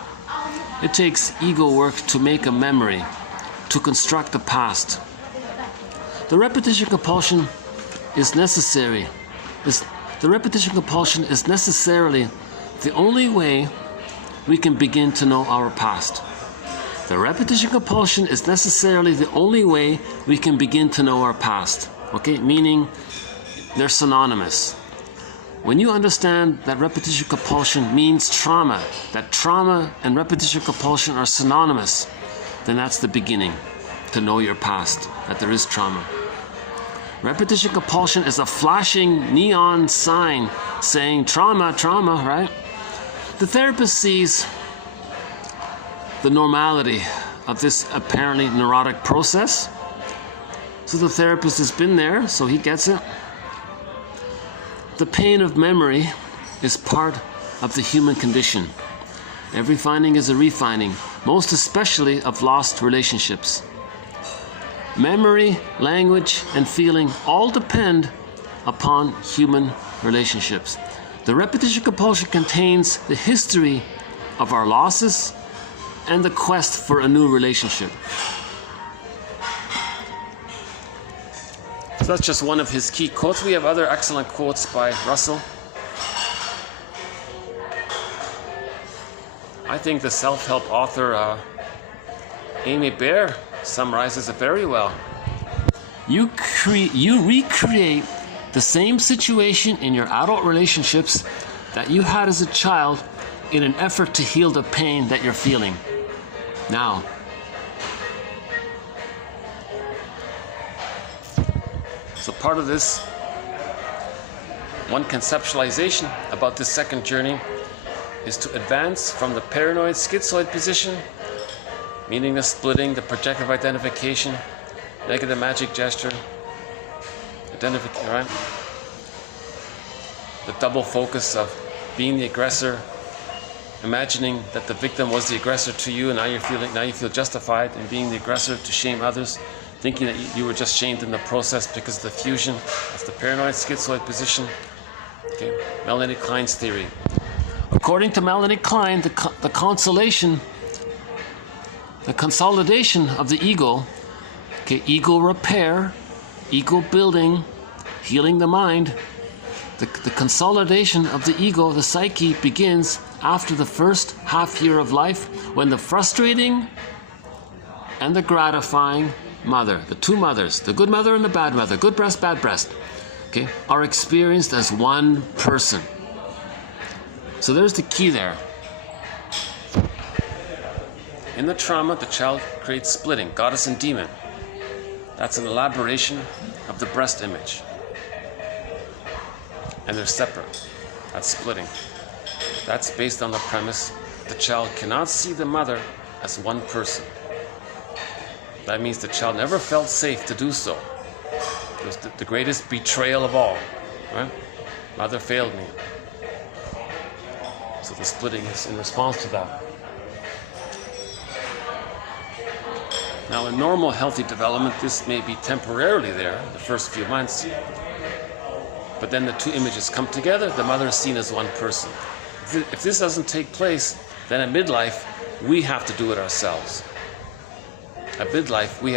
It takes ego work to make a memory, to construct the past. The repetition compulsion is necessary. The repetition compulsion is necessarily the only way we can begin to know our past. The repetition compulsion is necessarily the only way we can begin to know our past. Okay, meaning they're synonymous. When you understand that repetition compulsion means trauma, that trauma and repetition compulsion are synonymous, then that's the beginning to know your past, that there is trauma. Repetition compulsion is a flashing neon sign saying trauma, trauma, right? The therapist sees the normality of this apparently neurotic process. So the therapist has been there, so he gets it. The pain of memory is part of the human condition. Every finding is a refining, most especially of lost relationships. Memory, language, and feeling all depend upon human relationships. The repetition compulsion contains the history of our losses and the quest for a new relationship. So that's just one of his key quotes. We have other excellent quotes by Russell. I think the self-help author Amy Baer summarizes it very well. You recreate the same situation in your adult relationships that you had as a child in an effort to heal the pain that you're feeling now. So part of this, one conceptualization about this second journey is to advance from the paranoid schizoid position, meaning the splitting, the projective identification, negative magic gesture, right? The double focus of being the aggressor, imagining that the victim was the aggressor to you, and now you feel justified in being the aggressor to shame others, thinking that you were just shamed in the process because of the fusion. That's the paranoid schizoid position. Okay, Melanie Klein's theory. According to Melanie Klein, the consolidation of the ego, okay, ego repair, ego building, healing the mind, the consolidation of the ego, the psyche, begins after the first half year of life, when the frustrating and the gratifying mother, the two mothers, the good mother and the bad mother, good breast, bad breast, okay, are experienced as one person. So there's the key there. In the trauma, the child creates splitting, goddess and demon. That's an elaboration of the breast image. And they're separate. That's splitting. That's based on the premise the child cannot see the mother as one person. That means the child never felt safe to do so. It was the greatest betrayal of all, right? Mother failed me. So the splitting is in response to that. Now, in normal, healthy development, this may be temporarily there, the first few months. But then the two images come together, the mother is seen as one person. If this doesn't take place, then at midlife, we have to do it ourselves. At midlife, we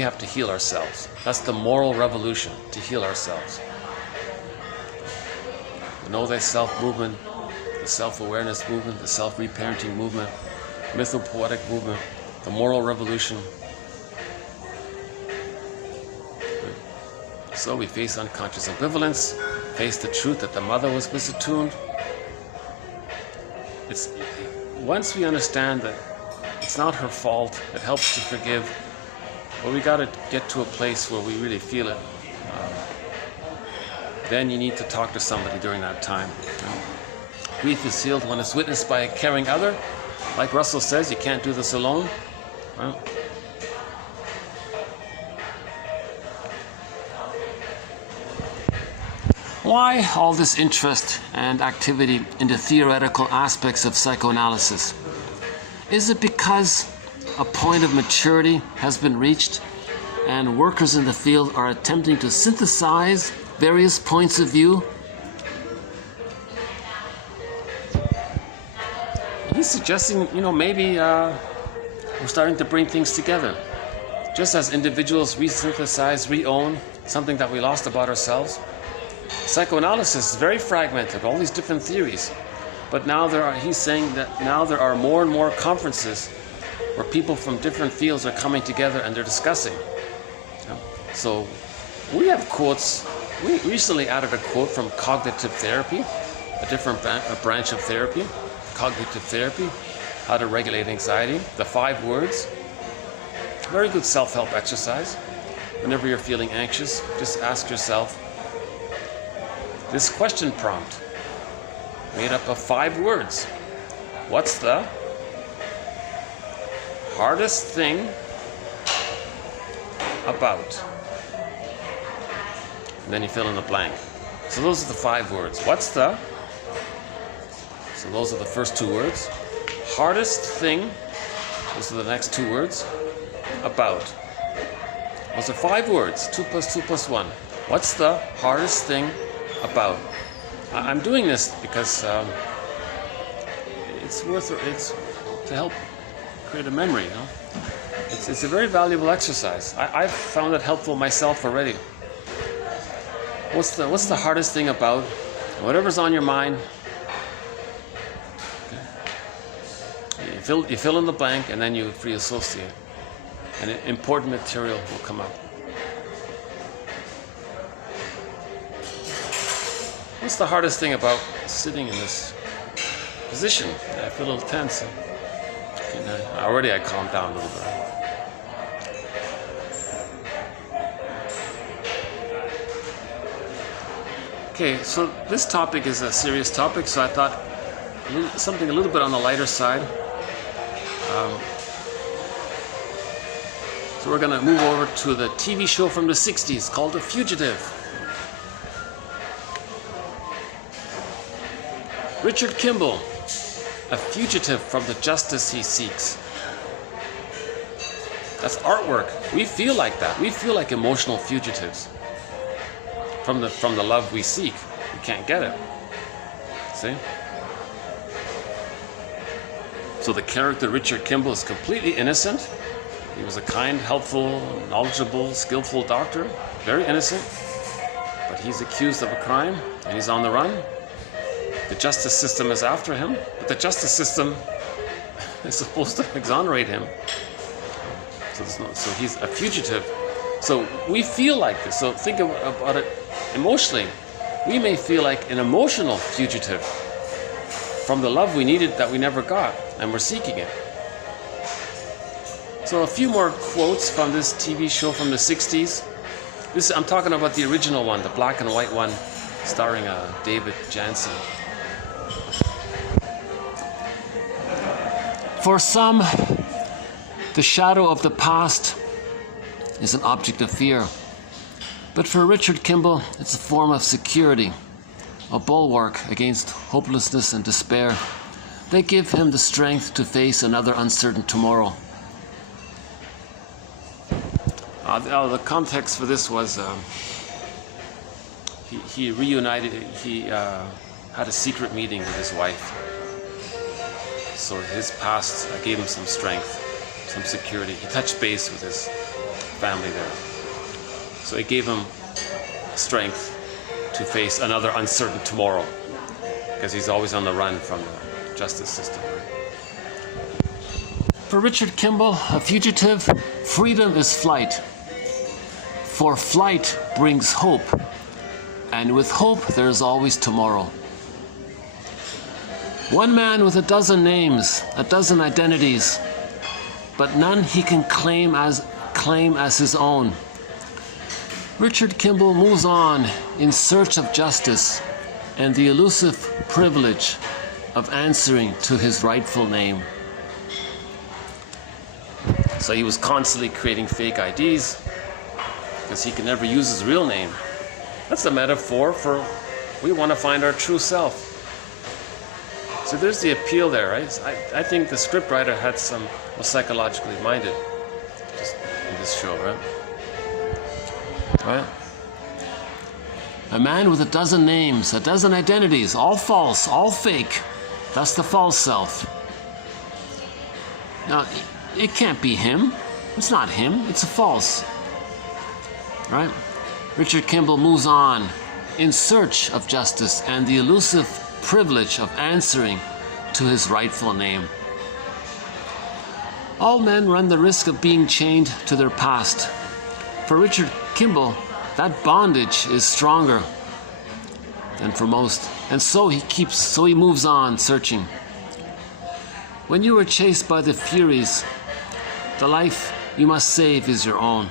have to heal ourselves. That's the moral revolution, to heal ourselves. The Know Thyself movement, the self-awareness movement, the self-reparenting movement, mythopoetic movement, the moral revolution. So we face unconscious ambivalence, face the truth that the mother was misattuned. Once we understand that it's not her fault, it helps to forgive, but we got to get to a place where we really feel it. Then you need to talk to somebody during that time. Grief is healed when it's witnessed by a caring other. Like Russell says, you can't do this alone. Well, why all this interest and activity in the theoretical aspects of psychoanalysis? Is it because a point of maturity has been reached and workers in the field are attempting to synthesize various points of view? He's suggesting, maybe we're starting to bring things together. just as individuals resynthesize, re-own something that we lost about ourselves, psychoanalysis is very fragmented, all these different theories. But now he's saying that now there are more and more conferences where people from different fields are coming together and they're discussing. So we have quotes. We recently added a quote from cognitive therapy, a different branch of therapy, cognitive therapy, how to regulate anxiety, the 5 words. Very good self-help exercise. Whenever you're feeling anxious, just ask yourself this question prompt, made up of 5 words. What's the hardest thing about? And then you fill in the blank. So those are the 5 words. What's the? So those are the first 2 words. Hardest thing, those are the next 2 words. About. Those are 5 words. 2 plus 2 plus 1. What's the hardest thing about? I'm doing this because it's to help create a memory. It's a very valuable exercise. I've found it helpful myself already. What's the hardest thing about? Whatever's on your mind. Okay. You fill in the blank and then you free associate. And important material will come up. What's the hardest thing about sitting in this position? I feel a little tense. Okay, now, already I calmed down a little bit. Okay, so this topic is a serious topic, so I thought something a little bit on the lighter side. So we're going to move over to the TV show from the 60s called The Fugitive. Richard Kimball, a fugitive from the justice he seeks. That's artwork. We feel like that. We feel like emotional fugitives from the love we seek. We can't get it. See? So the character Richard Kimball is completely innocent. He was a kind, helpful, knowledgeable, skillful doctor, very innocent, but he's accused of a crime and he's on the run. The justice system is after him, but the justice system is supposed to exonerate him. So he's a fugitive. So we feel like this. So think about it emotionally. We may feel like an emotional fugitive from the love we needed that we never got, and we're seeking it. So a few more quotes from this TV show from the 60s. I'm talking about the original one, the black and white one, starring David Jansen. For some, the shadow of the past is an object of fear. But for Richard Kimball, it's a form of security, a bulwark against hopelessness and despair. They give him the strength to face another uncertain tomorrow. The context for this was he reunited, he had a secret meeting with his wife. So his past gave him some strength, some security. He touched base with his family there. So it gave him strength to face another uncertain tomorrow, because he's always on the run from the justice system. For Richard Kimball, a fugitive, freedom is flight. For flight brings hope, and with hope there is always tomorrow. One man with 12 names, 12 identities, but none he can claim as his own. Richard Kimball moves on in search of justice and the elusive privilege of answering to his rightful name. So he was constantly creating fake IDs because he could never use his real name. That's the metaphor for we want to find our true self. So there's the appeal there, right? I think the scriptwriter was psychologically minded just in this show, right? Right? A man with 12 names, 12 identities, all false, all fake. That's the false self. Now, it can't be him. It's not him, it's a false. Right? Richard Kimball moves on in search of justice and the elusive privilege of answering to his rightful name. All men run the risk of being chained to their past. For Richard Kimball, that bondage is stronger than for most, and so he moves on searching. When you are chased by the Furies, the life you must save is your own.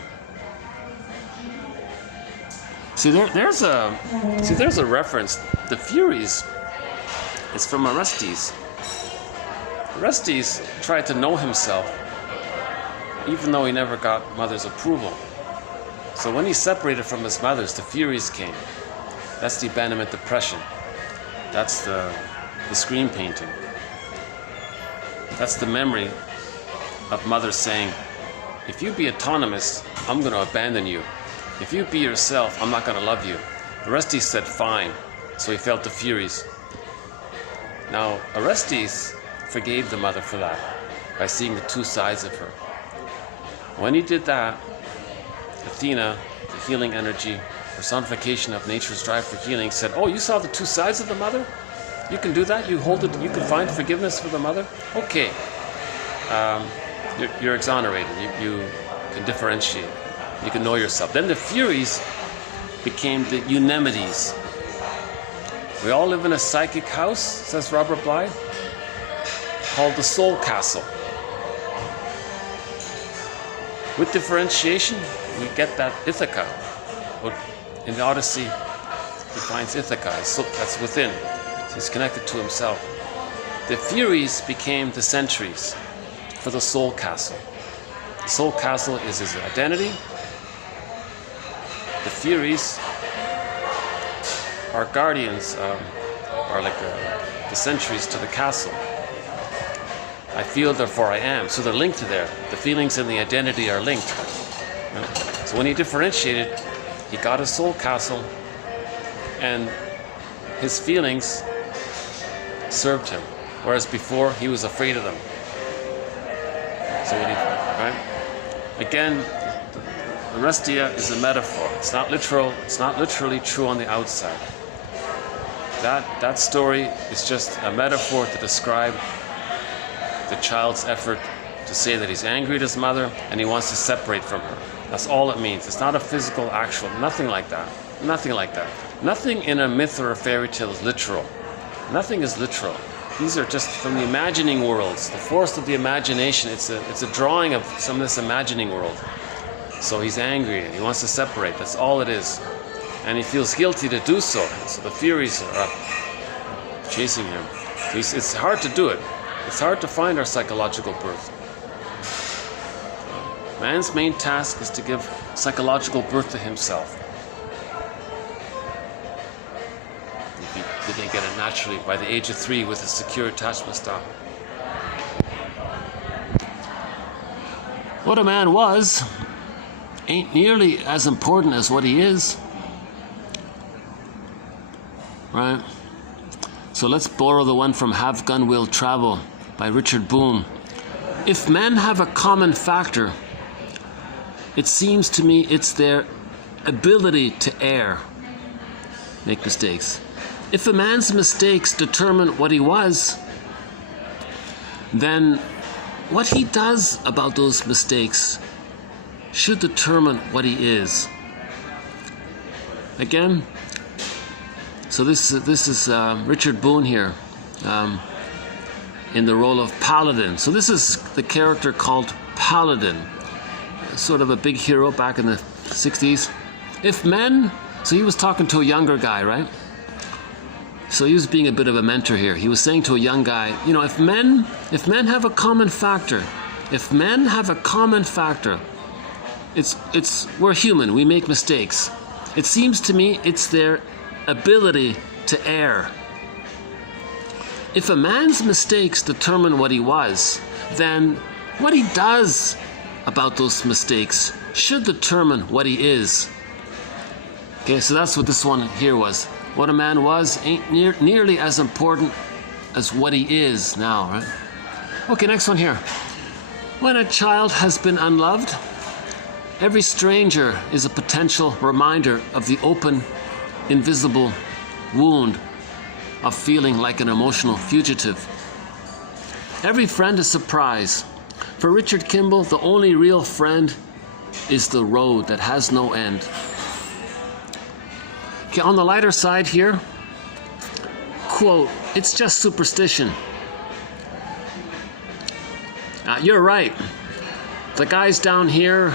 See, there's a reference. The Furies is from Orestes. Orestes tried to know himself, even though he never got mother's approval. So when he separated from his mothers, the Furies came. That's the abandonment depression. That's the screen painting. That's the memory of mother saying, if you be autonomous, I'm going to abandon you. If you be yourself, I'm not going to love you. Orestes said, fine. So he felt the Furies. Now, Orestes forgave the mother for that by seeing the two sides of her. When he did that, Athena, the healing energy, personification of nature's drive for healing, said, oh, you saw the two sides of the mother? You can do that? You hold it, you can find forgiveness for the mother? Okay. You're exonerated. You can differentiate. You can know yourself. Then the Furies became the Eunemides. We all live in a psychic house, says Robert Bly, called the Soul Castle. With differentiation, we get that Ithaca. In the Odyssey, he finds Ithaca, so that's within. So he's connected to himself. The Furies became the sentries for the Soul Castle. The Soul Castle is his identity. The Furies are guardians, are like the sentries to the castle. I feel, therefore I am. So they're linked there. The feelings and the identity are linked. So when he differentiated, he got a soul castle, and his feelings served him, whereas before he was afraid of them. So when he, right? Again, Orestia is a metaphor. It's not literal. It's not literally true on the outside. That story is just a metaphor to describe the child's effort to say that he's angry at his mother and he wants to separate from her. That's all it means. It's not a physical, actual, nothing like that. Nothing like that. Nothing in a myth or a fairy tale is literal. Nothing is literal. These are just from the imagining worlds, the force of the imagination. It's a drawing of some of this imagining world. So he's angry and he wants to separate. That's all it is. And he feels guilty to do so. So the Furies are up chasing him. It's hard to do it. It's hard to find our psychological birth. Man's main task is to give psychological birth to himself. Did they get it naturally by the age of 3 with a secure attachment style? What a man was ain't nearly as important as what he is. Right? So let's borrow the one from Have Gun Will Travel by Richard Boone. If men have a common factor, it seems to me it's their ability to err, make mistakes. If a man's mistakes determine what he was, then what he does about those mistakes should determine what he is. Again, so this is Richard Boone here in the role of Paladin. So this is the character called Paladin, sort of a big hero back in the 60s. If men, so he was talking to a younger guy, right? So he was being a bit of a mentor here. He was saying to a young guy, you know, if men have a common factor, it's we're human, we make mistakes. It seems to me it's their ability to err. If a man's mistakes determine what he was, then what he does about those mistakes should determine what he is. Okay, so that's what this one here was. What a man was ain't nearly as important as what he is now, right? Okay, next one here. When a child has been unloved, every stranger is a potential reminder of the open, invisible wound of feeling like an emotional fugitive. Every friend is surprise. For Richard Kimball, the only real friend is the road that has no end. Okay, on the lighter side here, quote, "It's just superstition." You're right. The guys down here,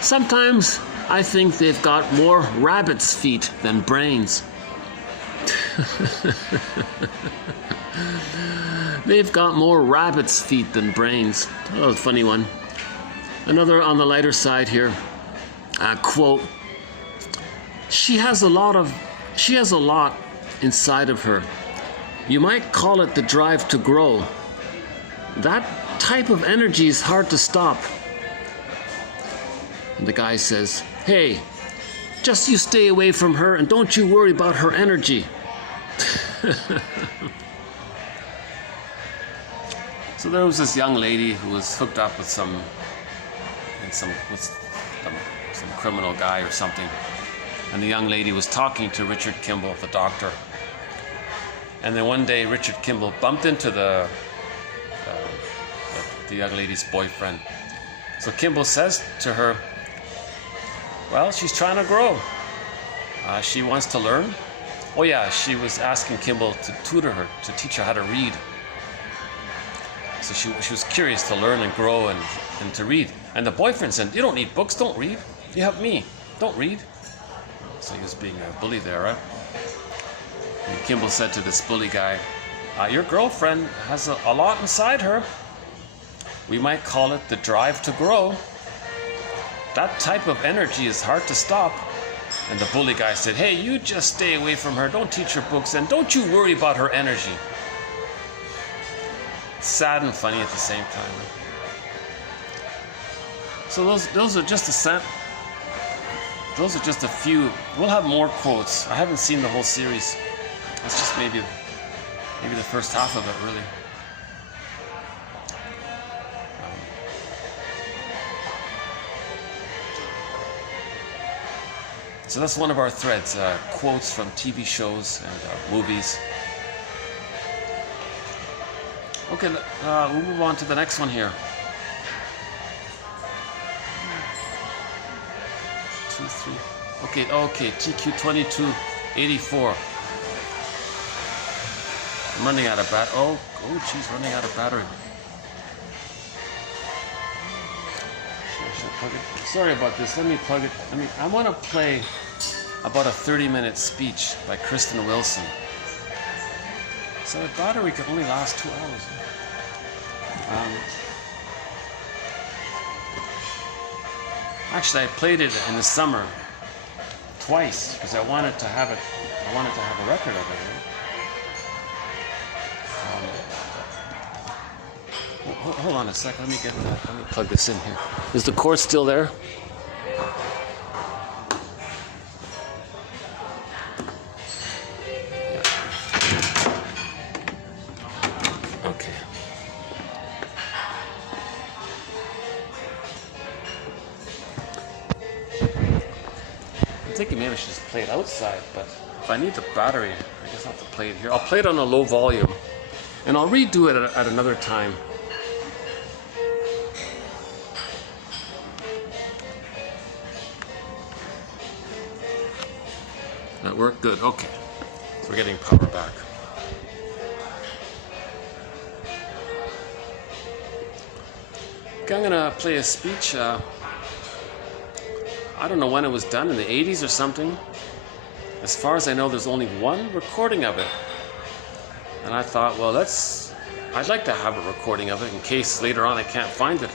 sometimes I think they've got more rabbit's feet than brains. They've got more rabbit's feet than brains. Oh, a funny one. Another on the lighter side here. Quote, She has a lot inside of her. You might call it the drive to grow. That type of energy is hard to stop." And the guy says, "Hey, just you stay away from her and don't you worry about her energy." So there was this young lady who was hooked up with some criminal guy or something. And the young lady was talking to Richard Kimball, the doctor. And then one day Richard Kimball bumped into the young lady's boyfriend. So Kimball says to her, "Well, she's trying to grow. She wants to learn." Oh yeah, she was asking Kimball to tutor her, to teach her how to read. So she was curious to learn and grow and to read. And the boyfriend said, "You don't need books, don't read. You have me, don't read." So he was being a bully there, right? And Kimball said to this bully guy, "Your girlfriend has a lot inside her. We might call it the drive to grow. That type of energy is hard to stop." And the bully guy said, "Hey, you just stay away from her. Don't teach her books and don't you worry about her energy." Sad and funny at the same time. So those are just a few. We'll have more quotes. I haven't seen the whole series. It's just maybe the first half of it, really. So that's one of our threads, quotes from TV shows and movies. Okay, we'll move on to the next one here. 2, 3. Okay, TQ 2284. I'm running out of running out of battery. Should I plug it? Sorry about this. Let me plug it. I want to play about a 30-minute speech by Kristen Wilson. So the battery can only last 2 hours. Actually, I played it in the summer twice because I wanted to have it. I wanted to have a record of it. Right? Hold on a sec. Let me plug this in here. Is the cord still there? I'm thinking maybe I should just play it outside, but if I need the battery, I guess I'll have to play it here. I'll play it on a low volume, and I'll redo it at another time. That worked? Good, okay. So we're getting power back. Okay, I'm gonna play a speech. I don't know when it was done, in the 80s or something. As far as I know, there's only one recording of it. And I thought, well, I'd like to have a recording of it in case later on I can't find it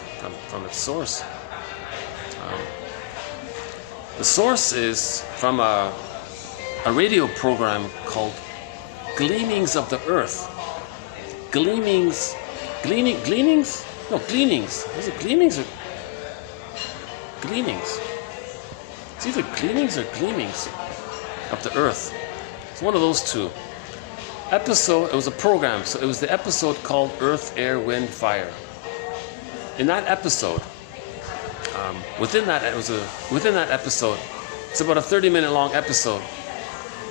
from its source. The source is from a radio program called Gleanings of the Earth. Gleanings? No, Gleanings. Is it Gleanings or Gleanings? It's either Gleanings or Gleamings of the Earth. It's one of those two. It was a program, so it was the episode called Earth, Air, Wind, Fire. in that episode, within that episode, it's about a 30-minute long episode,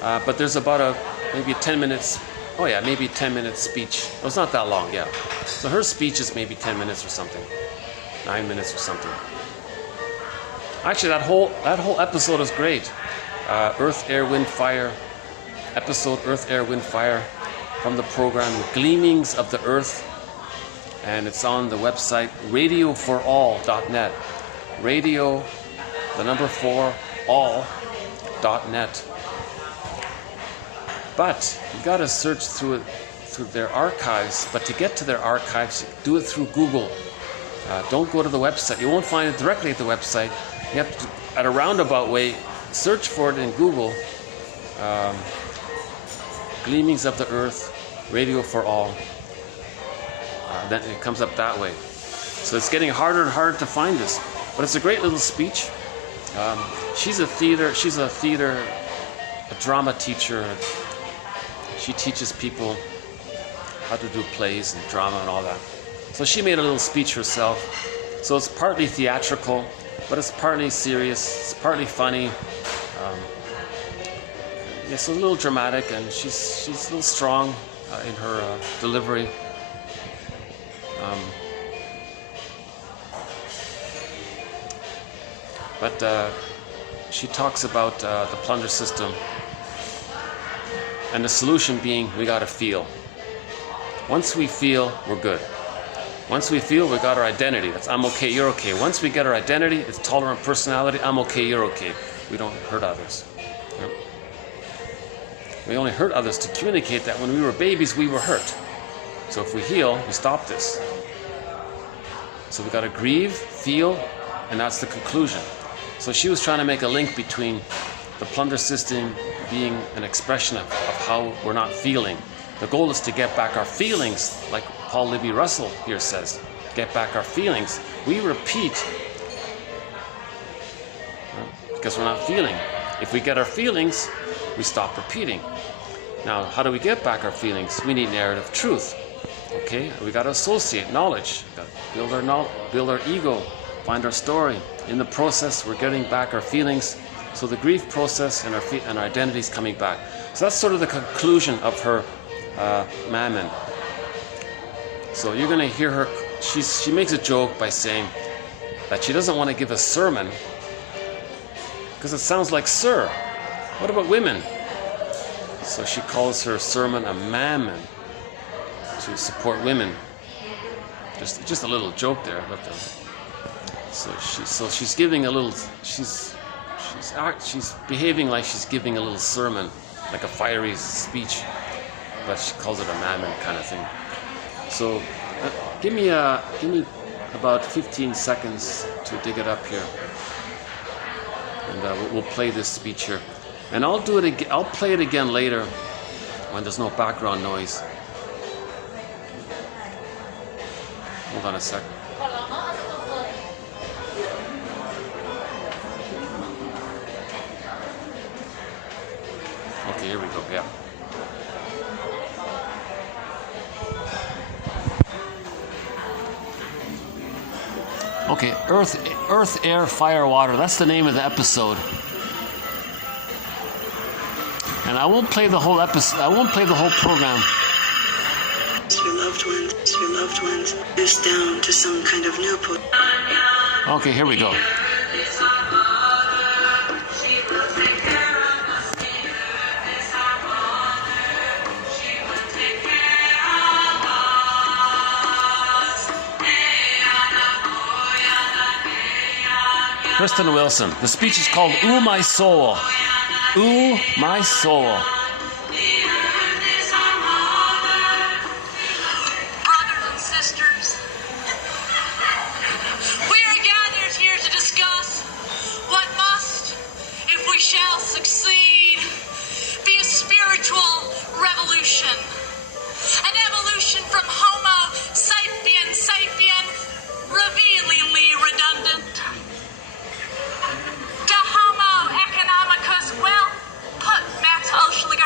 but there's about maybe 10 minutes. Oh yeah, maybe 10 minutes speech. It's not that long, yeah. So her speech is maybe 10 minutes or something, 9 minutes or something. Actually, that whole episode is great. Earth, Air, Wind, Fire episode. Earth, Air, Wind, Fire from the program Gleamings of the Earth, and it's on the website radioforall.net. Radio, the number 4, all.net. But you got to search through their archives. But to get to their archives, do it through Google. Don't go to the website. You won't find it directly at the website. You have to, at a roundabout way, search for it in Google. Gleamings of the Earth, Radio for All. Then it comes up that way. So it's getting harder and harder to find this. But it's a great little speech. She's a drama teacher. She teaches people how to do plays and drama and all that. So she made a little speech herself. So it's partly theatrical, but it's partly serious, it's partly funny. It's a little dramatic, and she's a little strong in her delivery. But she talks about the plunder system, and the solution being we got to feel. Once we feel, we're good. Once we feel, we got our identity. That's I'm okay, you're okay. Once we get our identity, it's tolerant personality. I'm okay, you're okay. We don't hurt others. Yep. We only hurt others to communicate that when we were babies, we were hurt. So if we heal, we stop this. So we got to grieve, feel, and that's the conclusion. So she was trying to make a link between the plunder system being an expression of how we're not feeling. The goal is to get back our feelings, like Paul Libby Russell here says, get back our feelings. We repeat because we're not feeling. If we get our feelings, we stop repeating. Now, how do we get back our feelings? We need narrative truth. Okay, we got to associate knowledge, build our ego, find our story. In the process, we're getting back our feelings. So the grief process and our identity is coming back. So that's sort of the conclusion of her Mammon. So you're going to hear her. She makes a joke by saying that she doesn't want to give a sermon because it sounds like sir. What about women? So she calls her sermon a mammon to support women. Just a little joke there, but so she's giving a little. She's behaving like she's giving a little sermon, like a fiery speech, but she calls it a mammon kind of thing. So give me about 15 seconds to dig it up here, and we'll play this speech here, and I'll do it again. I'll play it again later when there's no background noise. Hold on a sec. Okay, here we go. Yeah. Okay, Earth, Air, Fire, Water. That's the name of the episode. And I won't play the whole episode. I won't play the whole program. Your loved ones, is down to some kind of new put. Okay, here we go. Kristen Wilson. The speech is called Ooh My Soul. Ooh My Soul. Brothers and sisters, we are gathered here to discuss what must, if we shall succeed, be a spiritual revolution. An evolution from Homo sapiens revealingly redundant to Homo economicus, well put, Max socially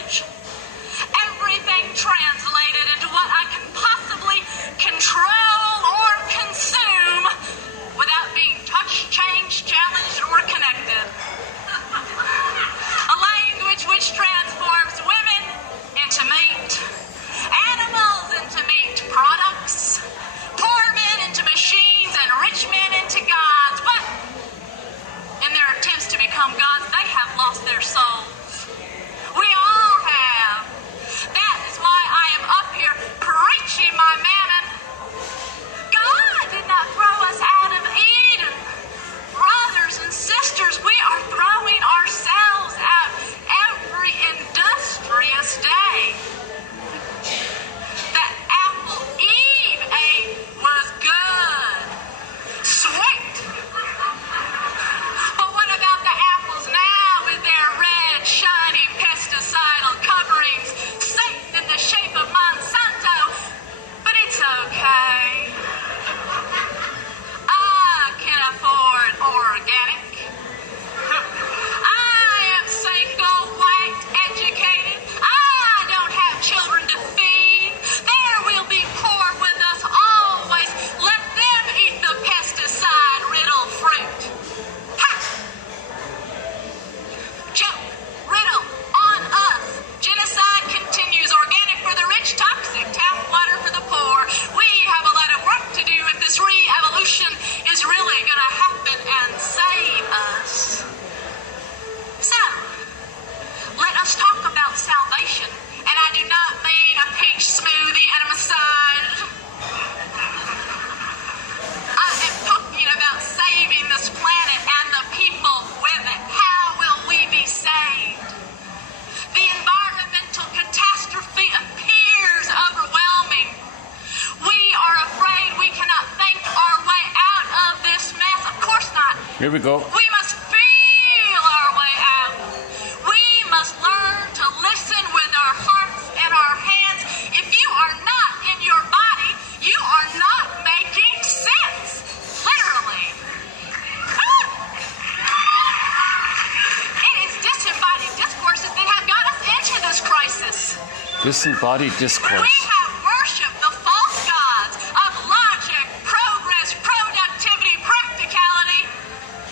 language. Everything translated into what I can possibly control or consume without being touched, changed, challenged, or connected. A language which transforms women into meat, animals into meat products, poor men into machines, and rich men into gods. But in their attempts to become gods, they have lost their souls. We all have. That is why I am up here preaching my mammon. God did not throw us out of Eden. Brothers and sisters, we are throwing ourselves out every industrious day. That apple Eve ate was good, sweet. But what about the apples now with their red, shiny, pesticidal coverings, Satan in the shape of Monsanto? But it's okay. I can afford organic. I am single, white, educated. I don't have children to feed. There will be poor with us always. Let them eat the pesticide-riddled fruit. Ha! Joke, riddle, on us. Genocide continues. Organic for the rich, toxic tap water for the poor. We have a lot of work to do if this re-evolution is really going to happen and save us. So, let us talk about salvation. And I do not mean a peach smoothie and a massage. I am talking about saving this planet and the people with it. How will we be saved? The environmental catastrophe appears overwhelming. We are afraid we cannot think our way out of this mess. Of course not. Here we go. We must feel our way out. We must learn to listen with our hearts and our hands. If you are not in your body, you are not making sense. Literally. It is disembodied discourses that have got us into this crisis. Disembodied discourse. We have worshipped the false gods of logic, progress, productivity, practicality.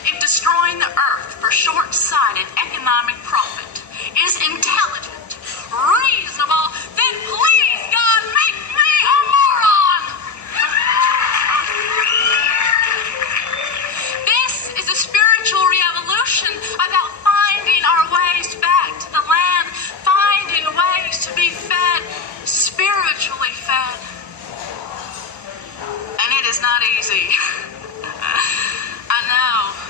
If destroying the earth for short-sighted economic profit is intelligent, reasonable, then please, God, make me a moron. This is a spiritual revolution about finding our ways back to the land, finding ways to be fed, spiritually fed. And it is not easy. I know.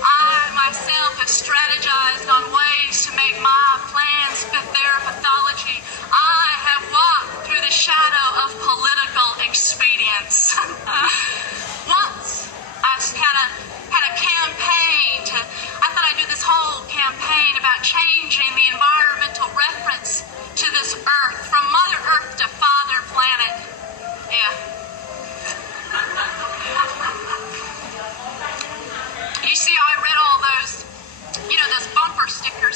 I myself have strategized on ways to make my plans fit their pathology. I have walked through the shadow of political expedience. Once I had a campaign I thought I'd do this whole campaign about changing the environmental reference to this earth, from Mother Earth to Father Planet. Yeah. You see, I read all those bumper stickers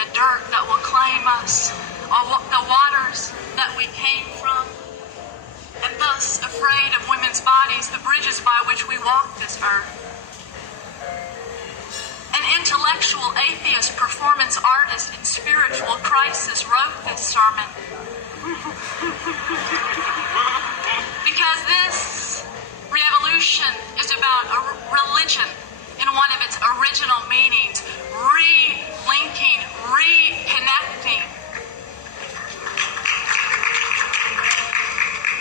the dirt that will claim us, the waters that we came from, and thus afraid of women's bodies, the bridges by which we walk this earth. An intellectual atheist, performance artist in spiritual crisis wrote this sermon. Because this revolution is about a religion in one of its original meanings, re-linking, reconnecting.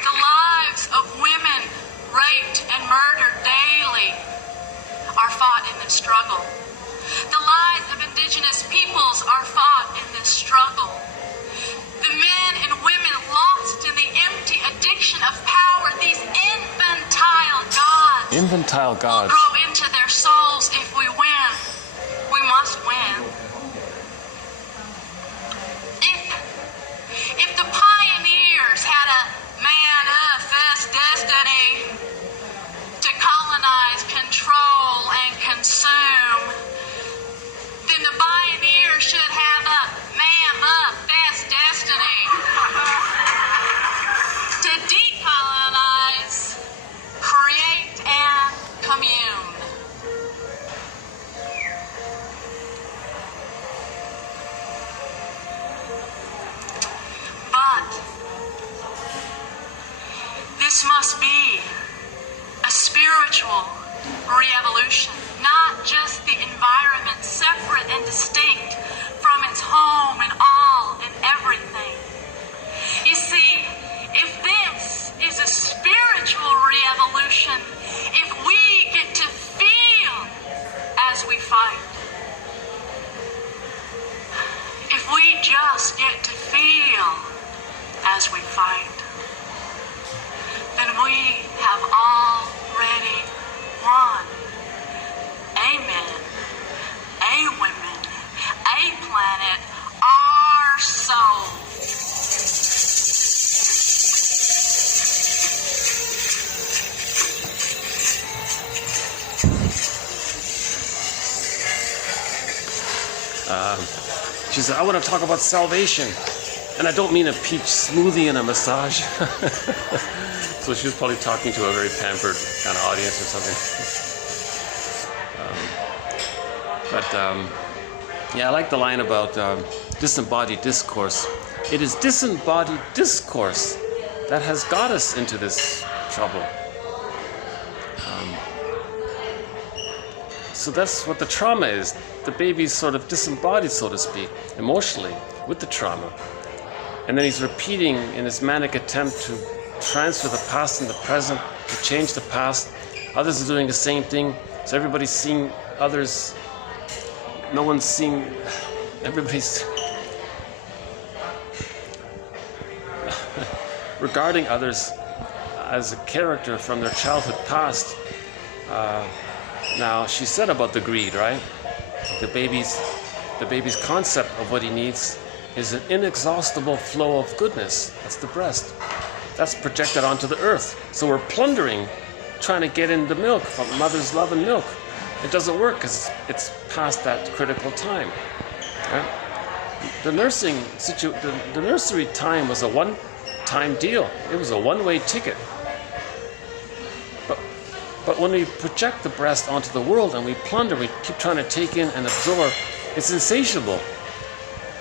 The lives of women raped and murdered daily are fought in this struggle. The lives of indigenous peoples are fought in this struggle. The men and women lost in the empty addiction of power, these infantile gods. Infantile gods. Will grow into their souls if we win. We must win. If the pioneers had a manifest destiny to colonize, control, and consume, then the pioneers should have a manifest destiny to decolonize, create, and commune. But this must be a spiritual re-evolution, not just the environment separate and distinct from its home and all and everything. You see, if this is a spiritual re-evolution, if we get to feel as we fight, if we just get to feel as we fight, then we have already won. Amen. A women, a planet, our soul. She said, I want to talk about salvation. And I don't mean a peach smoothie and a massage. So she was probably talking to a very pampered kind of audience or something. Yeah, I like the line about disembodied discourse. It is disembodied discourse that has got us into this trouble. So that's what the trauma is. The baby's sort of disembodied, so to speak, emotionally, with the trauma. And then he's repeating in his manic attempt to transfer the past and the present, to change the past. Others are doing the same thing. So everybody's seeing others. No one's seeing, everybody's regarding others as a character from their childhood past. Now, she said about the greed, right? The baby's concept of what he needs is an inexhaustible flow of goodness. That's the breast. That's projected onto the earth. So we're plundering, trying to get in the milk from mother's love and milk. It doesn't work because it's past that critical time. Right? The nursery time was a one-time deal. It was a one-way ticket. But when we project the breast onto the world and we plunder, we keep trying to take in and absorb, it's insatiable.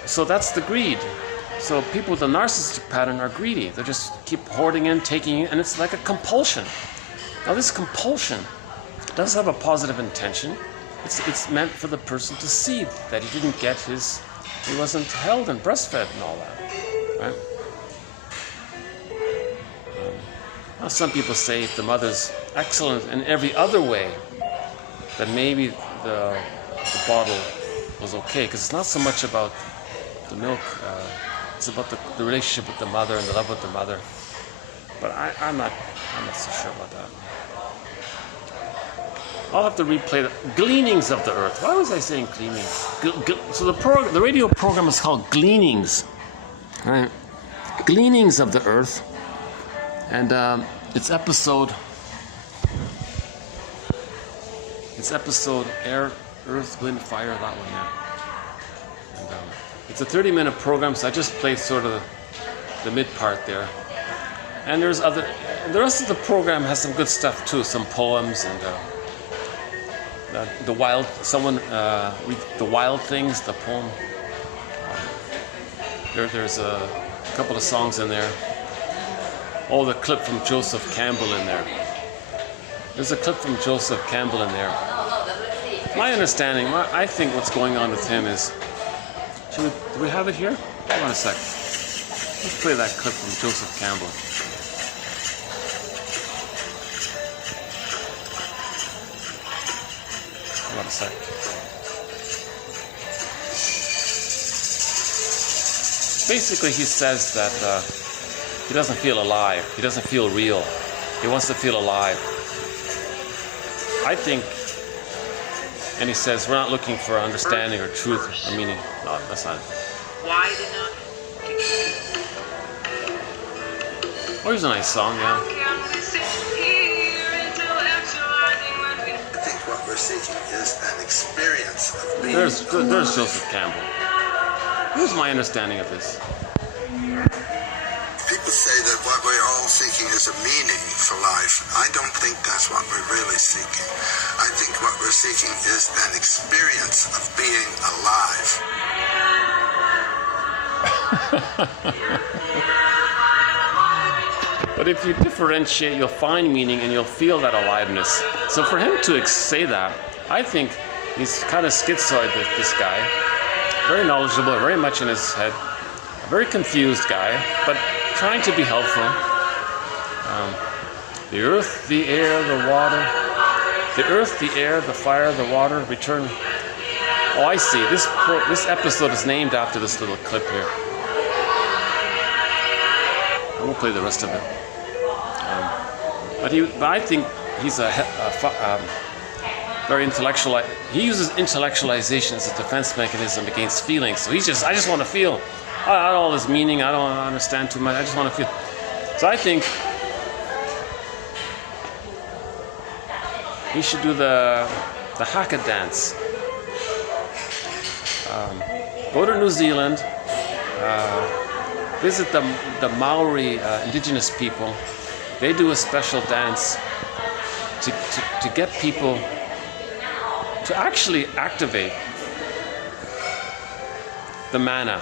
So that's the greed. So people with a narcissistic pattern are greedy. They just keep hoarding in, taking in, and it's like a compulsion. Now this compulsion does have a positive intention. It's meant for the person to see that he didn't get he wasn't held and breastfed and all that, right? Now some people say if the mother's excellent in every other way, then maybe the bottle was okay, because it's not so much about the milk, it's about the relationship with the mother and the love with the mother. But I'm not so sure about that. I'll have to replay the Gleanings of the Earth. Why was I saying Gleanings? So the radio program is called Gleanings, right? Gleanings of the Earth, and it's episode Air, Earth, Wind, Fire. That one, yeah. And It's a 30-minute program, so I just played sort of the mid part there. And there's other. The rest of the program has some good stuff too, some poems and the wild. Someone read The Wild Things, the poem. There's a couple of songs in there. Oh, the clip from Joseph Campbell in there. There's a clip from Joseph Campbell in there. My understanding, I think what's going on with him is, do we have it here? Hold on a sec. Let's play that clip from Joseph Campbell. Hold on a sec. Basically, he says that he doesn't feel alive. He doesn't feel real. He wants to feel alive. I think, and he says, we're not looking for understanding or truth or meaning. No, that's not it. Why did not? Oh, here's a nice song, yeah. I think what we're seeking is an experience of being There's Joseph Campbell. Here's my understanding of this. People say that what we're all seeking is a meaning for life. I don't think that's what we're really seeking. I think what we're seeking is an experience of being alive. But if you differentiate, you'll find meaning and you'll feel that aliveness. So for him to say that, I think he's kind of schizoid, this guy. Very knowledgeable, very much in his head. A very confused guy, but trying to be helpful. The earth, the air, the water. The earth, the air, the fire, the water return. Oh, I see. This episode is named after this little clip here. I won't play the rest of it. But I think he's a very intellectual. He uses intellectualization as a defense mechanism against feelings. So I just want to feel. I don't know all this meaning. I don't understand too much. I just want to feel. So I think he should do the haka dance. Go to New Zealand. Visit the Maori indigenous people. They do a special dance to get people to actually activate the mana,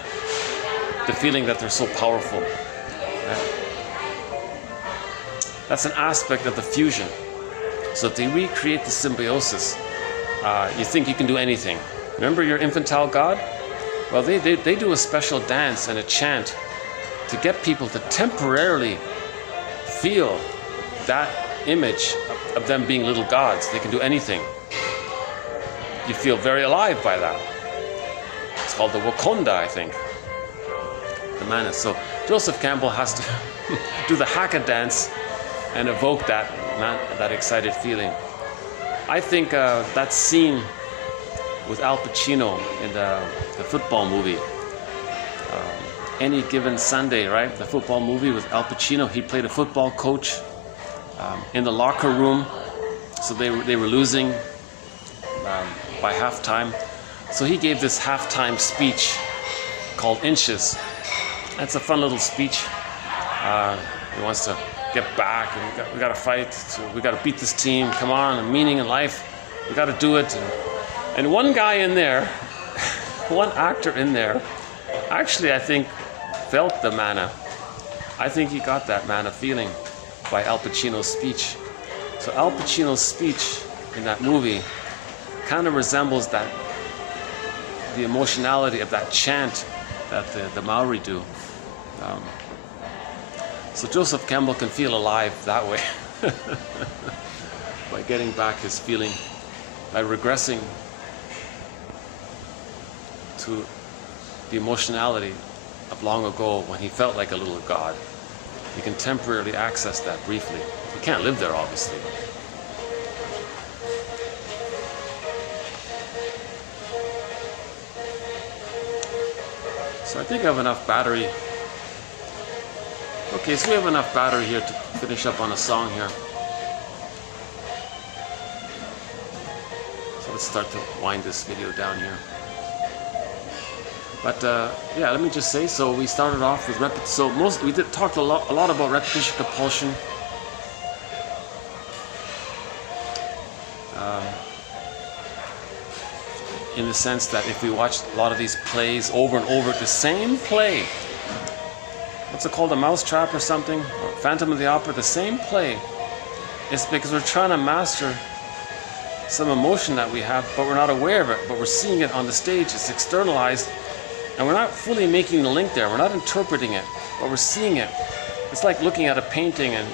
the feeling that they're so powerful. Right? That's an aspect of the fusion. So if they recreate the symbiosis, you think you can do anything. Remember your infantile god? Well, they do a special dance and a chant to get people to temporarily feel that image of them being little gods. They can do anything. You feel very alive by that. It's called the Wakonda, I think. The mana. So Joseph Campbell has to do the haka dance and evoke that excited feeling. I think that scene with Al Pacino in the football movie, Any Given Sunday, right? The football movie with Al Pacino. He played a football coach in the locker room. So they were losing by halftime. So he gave this halftime speech called Inches. That's a fun little speech. He wants to get back, and we got to fight. We got to beat this team. Come on, a meaning in life. We got to do it. And one guy in there, one actor in there, actually I think felt the mana. I think he got that mana feeling by Al Pacino's speech. So Al Pacino's speech in that movie kind of resembles that, the emotionality of that chant that the Maori do. So Joseph Campbell can feel alive that way by getting back his feeling, by regressing to the emotionality of long ago when he felt like a little god. You can temporarily access that briefly. You can't live there, obviously. So I think I have enough battery. Okay, so we have enough battery here to finish up on a song here. So let's start to wind this video down here. But yeah, let me just say. So we started off with we talked a lot about repetition compulsion. In the sense that if we watch a lot of these plays over and over, the same play, what's it called, a mousetrap or something, or Phantom of the Opera, the same play, it's because we're trying to master some emotion that we have, but we're not aware of it, but we're seeing it on the stage, it's externalized, and we're not fully making the link there, we're not interpreting it, but we're seeing it. It's like looking at a painting and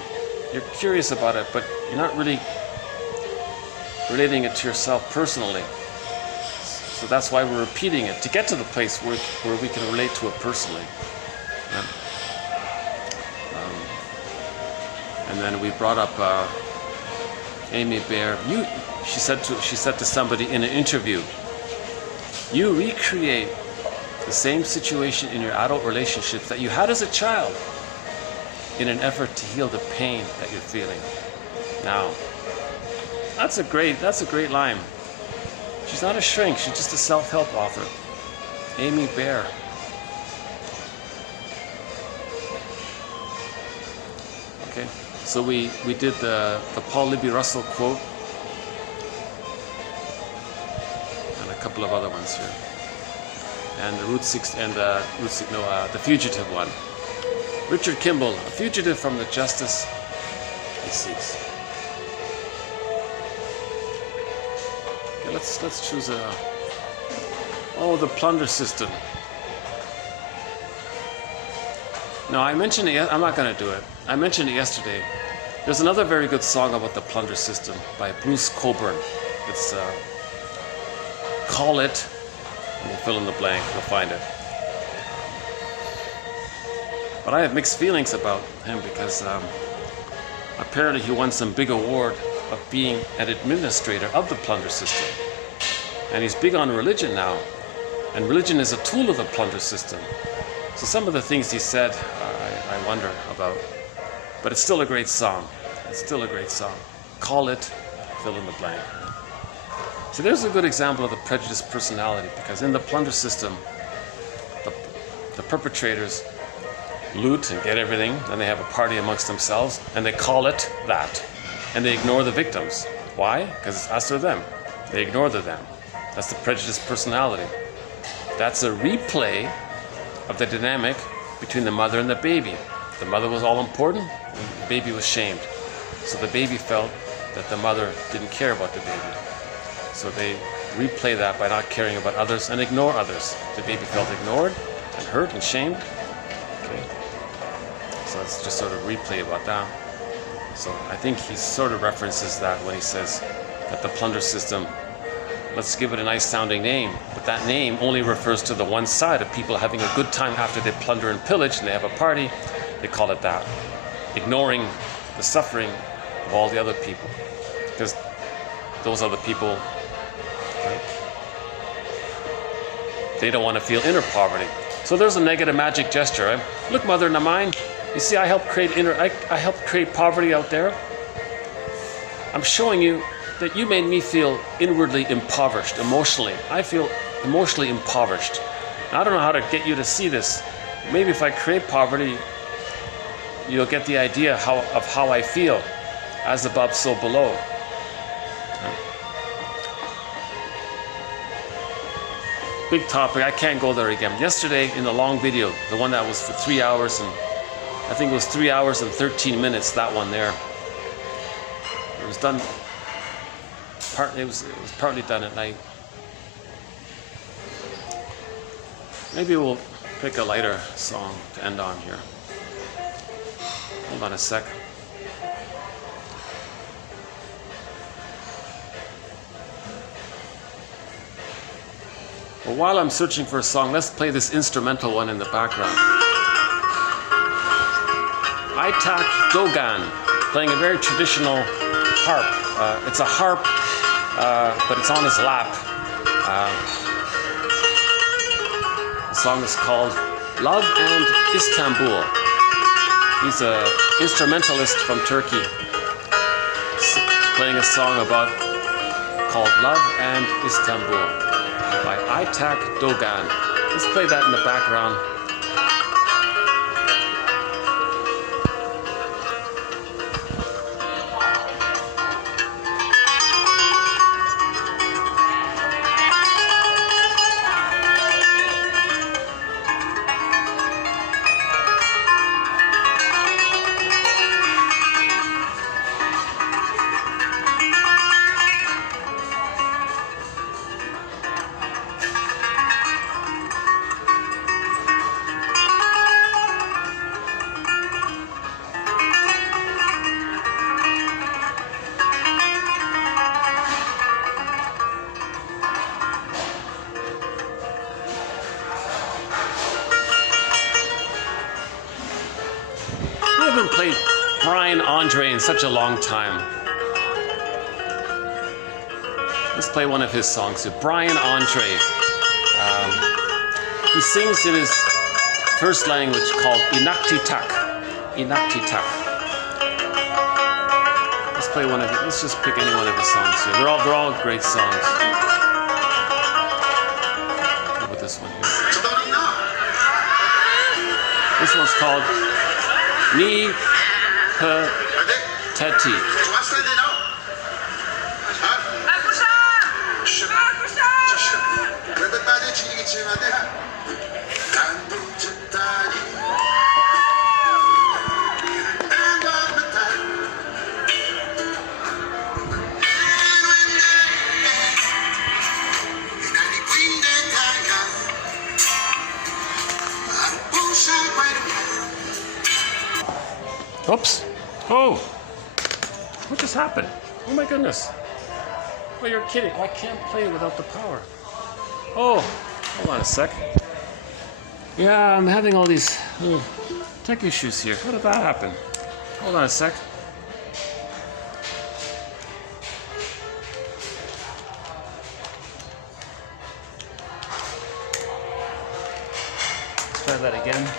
you're curious about it, but you're not really relating it to yourself personally. So that's why we're repeating it, to get to the place where we can relate to it personally. And then we brought up Amy Baer. She said to somebody in an interview, you recreate the same situation in your adult relationships that you had as a child in an effort to heal the pain that you're feeling now. That's a great line. She's not a shrink, she's just a self-help author. Amy Baer. Okay, so we did the Paul Libby Russell quote and a couple of other ones here, and the the fugitive one. Richard Kimball, a fugitive from the justice he seeks. Okay, let's choose the plunder system. No, I mentioned it. I'm not going to do it. I mentioned it yesterday. There's another very good song about the plunder system by Bruce Cockburn. It's Call It, and we'll fill in the blank. You'll find it. But I have mixed feelings about him because apparently he won some big award of being an administrator of the plunder system. And he's big on religion now. And religion is a tool of the plunder system. So some of the things he said, I wonder about. But it's still a great song. It's still a great song. Call It, fill in the blank. So there's a good example of the prejudiced personality, because in the plunder system, the perpetrators loot and get everything, then they have a party amongst themselves, and they call it that. And they ignore the victims. Why? Because it's us or them. They ignore the them. That's the prejudiced personality. That's a replay of the dynamic between the mother and the baby. The mother was all important, and the baby was shamed. So the baby felt that the mother didn't care about the baby. So they replay that by not caring about others and ignore others. The baby felt ignored and hurt and shamed. Okay. So it's just sort of replay about that. So I think he sort of references that when he says that the plunder system, let's give it a nice sounding name, but that name only refers to the one side of people having a good time after they plunder and pillage and they have a party. They call it that, ignoring the suffering of all the other people, because those other people, right, they don't want to feel inner poverty. So there's a negative magic gesture. Right? Look, mother in the mind, you see, I helped create poverty out there. I'm showing you that you made me feel inwardly impoverished, emotionally. I feel emotionally impoverished. I don't know how to get you to see this. Maybe if I create poverty, you'll get the idea of how I feel, as above, so below. Big topic, I can't go there again. Yesterday in the long video, the one that was for 3 hours, and I think it was 3 hours and 13 minutes, that one there. It was done, it was partly done at night. Maybe we'll pick a lighter song to end on here. Hold on a sec. Well, while I'm searching for a song, let's play this instrumental one in the background. Aitak Dogan, playing a very traditional harp. It's a harp, but it's on his lap. The song is called Love and Istanbul. He's an instrumentalist from Turkey, playing a song called Love and Istanbul by Aitak Dogan. Let's play that in the background. I haven't played Brian Andre in such a long time. Let's play one of his songs here. Brian Andre. He sings in his first language called Inuktitut. Inuktitut. Let's play one of it. Let's just pick any one of his songs here. They're all great songs. How about this one here? This one's called Ni He Teti. Oops. Oh. What just happened? Oh my goodness. Oh, you're kidding. Oh, I can't play it without the power. Oh, hold on a sec. Yeah, I'm having all these tech issues here. How did that happen? Hold on a sec. Let's try that again.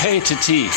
Pay to tea.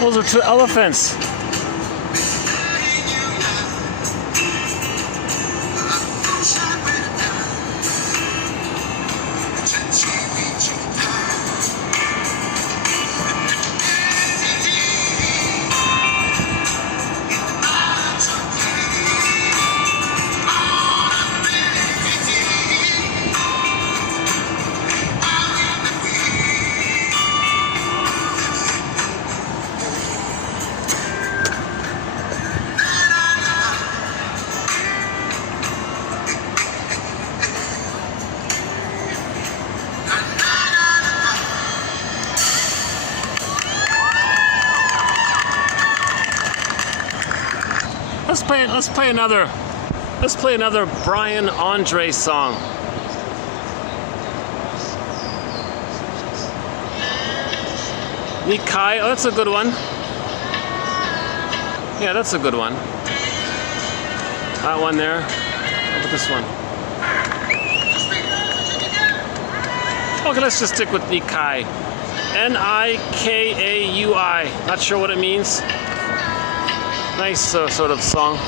Those are two elephants. Let's play another Brian Andre song. Nikai, oh, that's a good one. Yeah, that's a good one. That one there. How about this one? Okay, let's just stick with Nikai. Nikaui. Not sure what it means. Nice sort of song.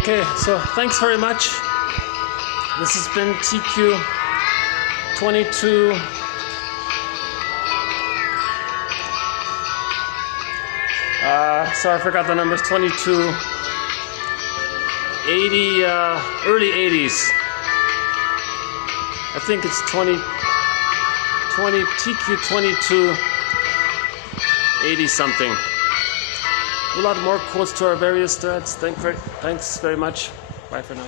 Okay, so thanks very much. This has been TQ 22. Sorry, I forgot the numbers. 22, 80, early 80s. I think it's 20 TQ 22, 80 something. A lot more quotes to our various threads. Thanks very much. Bye for now.